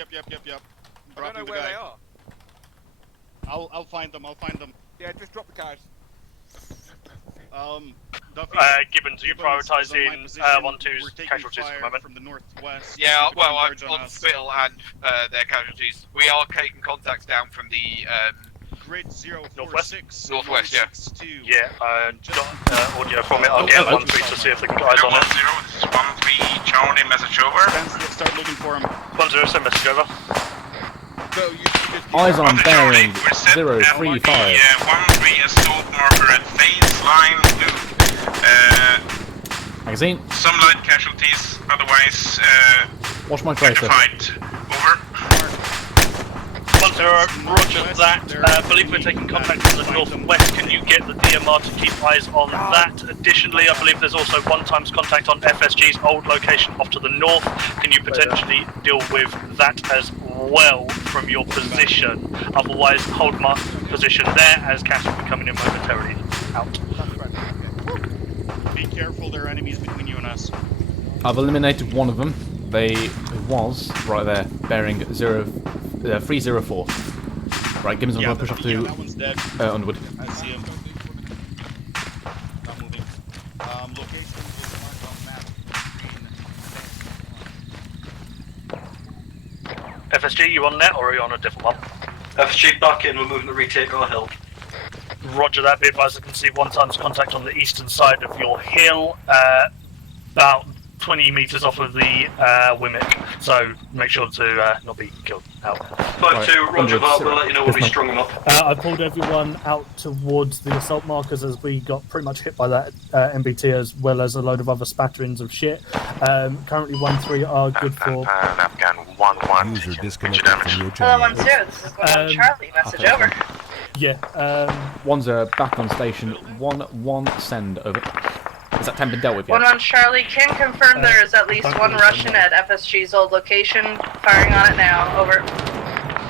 don't know the where guy. they are. I'll find them. Yeah, just drop the cars. Duffy. Gibbons, are you prioritising 1-2's casualties at the moment? From the northwest. Yeah, well, I'm on on Spittle and their casualties. We are taking contacts down from the Grid northwest. Northwest, yeah. Got audio from it. I'll get 1-3 to see if they can get eyes on it. 1-0, this is 1-3 Charlie, message over. Start looking for him. 1-0, send message over. Eyes on bearing We're set 035. 1-3 assault marker at phase line blue. Magazine. Some light casualties, otherwise Watch my tracer. fight. Over. 1-0, roger that. I believe we're taking contact from the northwest. Can you get the DMR to keep eyes on that? Additionally, I believe there's also 1-times contact on FSG's old location off to the north. Can you potentially deal with that as well from your position? Otherwise, hold my position there as Cash will be coming in momentarily. Out. Be careful, there are enemies between you and us. I've eliminated one of them. They was right there, bearing 304. Right, Gibbons, I'm going to push up to that one's dead. Underwood. I see him. Not moving. Location is marked on map. FSG, you on net or are you on a different one? FSG back in, we're moving to retake our hill. Roger that, be advised I can see 1-times contact on the eastern side of your hill, about 20 metres off of the Wimmick, so make sure to not be killed out. 5-2, roger that, we'll let you know when we strung them up. I pulled everyone out towards the assault markers as we got pretty much hit by that MBT as well as a load of other spatterings of shit. Currently 1-3 are good for... Afghan 1-1. User disconnected from your channel. Hello, 1-0, this is 1-1 Charlie, message over. Yeah. 1-0 back on station. 1-1 send over. Is that 10 been dealt with yet? 1-1 Charlie can confirm there is at least one Russian at FSG's old location. Firing on it now. Over.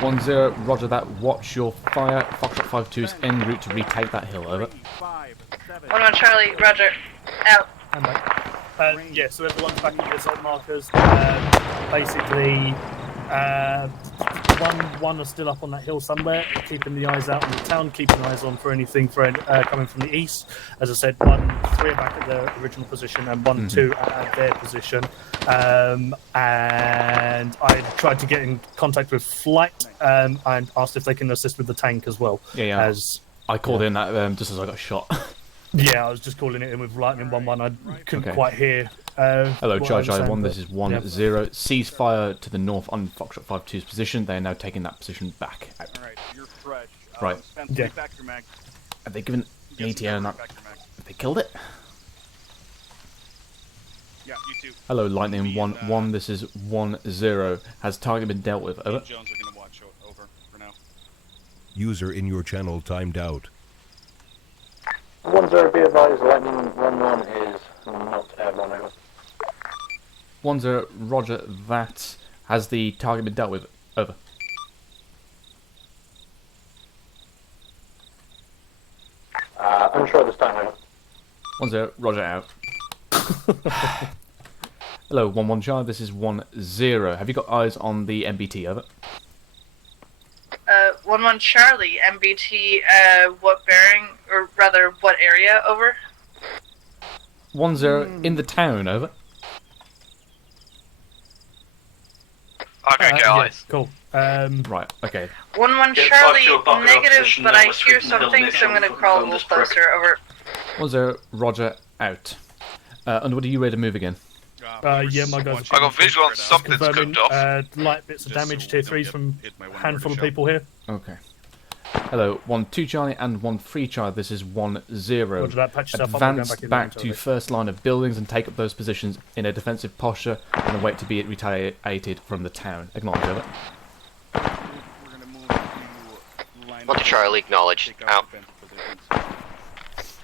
1-0, roger that. Watch your fire. Foxtrot 5-2's en route to retake that hill. Over. 1-1 Charlie, roger. Out. Yeah, so everyone's back at the assault markers. Basically, 1-1 are still up on that hill somewhere, keeping the eyes out on the town, keeping eyes on for anything coming from the east. As I said, 1-3 are back at their original position and 1-2 are at their position. And I tried to get in contact with Flight and asked if they can assist with the tank as well. Yeah. As I called in that just as I got shot. Yeah, I was just calling it in with Lightning 1-1. I couldn't quite hear. Hello, Charge I-1. This is 1-0. Ceasefire to the north on Foxtrot 5-2's position. They are now taking that position back out. Alright, you're fresh. Right. Yeah. Back your mag. Have they given an ETA on that? Have they killed it? Yeah, you too. Hello, Lightning 1-1. This is 1-0. Has target been dealt with? Over. Jones are going to watch over for now. User in your channel timed out. 1-0, be advised, Lightning 1-1 is not airborne, over. 1-0, roger that. Has the target been dealt with? Over. Unsure this time, over. 1-0, roger out. Hello, 1-1 Charlie, this is 1-0. Have you got eyes on the MBT? Over. 1-1 Charlie, MBT, what bearing, or rather, what area, over? 1-0 in the town, over. Okay, get eyes. Cool. Right, okay. 1-1 Charlie, negative, but I hear something, so I'm going to crawl a little closer, over. 1-0, Roger, out. Underwood, are you ready to move again? Yeah, my guys. I got visual on something's Confirming, cooked off. Light bits of damage, tier 3s from a handful of people here. Okay. Hello, 1-2 Charlie and 1-3 Charlie. This is 1-0. Roger that, patch yourself up, I'm going Advance back in back to first line of buildings and take up those positions in a defensive posture and await to be retaliated from the town. Acknowledge, over. 1 Charlie, acknowledged. Out.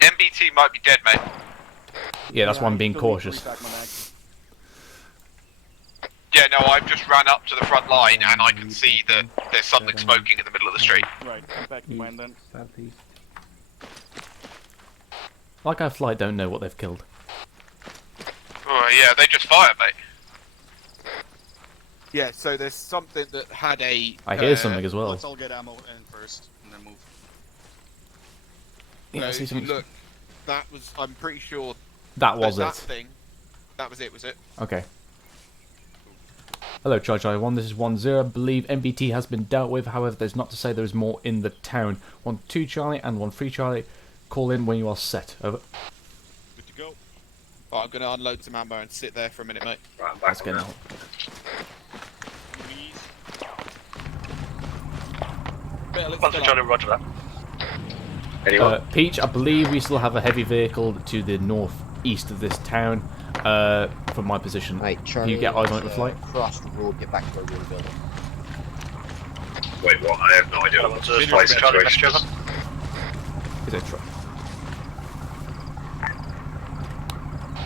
MBT might be dead, mate. Yeah, that's why I'm being cautious. Yeah, no, I've just ran up to the front line and I can see that there's something smoking in the middle of the street. Right, come back in line then. Like our flight don't know what they've killed. Oh, yeah, they just fired, mate. Yeah, so there's something that had a... I hear something as well. Let's all get ammo in first, and then move. Yeah, I see something. Look, that was... I'm pretty sure... That was that it. thing... That was it, was it? Okay. Hello, Charlie 1. This is 1-0. I believe MBT has been dealt with. However, there's not to say there is more in the town. 1-2 Charlie and 1-3 Charlie. Call in when you are set. Over. Good to go. Right, I'm going to unload some ammo and sit there for a minute, mate. Right, I'm back. Let's get now. Charlie, roger that. Anyone? Peach, I believe we still have a heavy vehicle to the northeast of this town. From my position. Right, Charlie, you get eyes on it with flight? Cross the road, get back to where we were building. Wait, what? I have no idea what the flight situation is. Is it truck?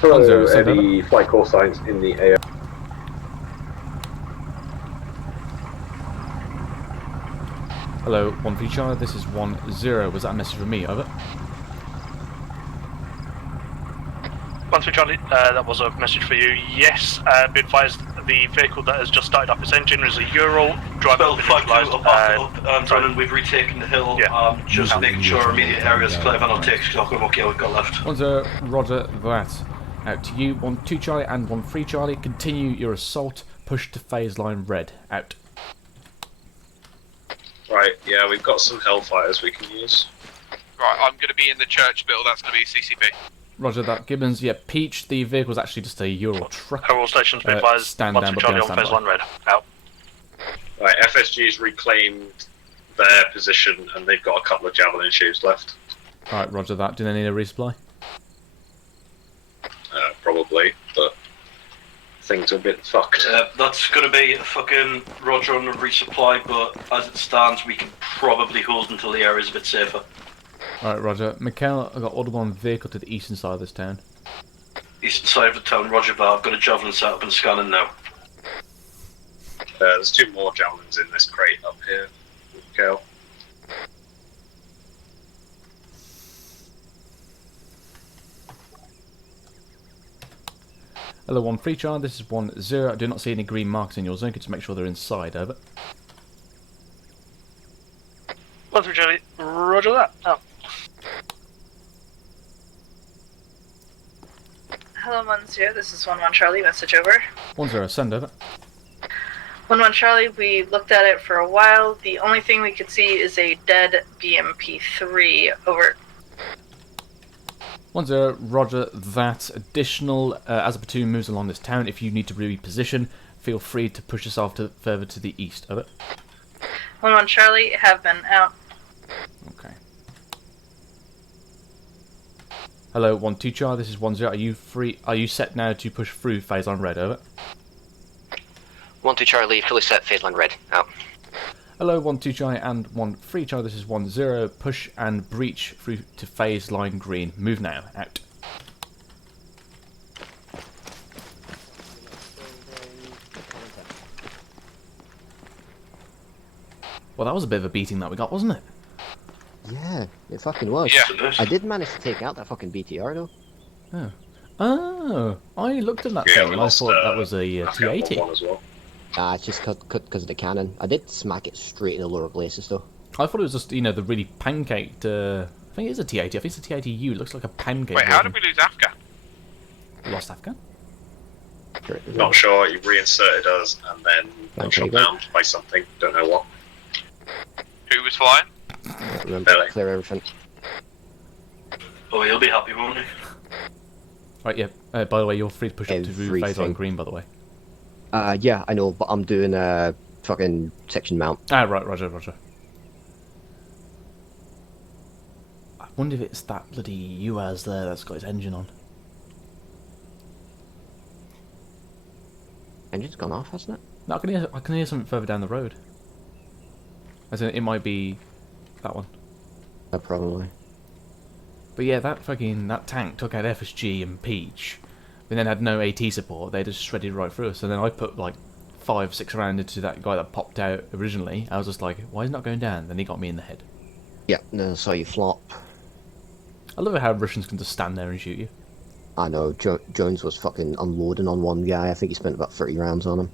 Hello, 1-0, so any flight call signs in the air? Hello, 1-3 Charlie, this is 1-0. Was that a message from me? Over. 1-3 Charlie, that was a message for you. Yes, be advised, the vehicle that has just started up its engine is a Ural. Spell 5-2, Brennan, we've retaken the hill. Yeah. Just making sure our immediate area is clear of any takes stock of what we've got left. 1-0, roger that. Out to you, 1-2 Charlie and 1-3 Charlie. Continue your assault. Push to phase line red. Out. Right, yeah, we've got some Hellfighters we can use. Right, I'm going to be in the church bill, that's going to be CCP. Roger that, Gibbons. Yeah, Peach, the vehicle's actually just a Ural truck. All stations be advised. Stand down, but Charlie don't on stand phase by. 1 red. Out. Right, FSG's reclaimed their position and they've got a couple of javelin shoes left. Alright, roger that. Do they need a resupply? Probably, but things are a bit fucked. That's going to be a fucking roger on a resupply, but as it stands, we can probably hold until the area's a bit safer. Alright, roger. Mikhail, I've got order one vehicle to the eastern side of this town. Eastern side of the town, roger that. I've got a javelin set up and scanning now. There's 2 more javelins in this crate up here. Go. Hello, 1-3 Charlie, this is 1-0. I do not see any green marks in your zone. Could you make sure they're inside? Over. 1-3 Charlie, roger that. Out. Hello, 1-0, this is 1-1 Charlie, message over. 1-0, send over. 1-1 Charlie, we looked at it for a while. The only thing we could see is a dead BMP-3, over. 1-0, roger that. Additional, as a platoon moves along this town, if you need to reposition, feel free to push yourself further to the east. Over. 1-1 Charlie, have been out. Okay. Hello, 1-2 Charlie, this is 1-0. Are you free? Are you set now to push through phase on red? Over. 1-2 Charlie, fully set, phase line red. Out. Hello, 1-2 Charlie and 1-3 Charlie, this is 1-0. Push and breach through to phase line green. Move now. Out. Well, that was a bit of a beating that we got, wasn't it? Yeah, it fucking was. Yeah. I did manage to take out that fucking BTR though. Oh. Oh, I looked at that Yeah, thing we and I lost, thought that was a T80. One as well. It's just because of the cannon. I did smack it straight in the lower places though. I thought it was just, you know, the really pancaked, I think it is a T80. I think it's a T80U. It looks like a pancake. Wait, how version. did we lose Afghan? Lost Afghan? Not sure. You reinserted us and then got shot down by something. Don't know what. Who was flying? Remember to clear everything. Oh, he'll be happy, won't he? Right, yeah. By the way, you're free to push up to phase line green, by the way. Yeah, I know, but I'm doing a fucking section mount. Ah, right, roger. I wonder if it's that bloody UAS there that's got his engine on. Engine's gone off, hasn't it? No, I can hear something further down the road. As in, it might be that one. Probably. But yeah, that tank took out FSG and Peach, but then had no AT support. They just shredded right through us. And then I put like 5-6 rounds into that guy that popped out originally. I was just like, why is he not going down? Then he got me in the head. Yeah, no, saw you flop. I love how Russians can just stand there and shoot you. I know, Jones was fucking unloading on one guy. I think he spent about 30 rounds on him.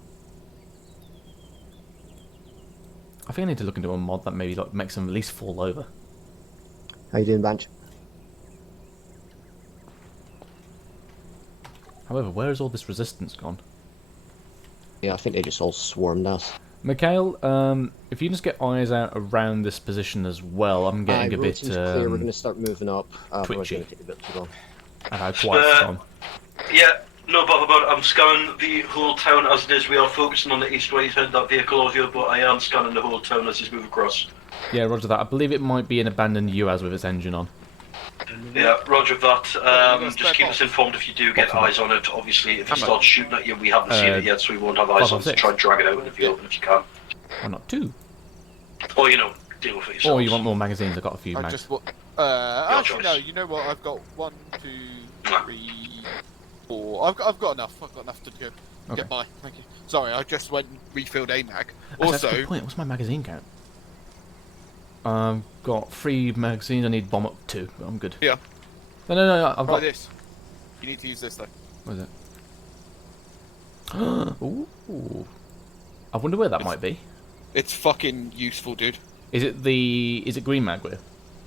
I think I need to look into a mod that maybe like makes them at least fall over. How you doing, Banch? However, where has all this resistance gone? Yeah, I think they just all swarmed us. Mikhail, if you just get eyes out around this position as well, I'm getting a bit clear. We're going to start moving up. twitchy. Take a bit too long. And how quiet it's gone. Yeah, no bother about it. I'm scanning the whole town as it is. We are focusing on the east where he's had that vehicle over here, but I am scanning the whole town as he's moving across. Yeah, roger that. I believe it might be an abandoned UAS with its engine on. Yeah, roger that. Just keep us informed if you do get eyes on it. Obviously, if it starts shooting at you, we haven't seen it yet, so we won't have eyes on it. So try and drag it out in the field if you can. Why not 2? Or, you know, deal with it yourself. Or you want more magazines? I've got a few mags. Actually, no, you know what? I've got 1, 2, 3, 4. I've got enough. I've got enough to get by. Thank you. Sorry, I just went and refilled a mag. Also, that's a good point. What's my magazine count? I've got 3 magazines. I need bomb up 2. But I'm good. Yeah. No. I've got this. You need to use this though. What is it? Ooh. I wonder where that might be. It's fucking useful, dude. Is it green mag with?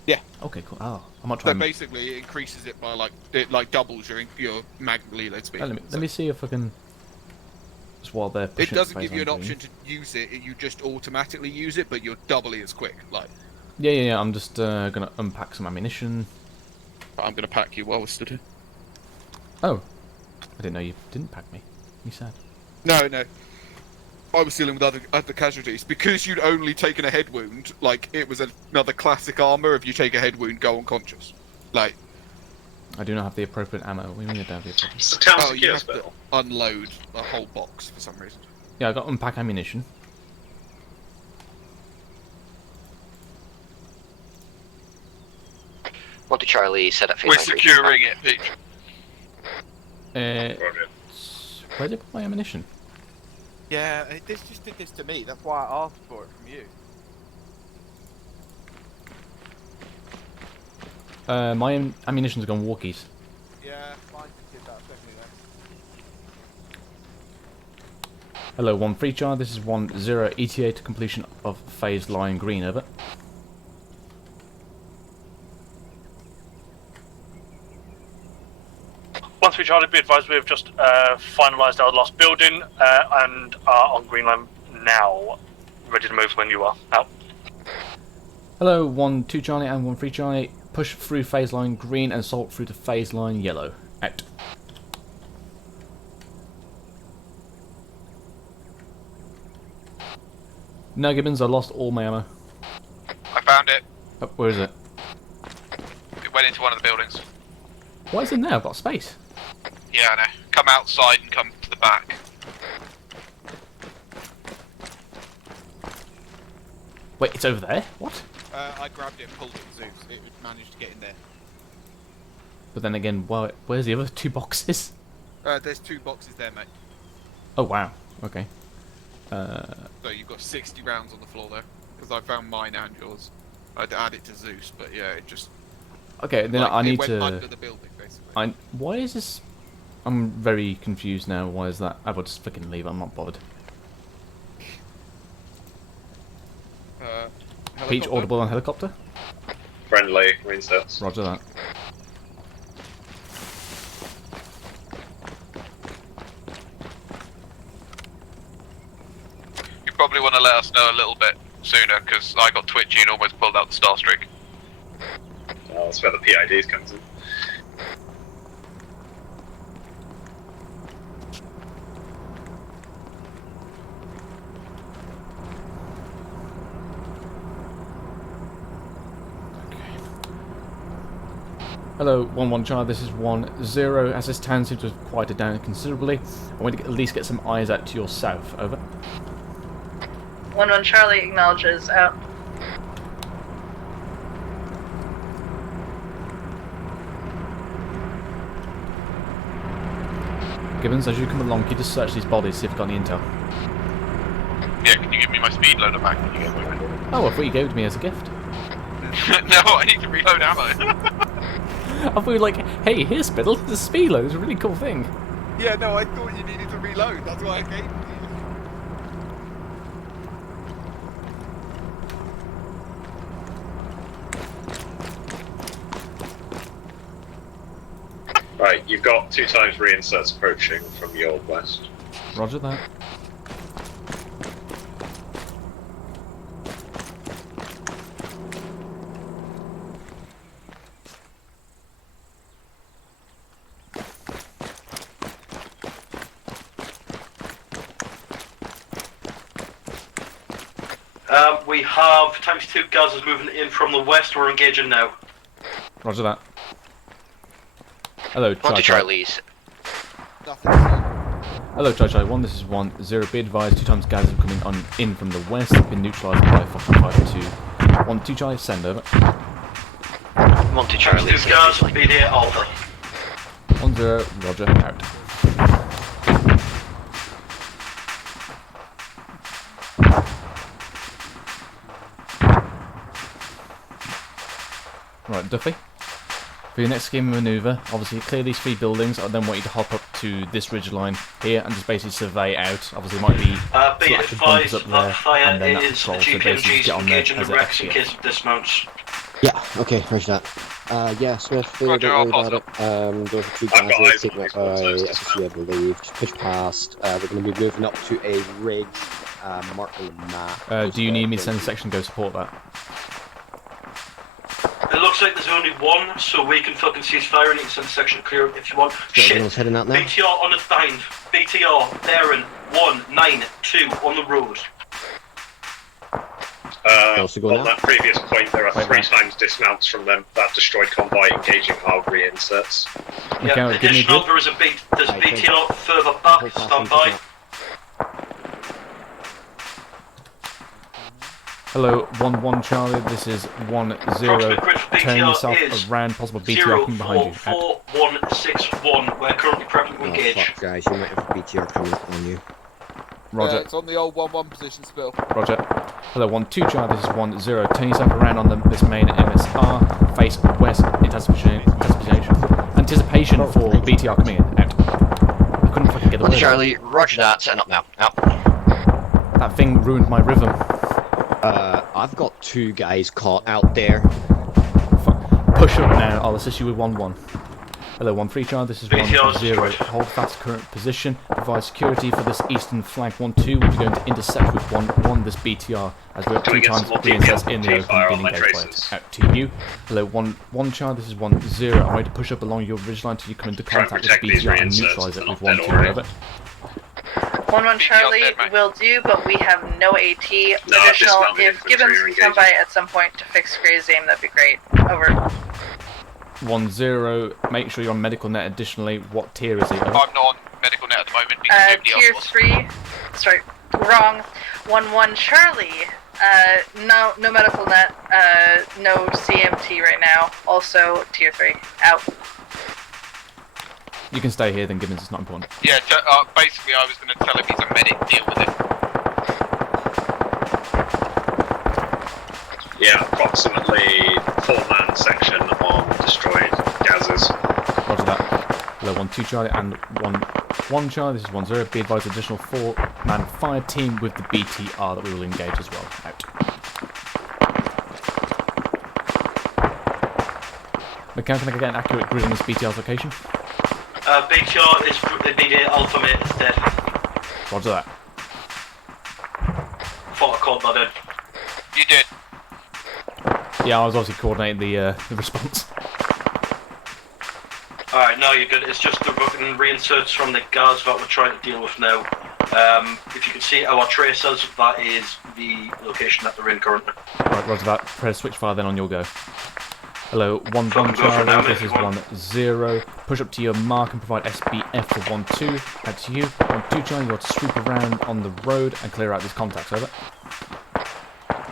Yeah. Okay, cool. Oh, I might try. So basically, it increases it by like doubles your mag reload speed. Let me see if I can. Just while they're pushing. It doesn't give you an option to use it. You just automatically use it, but you're doubly as quick. Like. Yeah. I'm just gonna unpack some ammunition. I'm gonna pack you while we're stood here. Oh, I didn't know you didn't pack me. You said. No. I was dealing with other casualties because you'd only taken a head wound. Like it was another classic armor. If you take a head wound, go unconscious. Like. I do not have the appropriate ammo. We need to have the appropriate. It's the town you have to unload a whole box for some reason. Yeah, I got unpack ammunition. What did Charlie set up for? We're securing it, Peach. Where did I put my ammunition? Yeah, this just did this to me. That's why I asked for it from you. My ammunition's gone walkies. Yeah, mine did that definitely. Hello, 1 free char. This is 1-0 ETA to completion of phase line green. Over. Once we try to be advised, we have just finalised our last building and are on green line now, ready to move when you are. Out. Hello, 1-2 Charlie and 1 free Charlie. Push through phase line green and salt through to phase line yellow. Out. No, Gibbons, I lost all my ammo. I found it. Oh, where is it? It went into one of the buildings. Why is it in there? I've got space. Yeah, I know. Come outside and come to the back. Wait, it's over there? What? I grabbed it and pulled it, Zeus. It managed to get in there. But then again, where's the other 2 boxes? There's 2 boxes there, mate. Oh, wow. Okay. So you've got 60 rounds on the floor there. Because I found mine and yours. I'd add it to Zeus, but yeah, it just... Okay, then like, I need went to... under the building, basically. Why is this... I'm very confused now. Why is that? I will just fucking leave. I'm not bothered. Peach audible on helicopter? Friendly, green sets. Roger that. probably want to let us know a little bit sooner, because I got twitchy and almost pulled out the star streak. Well, that's where the PIDs comes in. Hello, 1-1 Charlie, this is 1-0. As this town seems to have quieted down considerably, I want to at least get some eyes out to your south. Over. 1-1 Charlie acknowledges. Out. Gibbons, as you come along, can you just search these bodies, see if you've got any intel? Yeah, can you give me my speed loader back? Can you get moving? Oh, I thought you gave it to me as a gift. No, I need to reload ammo. I thought you were like, hey, here's Spittle, the Speedload, it's a really cool thing. Yeah, no, I thought you needed to reload, that's why I gave it to you. Right, you've got 2 times reinserts approaching from your west. Roger that. We have ×2 Gazas moving in from the west. We're engaging now. Roger that. Hello, Charlie's. Hello, Charlie 1. This is 1-0. Be advised, 2 times Gazas are coming in from the west. Have been neutralised by 5-2. 1-2 Charlie, send over. 1-2 Charlie. ×2 Gaz, BD Alpha. 1-0. Roger. Out. Right, Duffy. For your next scheme of manoeuvre, obviously clear these 3 buildings. I then want you to hop up to this ridge line here and just basically survey out. Obviously, there might be Be some bunkers advised up that there, fire and then that is patrol. the So basically, GPMGs get on there engaging the as an Rex in extra. case of dismounts. Yeah, okay, roger that. Yeah, Smith, don't worry about it. Those are 2 guys taken up by SSU, I believe. Just push past. We're going to be moving up to a ridge marked on the map. Do you need me to send a section to go support that? It looks like there's only one, so we can fucking cease fire and you can send a section clear if you want. Shit! Everyone's heading out now? BTR on its behind. BTR, Darren, 192 on the road. On that previous point, there are 3 times dismounts from them. That destroyed convoy engaging our reinserts. Yeah, additional, there's BTR further back, stand by. Hello, 1-1 Charlie, this is 1-0. Turn yourself around, possible BTR coming behind you. 04161, we're currently prepping to engage. Fuck, guys, you might have a BTR coming up on you. Roger. It's on the old 1-1 position still. Roger. Hello, 1-2 Charlie, this is 1-0. Turn yourself around on this main MSR, face west, anticipation for BTR coming in. Out. I couldn't fucking get the word. Charlie, roger that, setting up now. Out. That thing ruined my rhythm. I've got 2 guys caught out there. Push up now, I'll assist you with 1-1. Hello, 1-3 Charlie, this is 1-0. Hold fast current position. Provide security for this eastern flank. 1-2, we're going to intercept with 1-1 this BTR as we're 2 times reinserts in the open, being engaged by it. Out to you. Hello, 1-1 Charlie, this is 1-0. I'm ready to push up along your ridgeline until you come into contact with BTR and neutralise it with 1-2. Over. 1-1 Charlie will do, but we have no AT. Additional, if Gibbons can come by at some point to fix Gray's aim, that'd be great. Over. 1-0, make sure you're on medical net. Additionally, what tier is he? I'm not on medical net at the moment because nobody Tier else 3, sorry, wrong. 1-1 Charlie, no medical net, no CMT right now. Also, tier 3, out. You can stay here then, Gibbons, it's not important. Yeah, basically I was going to tell him he's a medic, deal with it. Yeah, approximately 4-man section on destroyed Gazas. Roger that. Hello, 1-2 Charlie and 1-1 Charlie, this is 1-0. Be advised, additional 4-man fire team with the BTR that we will engage as well. Out. McCann, can I get an accurate grid on this BTR's location? BTR is the BD Alpha mate is dead. Roger that. called that in. You did. Yeah, I was obviously coordinating the response. Alright, no, you're good. It's just the fucking reinserts from the guards that we're trying to deal with now. If you can see our tracers, that is the location that they're in currently. Right, roger that. Press switch fire then on your go. Hello, 1-1 Fucking go for it now, Charlie, this mate, is if you want. 1-0. Push up to your mark and provide SBF for 1-2. Back to you. 1-2 Charlie, you want to sweep around on the road and clear out these contacts, over.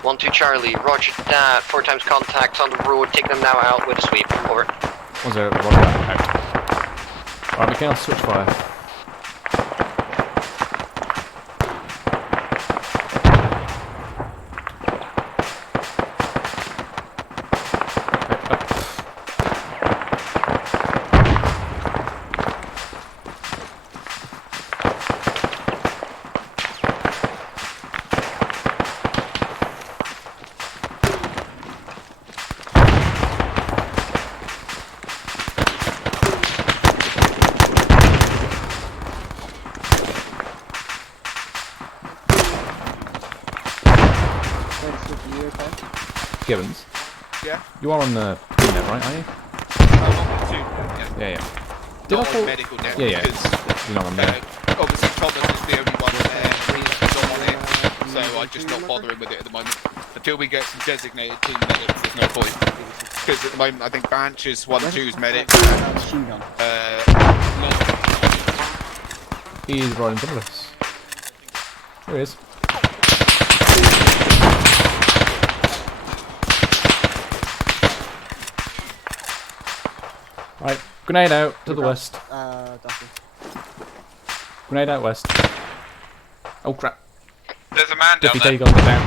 1-2 Charlie, roger that. 4 times contacts on the road, taking them now out with a sweep. Over. 1-0, roger that, out. Alright, Mikhail, switch fire. Gibbons? Yeah? You are on the net, right, are you? I'm on 2, yeah. Yeah, yeah. Did Not I on thought... medical net, Yeah, yeah. because You're not on there. obviously Thomas is the only one that's not on it, so I'm just not bothering with it at the moment. Until we get some designated team medics, there's no point. Because at the moment I think Banch is 1-2's medic. He's right in front of us. There he is. Right, grenade out to the west. Grenade out west. Oh crap. There's a man down Duffy, there. take on the down.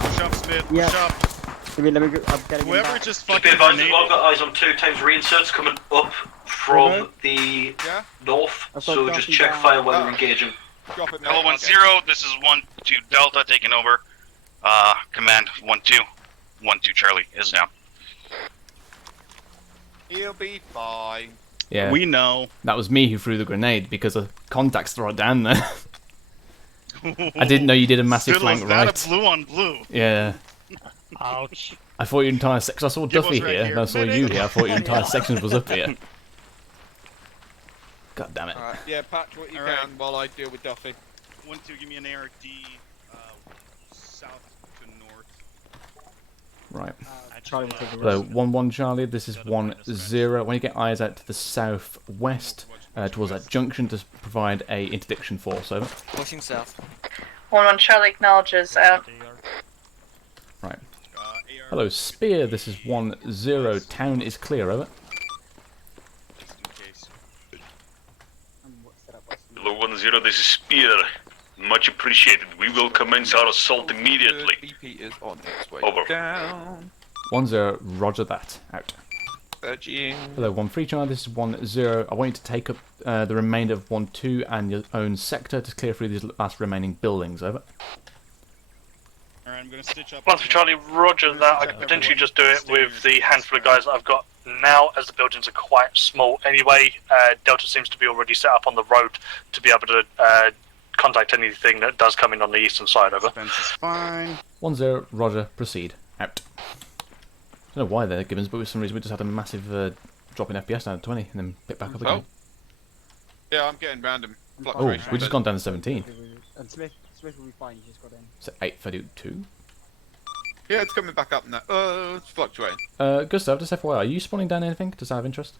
Push up, Smith. Yeah. Push up. Let me go, I'm getting Whoever back. just Just be fucking advised as grenaded. well, I've got eyes on 2 times reinserts coming up from the north, I've got so just Duffy check down. fire while you're engaging. Drop it, Hello, mate. 1-0. This is 1-2 Delta taking over. Command 1-2. 1-2 Charlie is down. He'll be fine. Yeah. We know. That was me who threw the grenade because the contacts right down there. I didn't know you did a massive Still, flank is that right. a blue on blue? Yeah. Ouch. I thought your entire section. I saw Give Duffy us right here, here. and I saw you here. I thought your entire section was up here. God damn it. Alright, yeah, patch what you All can right. while I deal with Duffy. 1-2, give me an ARD south to north. Right. Charlie will take the So rest. 1-1 Charlie. This is 1-0. When you get eyes out to the southwest, towards that junction, to provide a interdiction force. Over. Pushing south. 1-1 Charlie acknowledges out. Right. Hello, Spear. This is 1-0. Town is clear. Over. Hello 1-0, this is Spear. Much appreciated. We will commence our assault immediately. BP is on its way Over. down. 1-0. Roger that. Out. Hello, 1-3 Charlie. This is 1-0. I want you to take up the remainder of 1-2 and your own sector to clear through these last remaining buildings. Over. Alright, I'm gonna stitch up. Once for Charlie, roger that. I could potentially just do it with the handful of guys that I've got now, as the buildings are quite small anyway. Delta seems to be already set up on the road to be able to contact anything that does come in on the eastern side. Over. Defense is fine. 1-0. Roger. Proceed. Out. I don't know why they're Gibbons, but for some reason we just had a massive drop in FPS down to 20 and then pick back up again. Yeah, I'm getting random Oh, fluctuation. we just gone down to 17. And Smith will be fine, you just got in. So 8-32. Yeah, it's coming back up now. It's fluctuating. Gustav, just FYI, are you spawning down anything? Does that have interest?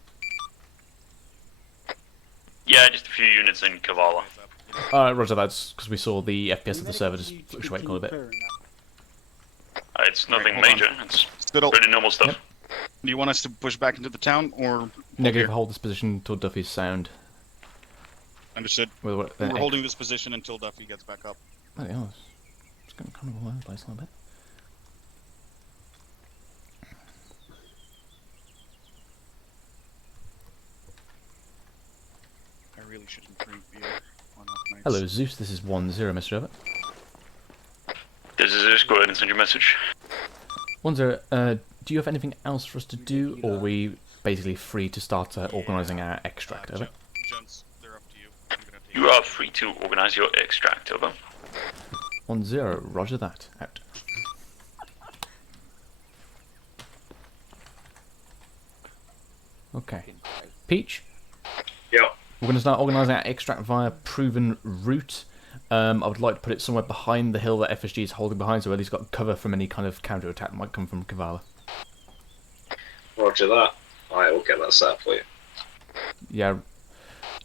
Yeah, just a few units in Kavala. Roger, that's because we saw the FPS of the server just fluctuate quite a bit. It's nothing Hold on. major. It's Spittle. pretty normal stuff. Yep. Do you want us to push back into the town or Negative, hold this position until Duffy's sound. Understood. We're holding this position until Duffy gets back up. Oh, yeah, it's going kind of all over the place a little bit. I really shouldn't drink beer on off nights. Hello, Zeus. This is 1-0, Mr. Over. This is Zeus. Go ahead and send your message. 1-0. Do you have anything else for us to do, or are we basically free to start organising our extract? Over. Gents, they're up to you. I'm gonna take You are free to organize your extract. Over. 10, roger that. Out. Okay. Peach? Yep. We're going to start organising our extract via proven route. I would like to put it somewhere behind the hill that FSG is holding behind, so at least got cover from any kind of counter attack that might come from Kavala. Roger that. I will get that set up for you. Yeah,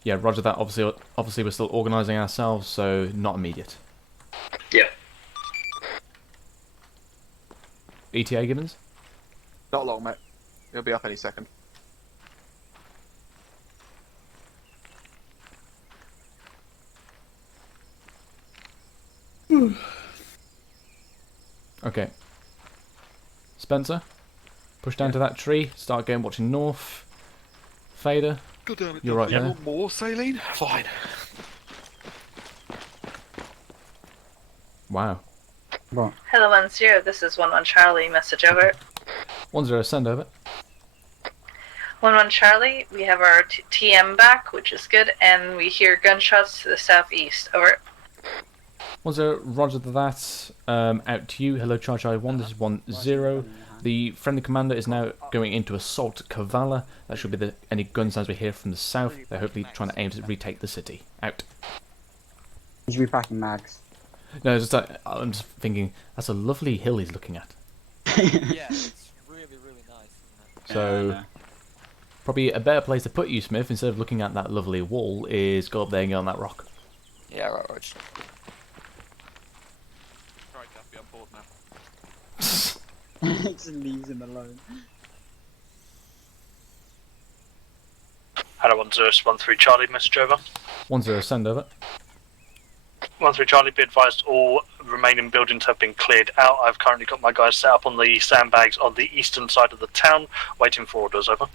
roger that. Obviously we're still organising ourselves, so not immediate. Yeah. ETA Gibbons? Not long, mate. He'll be up any second. Okay. Spencer, push down to that tree. Start again, watching north. Fader, Go down it. you're right there. More saline? Fine. Wow. Hello 10, this is 11 Charlie, message over. 10, send over. 11 Charlie, we have our TM back, which is good, and we hear gunshots to the southeast, over. 10, roger that. Out to you. Hello, Charge 1. This is 10. The friendly commander is now going into assault Kavala. That should be any gun sounds we hear from the south. They're hopefully trying to aim to retake the city. Out. He's repacking mags. No, I'm just thinking, that's a lovely hill he's looking at. Yeah, it's really, really nice. So, probably a better place to put you, Smith, instead of looking at that lovely wall, is go up there and get on that rock. Yeah, right. Right, Duffy, I'm bored now. Just leaves him alone. Hello 1013 Charlie, message over. 10, send over. 13 Charlie, be advised all remaining buildings have been cleared out. I've currently got my guys set up on the sandbags on the eastern side of the town, waiting for orders, over.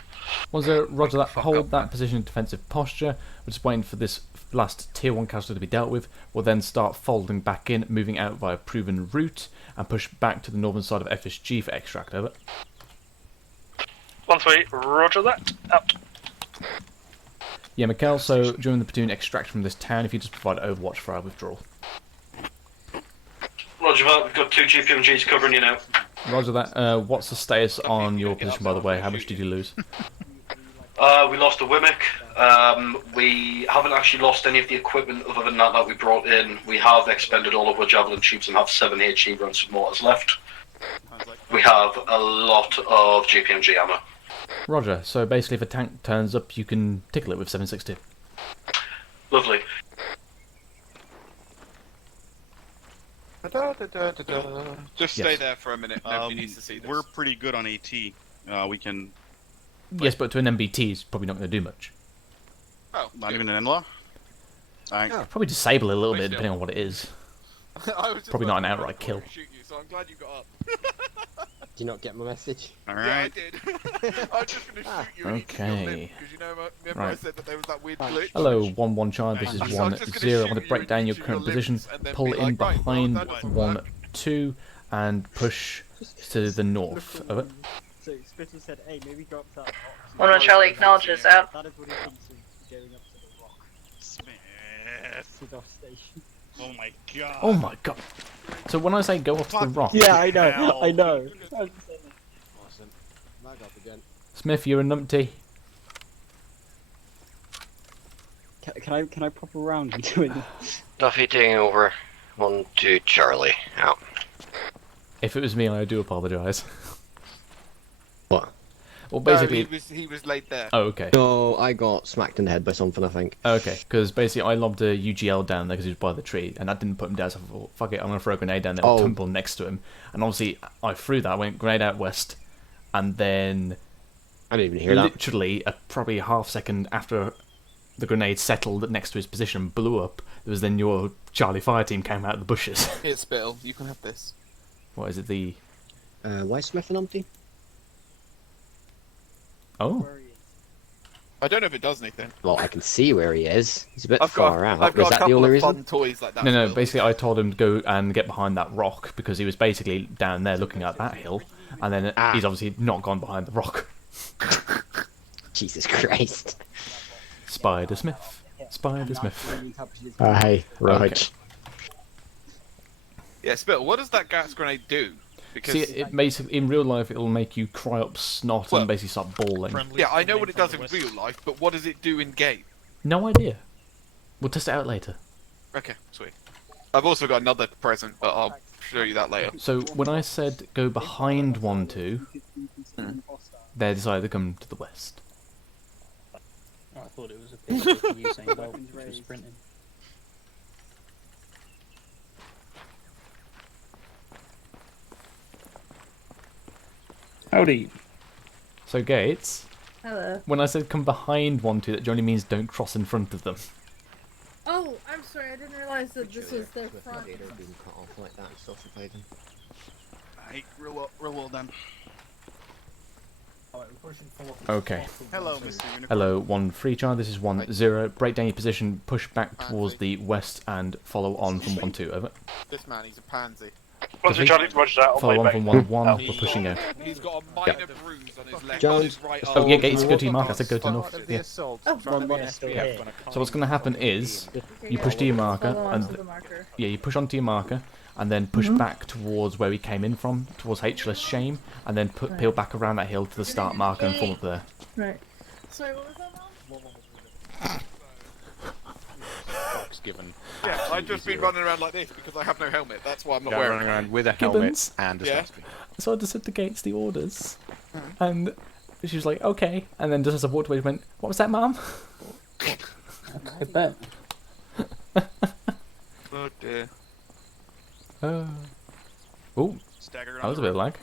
10, roger that. Hold that position in defensive posture. We're just waiting for this last tier 1 casualty to be dealt with. We'll then start folding back in, moving out via proven route, and push back to the northern side of FSG for extract, over. 13, roger that, out. Yeah, Mikkel, so during the platoon extract from this town, if you just provide overwatch for our withdrawal. Roger that, we've got 2 GPMGs covering you now. Roger that. What's the status on your position, by the way? How much did you lose? We lost a Wimmick. We haven't actually lost any of the equipment other than that we brought in. We have expended all of our javelin tubes and have 7 HE runs of mortars left. We have a lot of GPMG ammo. Roger, so basically if a tank turns up, you can tickle it with 7.62. Lovely. Just stay there for a minute. Nobody needs to see this. We're pretty good on AT. We can... Yes, but to an MBT, it's probably not going to do much. Oh, not even an in-law? Probably disable it a little bit, depending on what it is. Probably not an outright kill. Shoot you, so I'm glad you got up. Do you not get my message? Alright. Yeah, I did. I was just going to shoot you and Okay. because you know, remember I said that there was that weird glitch? Hello, 1-1 child, this is 1-0. I want to break down your current position, pull in behind 1-2, and push to the north of it. So Spittle said, hey, maybe go up to that rock. 11 Charlie acknowledges, out. That is what he thinks is going up to the rock. Smith. To the station. Oh my god. Oh my god. So when I say go off to the rock... Yeah, I know, I know. Awesome. Mag up again. Smith, you're a numpty. Can I pop around and do it? Duffy taking over. 1-2 Charlie, out. If it was me, I do apologise. What? Well, basically... No, he was laid there. Oh, okay. No, I got smacked in the head by something, I think. Okay, because basically I lobbed a UGL down there because he was by the tree, and that didn't put him down, so I thought, fuck it, I'm going to throw a grenade down there and tumble next to him. And obviously, I threw that, I went grenade out west, and then... I didn't even hear that. Literally, probably a half second after the grenade settled next to his position and blew up, there was then your Charlie fire team came out of the bushes. Here, Spittle, you can have this. What is it, the... why Smith and Umpty? Oh. I don't know if it does anything. Well, I can see where he is. He's a bit I've far out. I've got Is a that the couple only of reason? fun toys like that. No, basically I told him to go and get behind that rock because he was basically down there looking at that hill, and then he's obviously not gone behind the rock. Jesus Christ. Spider Smith. Spider Smith. Hey, right. Okay. Yeah, Spittle, what does that gas grenade do? Because See, it basically in real life it'll make you cry up snot and basically start bawling. yeah, I know what it does in real life, but what does it do in game? No idea. We'll test it out later. Okay, sweet. I've also got another present, but I'll show you that later. So when I said go behind 1-2, they decided to come to the west. I thought it was a picture for Usain Bolt for sprinting. Howdy. So Gates, Hello. when I said come behind 1-2, that generally means don't cross in front of them. Oh, I'm sorry. I didn't realize that this was their front. Being cut off like that, it's also played. Hey, real well done. Okay. Hello, Mr. Unicorn. Hello, 1-3 Charlie, this is 1-0. Break down your position, push back towards the west and follow on from 1-2, over. This man, he's a pansy. Charlie, roger that. Follow on from 1-1, we're pushing out. He's got a minor bruise on his leg. Jones. On his right Oh arm. yeah, Gates, go to your mark. I said go to north. Yeah. So what's going to happen is you push to your marker, and yeah, you push onto your marker, and then push back towards where we came in from, towards HLS Shame, and then peel back around that hill to the start marker and form up there. Right. Sorry, what was that, Mom? Given. Yeah, I've just been running around like this because I have no helmet. That's why I'm not Yeah, wearing running it. around with a Gibbons. helmet and a Yeah. sunscreen. So I just said to Gates the orders, and she was like, okay, and then just as I walked away, she went, what was that, Mum? I bet. Oh dear. Oh, Stagger that was a bit of lag.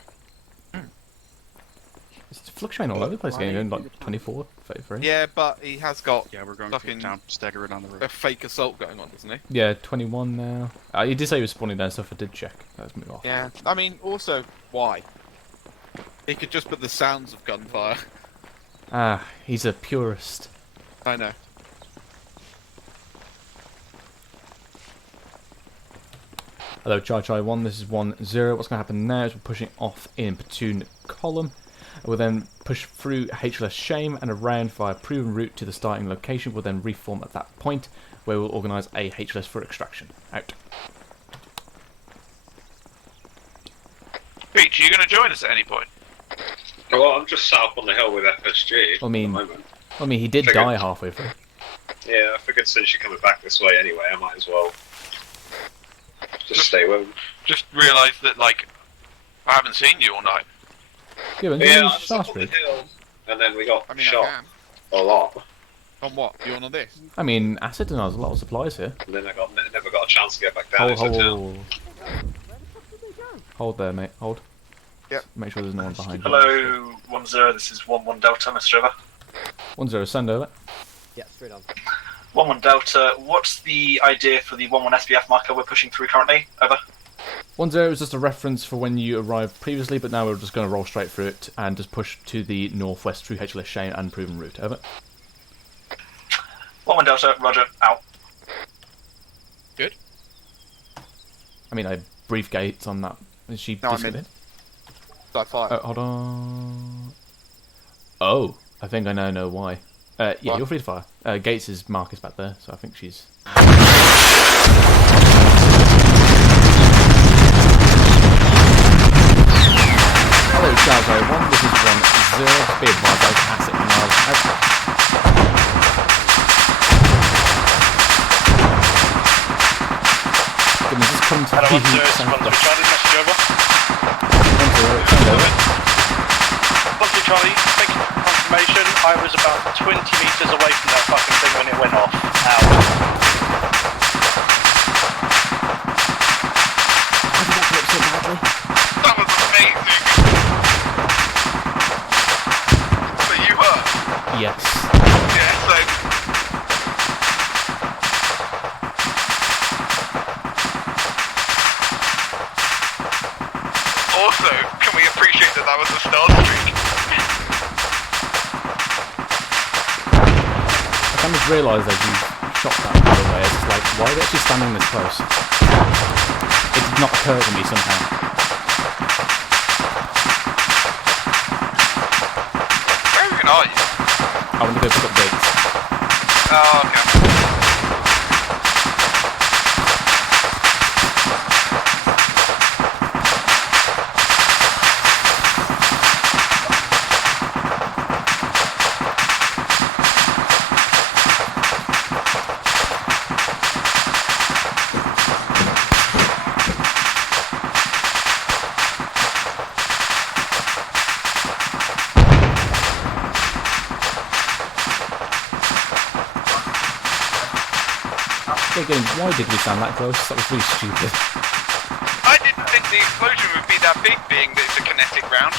It's fluctuating all over the place again, going like 24, 33. Yeah, but he has got we're going fucking down, stagger it on the roof. a fake assault going on, doesn't he? Yeah, 21 now. You did say he was spawning down stuff, I did check. Let's move off. Yeah. I mean, also, why? He could just put the sounds of gunfire. Ah, he's a purist. I know. Hello, Chai 1, this is 1-0. What's going to happen now is we're pushing off in platoon column. We'll then push through HLS Shame and around via proven route to the starting location. We'll then reform at that point, where we'll organise a HLS for extraction. Out. Peach, are you going to join us at any point? Well, I'm just sat up on the hill with FSG. I mean, at the moment. he did die halfway through. Yeah, I figured since you're coming back this way anyway, I might as well just stay with him. Just realised that, like, I haven't seen you all night. Yeah, but Yeah, I was up on the hill, and then we got shot a lot. On what? You on this? I mean, Acid and has a lot of supplies here. And then I never got a chance to get back down into town. Hold there, mate. Hold. Yep. Make sure there's no one behind you. Hello, 1-0, this is 1-1 Delta, Mr. Over. 1-0, send over. Yeah, straight on. 1-1 Delta, what's the idea for the 1-1 SBF marker we're pushing through currently? Over. 1-0 is just a reference for when you arrived previously, but now we're just going to roll straight through it and just push to the northwest through HLS Shane and proven route. Over. 1-1 Delta, roger, out. Good. I mean, I briefed Gates on that. Is she disconnected? I fire. Hold on. Oh, I think I now know why. Yeah, What? you're free to fire. Gates' mark is back there, so I think she's... Hello, Charles 1, this is 1-0. Be advised, I was asset miles out. Goodness, this comes to Hello, 1-0, the Sponsor Charlie, message over. 1-0, send over. Sponsor Charlie, thank you for confirmation. I was about 20 metres away from that fucking thing when it went off. Out. That was amazing! So you hurt? Yes. Yeah, so... Also, can we appreciate that was a star streak? I kind of realised as you shot that by the way, it's like, why are they actually standing this close? It did not occur to me somehow. Where even are you? I want to go pick up Gates. Oh, okay. Again, why did we sound that close? That was really stupid. I didn't think the explosion would be that big, being that it's a kinetic round.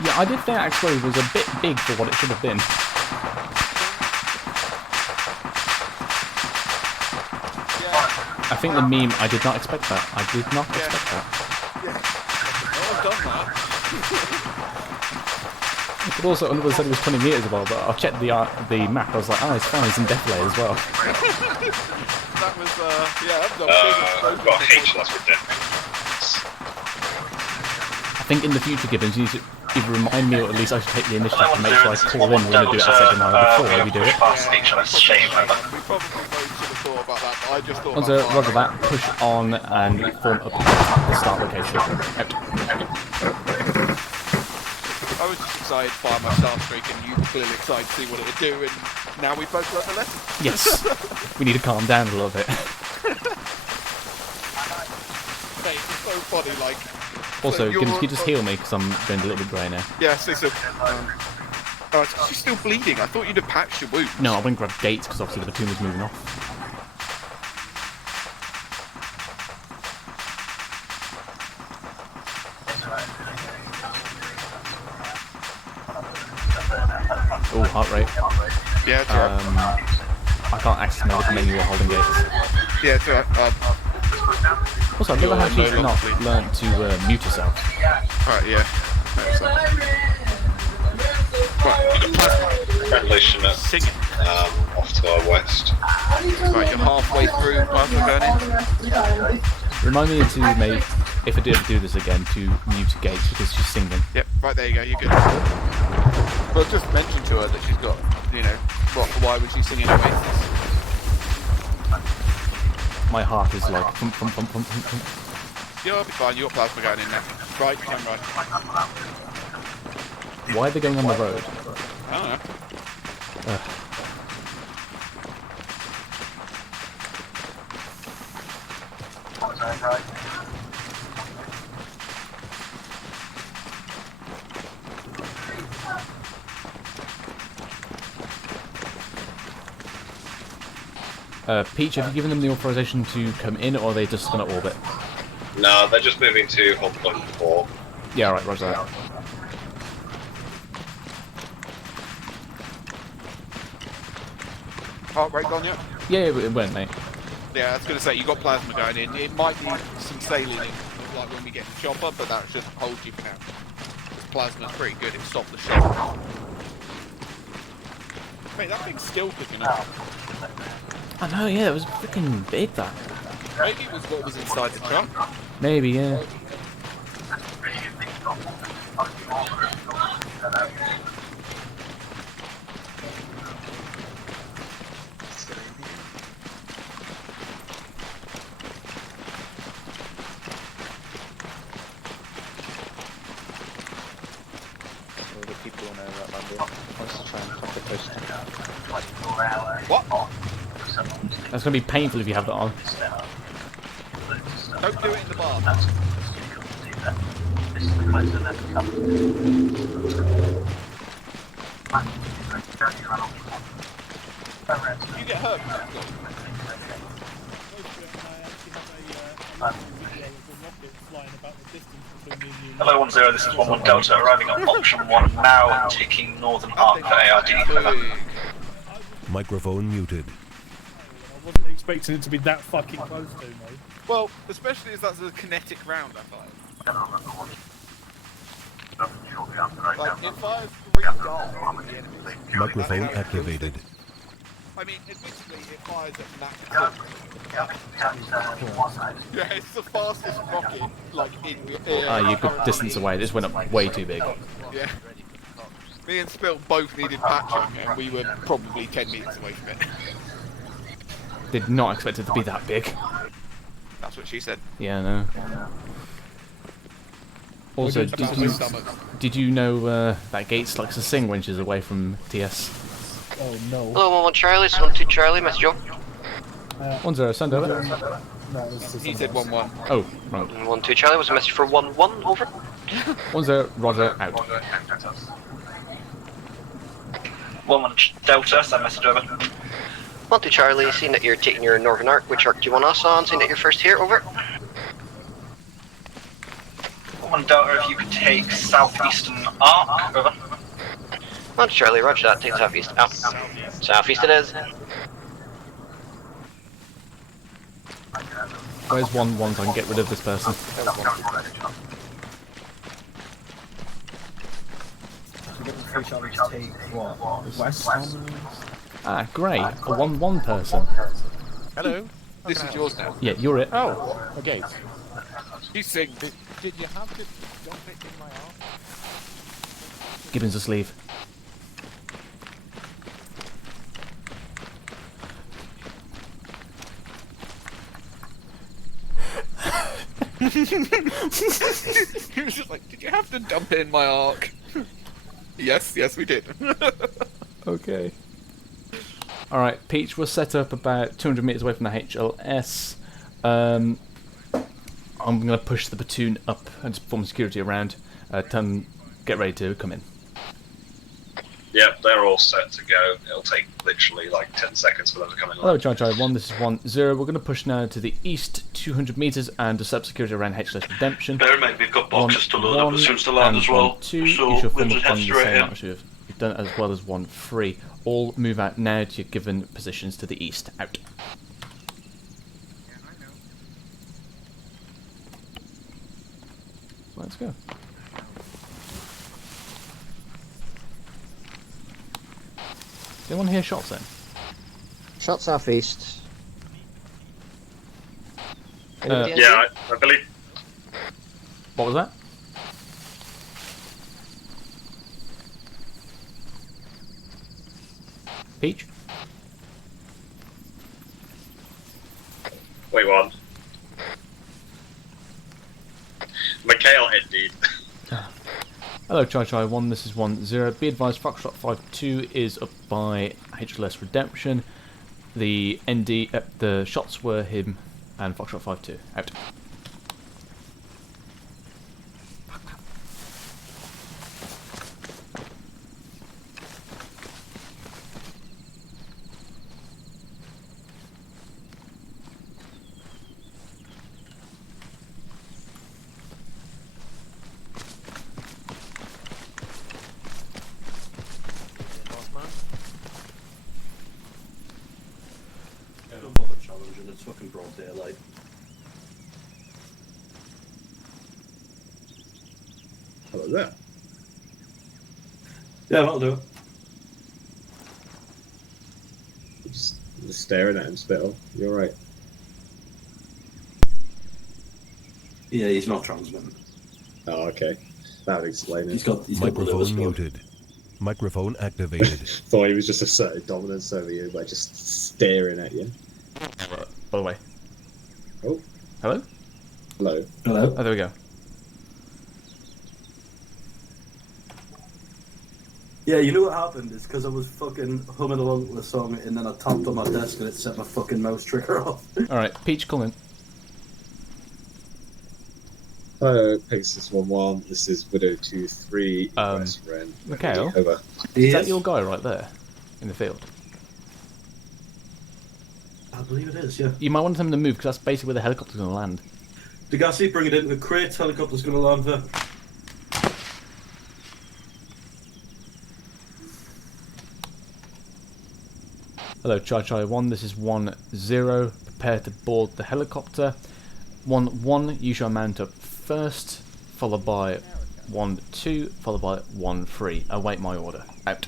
Yeah, I did think that explosion was a bit big for what it should have been. I think the meme, I did not expect that. I did not expect that. Yeah. No one's done that. But also, another said it was 20 metres above, but I checked the map, I was like, oh, it's fine, it's in Deflate as well. That was, yeah, that was a big explosion. Got H loss for death. I think in the future, Gibbons, you need to either remind me, or at least I should take the initiative to make sure I call in when I do it asset denial before we do it. Roger that, push on and form up the start location. Out. I was just excited to fire my star streak, and you were clearly excited to see what it would do, and now we both learned the lesson. Yes, we need to calm down a little bit. Mate, it's so funny, like... Also, so can you just heal me, because I'm going a little bit grey now. Yeah, so... oh, she's still bleeding. I thought you'd have patched your wound. No, I went and grabbed gates, because obviously the platoon was moving off. Oh, heart rate. Yeah, it's alright. I can't access my little menu while holding gates. Yeah, it's alright. Also, I've never actually not learned to mute yourself. Alright, yeah. Congratulations at off to our west. Right, you're halfway through plasma burning. Remind me to make, if I do ever do this again, to mute gates because she's singing. Yep, right there you go, you're good. Well, just mention to her that she's got, you know, why was she singing Oasis? My heart is like thump, thump, thump, thump, thump, thump. You'll be fine, you've got plasma going in there. Right, turn right. Why are they going on the road? I don't know. Peach, have you given them the authorization to come in, or are they just going to orbit? No, they're just moving to hold point 4. Yeah, right, roger that. Heart rate gone yet? Yeah, it went, mate. Yeah, I was going to say, you got plasma going in. It might need some sailing in, like when we get the chopper, but that should hold you for now. Plasma's pretty good, it stopped the shot. Mate, that thing's still cooking up. I know, yeah, it was freaking big, that. Maybe it was what was inside the truck. Maybe, yeah. All the people know that London wants to try and top the coast. What? That's going to be painful if you have that on. Don't do it in the bar. You get hurt. Hello 10, this is 11 Delta arriving on option 1 now and taking northern arc for ARD. Over. Microphone muted. I wasn't expecting it to be that fucking close to me. Well, especially as that's a kinetic round, I find. Like, it fires 3 darts at the enemy. Microphone activated. I mean, admittedly, it fires at Mach 2. Yeah, it's the fastest rocket, like, in... You're a good distance away. This went up way too big. Yeah. Me and Spill both needed patching, and we were probably 10 metres away from it. Did not expect it to be that big. That's what she said. Yeah, no. Also, did you know that Gates likes to sing when she's away from TS? Oh no. Hello, 1-1 Charlie, it's 1-2 Charlie, message up. 1-0, send over. He said 1-1. Oh, right. 1-2 Charlie was a message for 1-1, over. 1-0, Roger, out. 1-1 Delta, send message over. 1 to Charlie, seeing that you're taking your northern arc, which arc do you want us on? Seeing that you're first here, over. 1 Delta, if you could take southeastern arc, over. 1 to Charlie, roger that, take southeast. Out. Southeast it is. Where's 1-1 so I can get rid of this person? Ah, great. A 1-1 person. Hello. This is yours now. Yeah, you're it. Oh, okay. He's saying, did you have to dump it in my arm? Gibbons asleep. He was just like, did you have to dump it in my arc? Yes, we did. Okay. Alright, Peach was set up about 200 meters away from the HLS. I'm going to push the platoon up and just form security around. Tell them, get ready to come in. Yep, they're all set to go. It'll take literally like 10 seconds for them to come in. Hello, Charlie 1, this is 1-0. We're going to push now to the east 200 meters and disrupt security around HLS Redemption. Bear in mind, we've got boxes to load up as soon as they land and as well. 1-2, So you shall form we'll up on just the head same straight in. altitude. You've done it as well as 1-3. All move out now to your given positions to the east. Out. Let's go. Does anyone hear shots then? Shot southeast. Yeah, I believe. What was that? Peach? Wait, one. Mikhail indeed. Hello, Chai 1, this is 1-0. Be advised, Foxtrot 5-2 is up by HLS Redemption. The ND, the shots were him and Foxtrot 5-2. Out. Don't bother challenging, it's fucking broad daylight. Hello there. Yeah, that'll do it. Just staring at him still. You're right. Yeah, he's not transmitting. Oh, okay. That would explain it. He's got Microphone muted. Microphone activated. Thought he was just asserting dominance over you by just staring at you. By the way. Oh. Hello? Hello. Hello? Oh, there we go. Yeah, you know what happened is because I was fucking humming along with the song and then I tapped on my desk and it set my fucking mouse trigger off. Alright, Peach, call in. Hello, Pegasus 1-1. This is Widow 2-3. West Ren. Mikhail? Over. Is that your guy right there? In the field? I believe it is, yeah. You might want them to move, because that's basically where the helicopter's going to land. Degassi, bring it into the crate, helicopter's going to land there. Hello, Chai 1, this is 1-0. Prepare to board the helicopter. 1-1, you shall mount up first, followed by 1-2, followed by 1-3. Await my order. Out.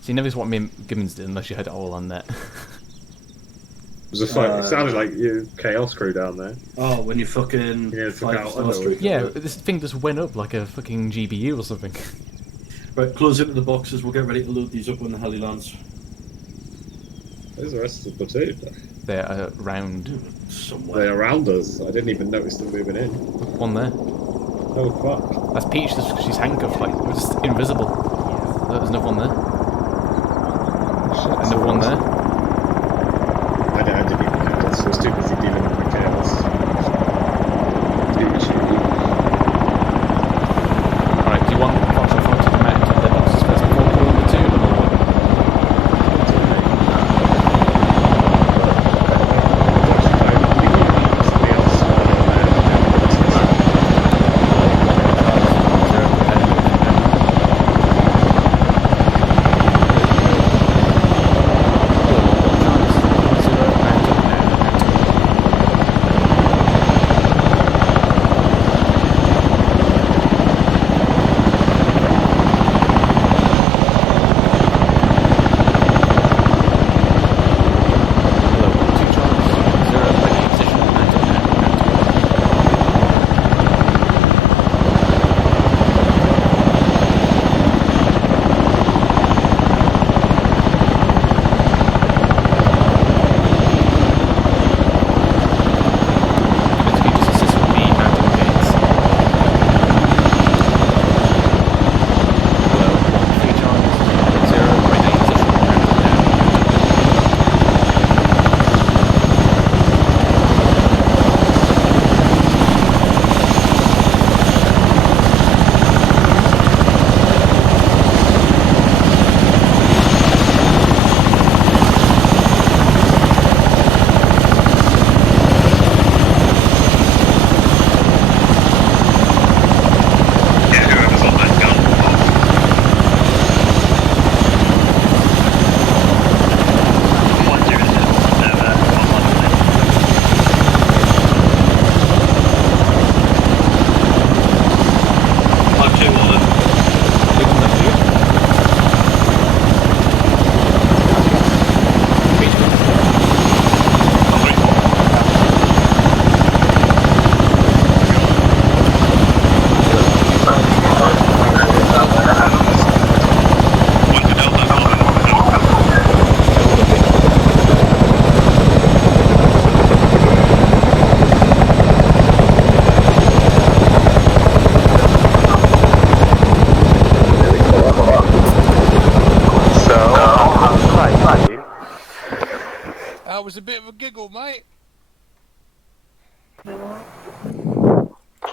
So you never guess what me and Gibbons did unless you had it all on net. It was a fun. It sounded like you Chaos Crew down there. Oh, when you fucking... Yeah, this thing just went up like a fucking GBU or something. Right, close into the boxes, we'll get ready to load these up when the heli lands. Where's the rest of the platoon? They're around somewhere. They're around us. I didn't even notice them moving in. One there. Oh fuck. That's Peach, she's handcuffed, like, just invisible. There's another one there. Another one there. I didn't even notice. I was too busy dealing with the chaos. Alright, do you want Fox and Fox to mount their boxes first before calling the two, or...?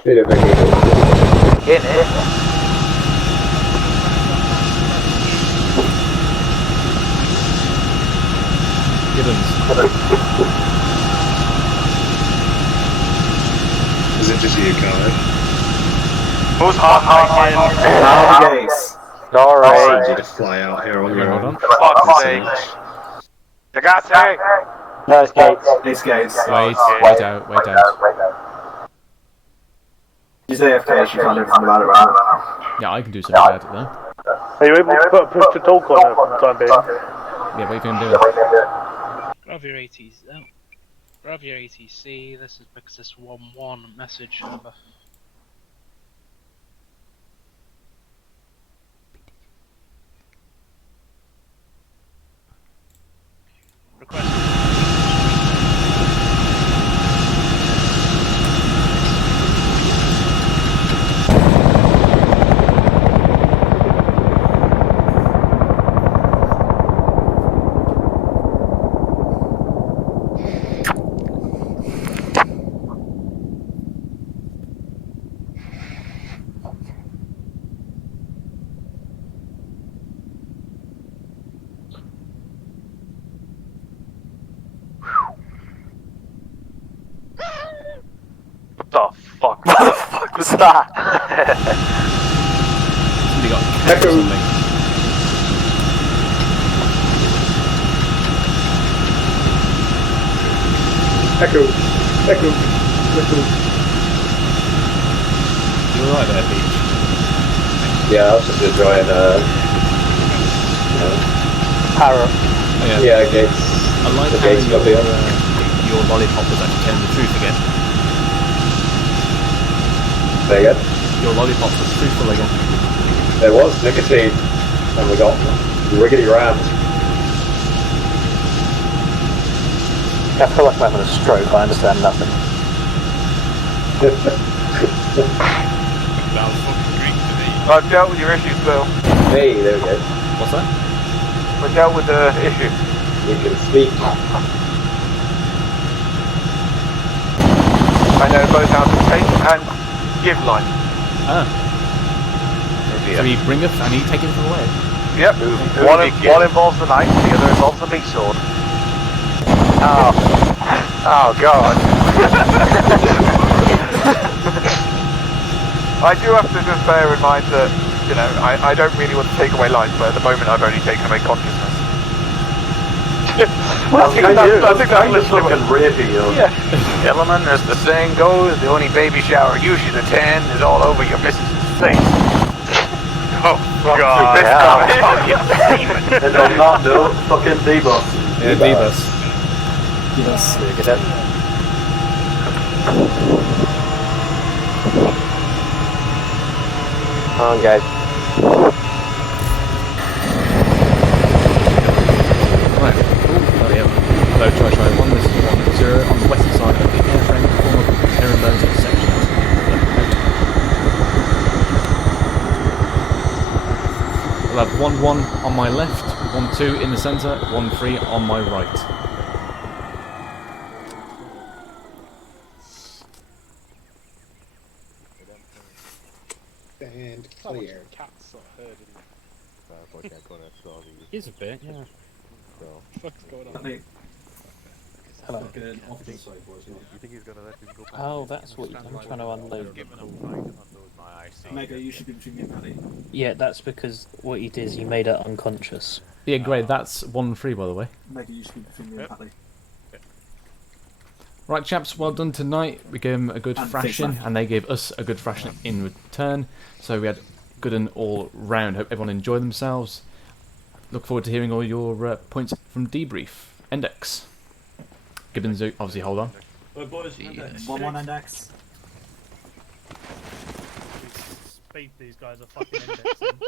In it. Is it just you, Kyle? Who's hot making? Gates. I need you to fly out here on your own. Fuck's sake. You got it? No, it's Gates. It's Gates. Wait out. He's AFK, you can't do anything about it right now. Yeah, I can do something about it though. Are you able to put a push to talk on her for the time being? Yeah, what are you going to do? Grab your ATC. Oh. Grab your ATC. This is because this 1-1 message over. Request. What the fuck? What the fuck was that? Somebody got kicked or something. Echo. You alright there, Peach? Yeah, I was just enjoying, Parrot. Oh, yeah. Yeah, Gates. I like The how Gates got the your lollipop was actually telling the truth again. Say again? Your lollipop was truthful again. There was nicotine, and we got riggedy rammed. I feel like I'm having a stroke, I understand nothing. That was fucking great today. I've dealt with your issues, Bill. Hey, there we go. What's that? We dealt with the issue. You can speak. I know both how to take and give life. Ah. So he bringeth and he taketh away. Yep. One involves the knife, the other involves the meat sword. Oh. Oh god. I do have to just bear in mind that, you know, I don't really want to take away life, but at the moment I've only taken away consciousness. Well, I think that's literally what rapey, yeah. Gentlemen, as the saying goes, the only baby shower you should attend is all over your missus' face. Oh god. This guy. And on that note, fucking D-Bus. Yeah, D-Bus. Yes, get that. Come on, guys. Right. Oh, yeah. Hello, try 1. This is 1-0 on the western side of the airframe, former Airborne section. We'll have 1-1 on my left, 1-2 in the centre, 1-3 on my right. And clear. Cats are herding. Is a bit, yeah. What's going on? Hello. Oh, that's what I'm trying to unload. Mega, you should be between me and Paddy. Yeah, that's because what you did is you made her unconscious. Yeah, great. That's 1-3, by the way. Mega, you should be between me and Paddy. Right, chaps, well done tonight. We gave them a good And thrashing, face and they gave us a good thrashing in return. So we had good and all round. Hope everyone enjoyed themselves. Look forward to hearing all your points from debrief. Index. Gibbons, obviously, hold on. Right, boys, 1-1 index. Speed these guys are fucking indexing.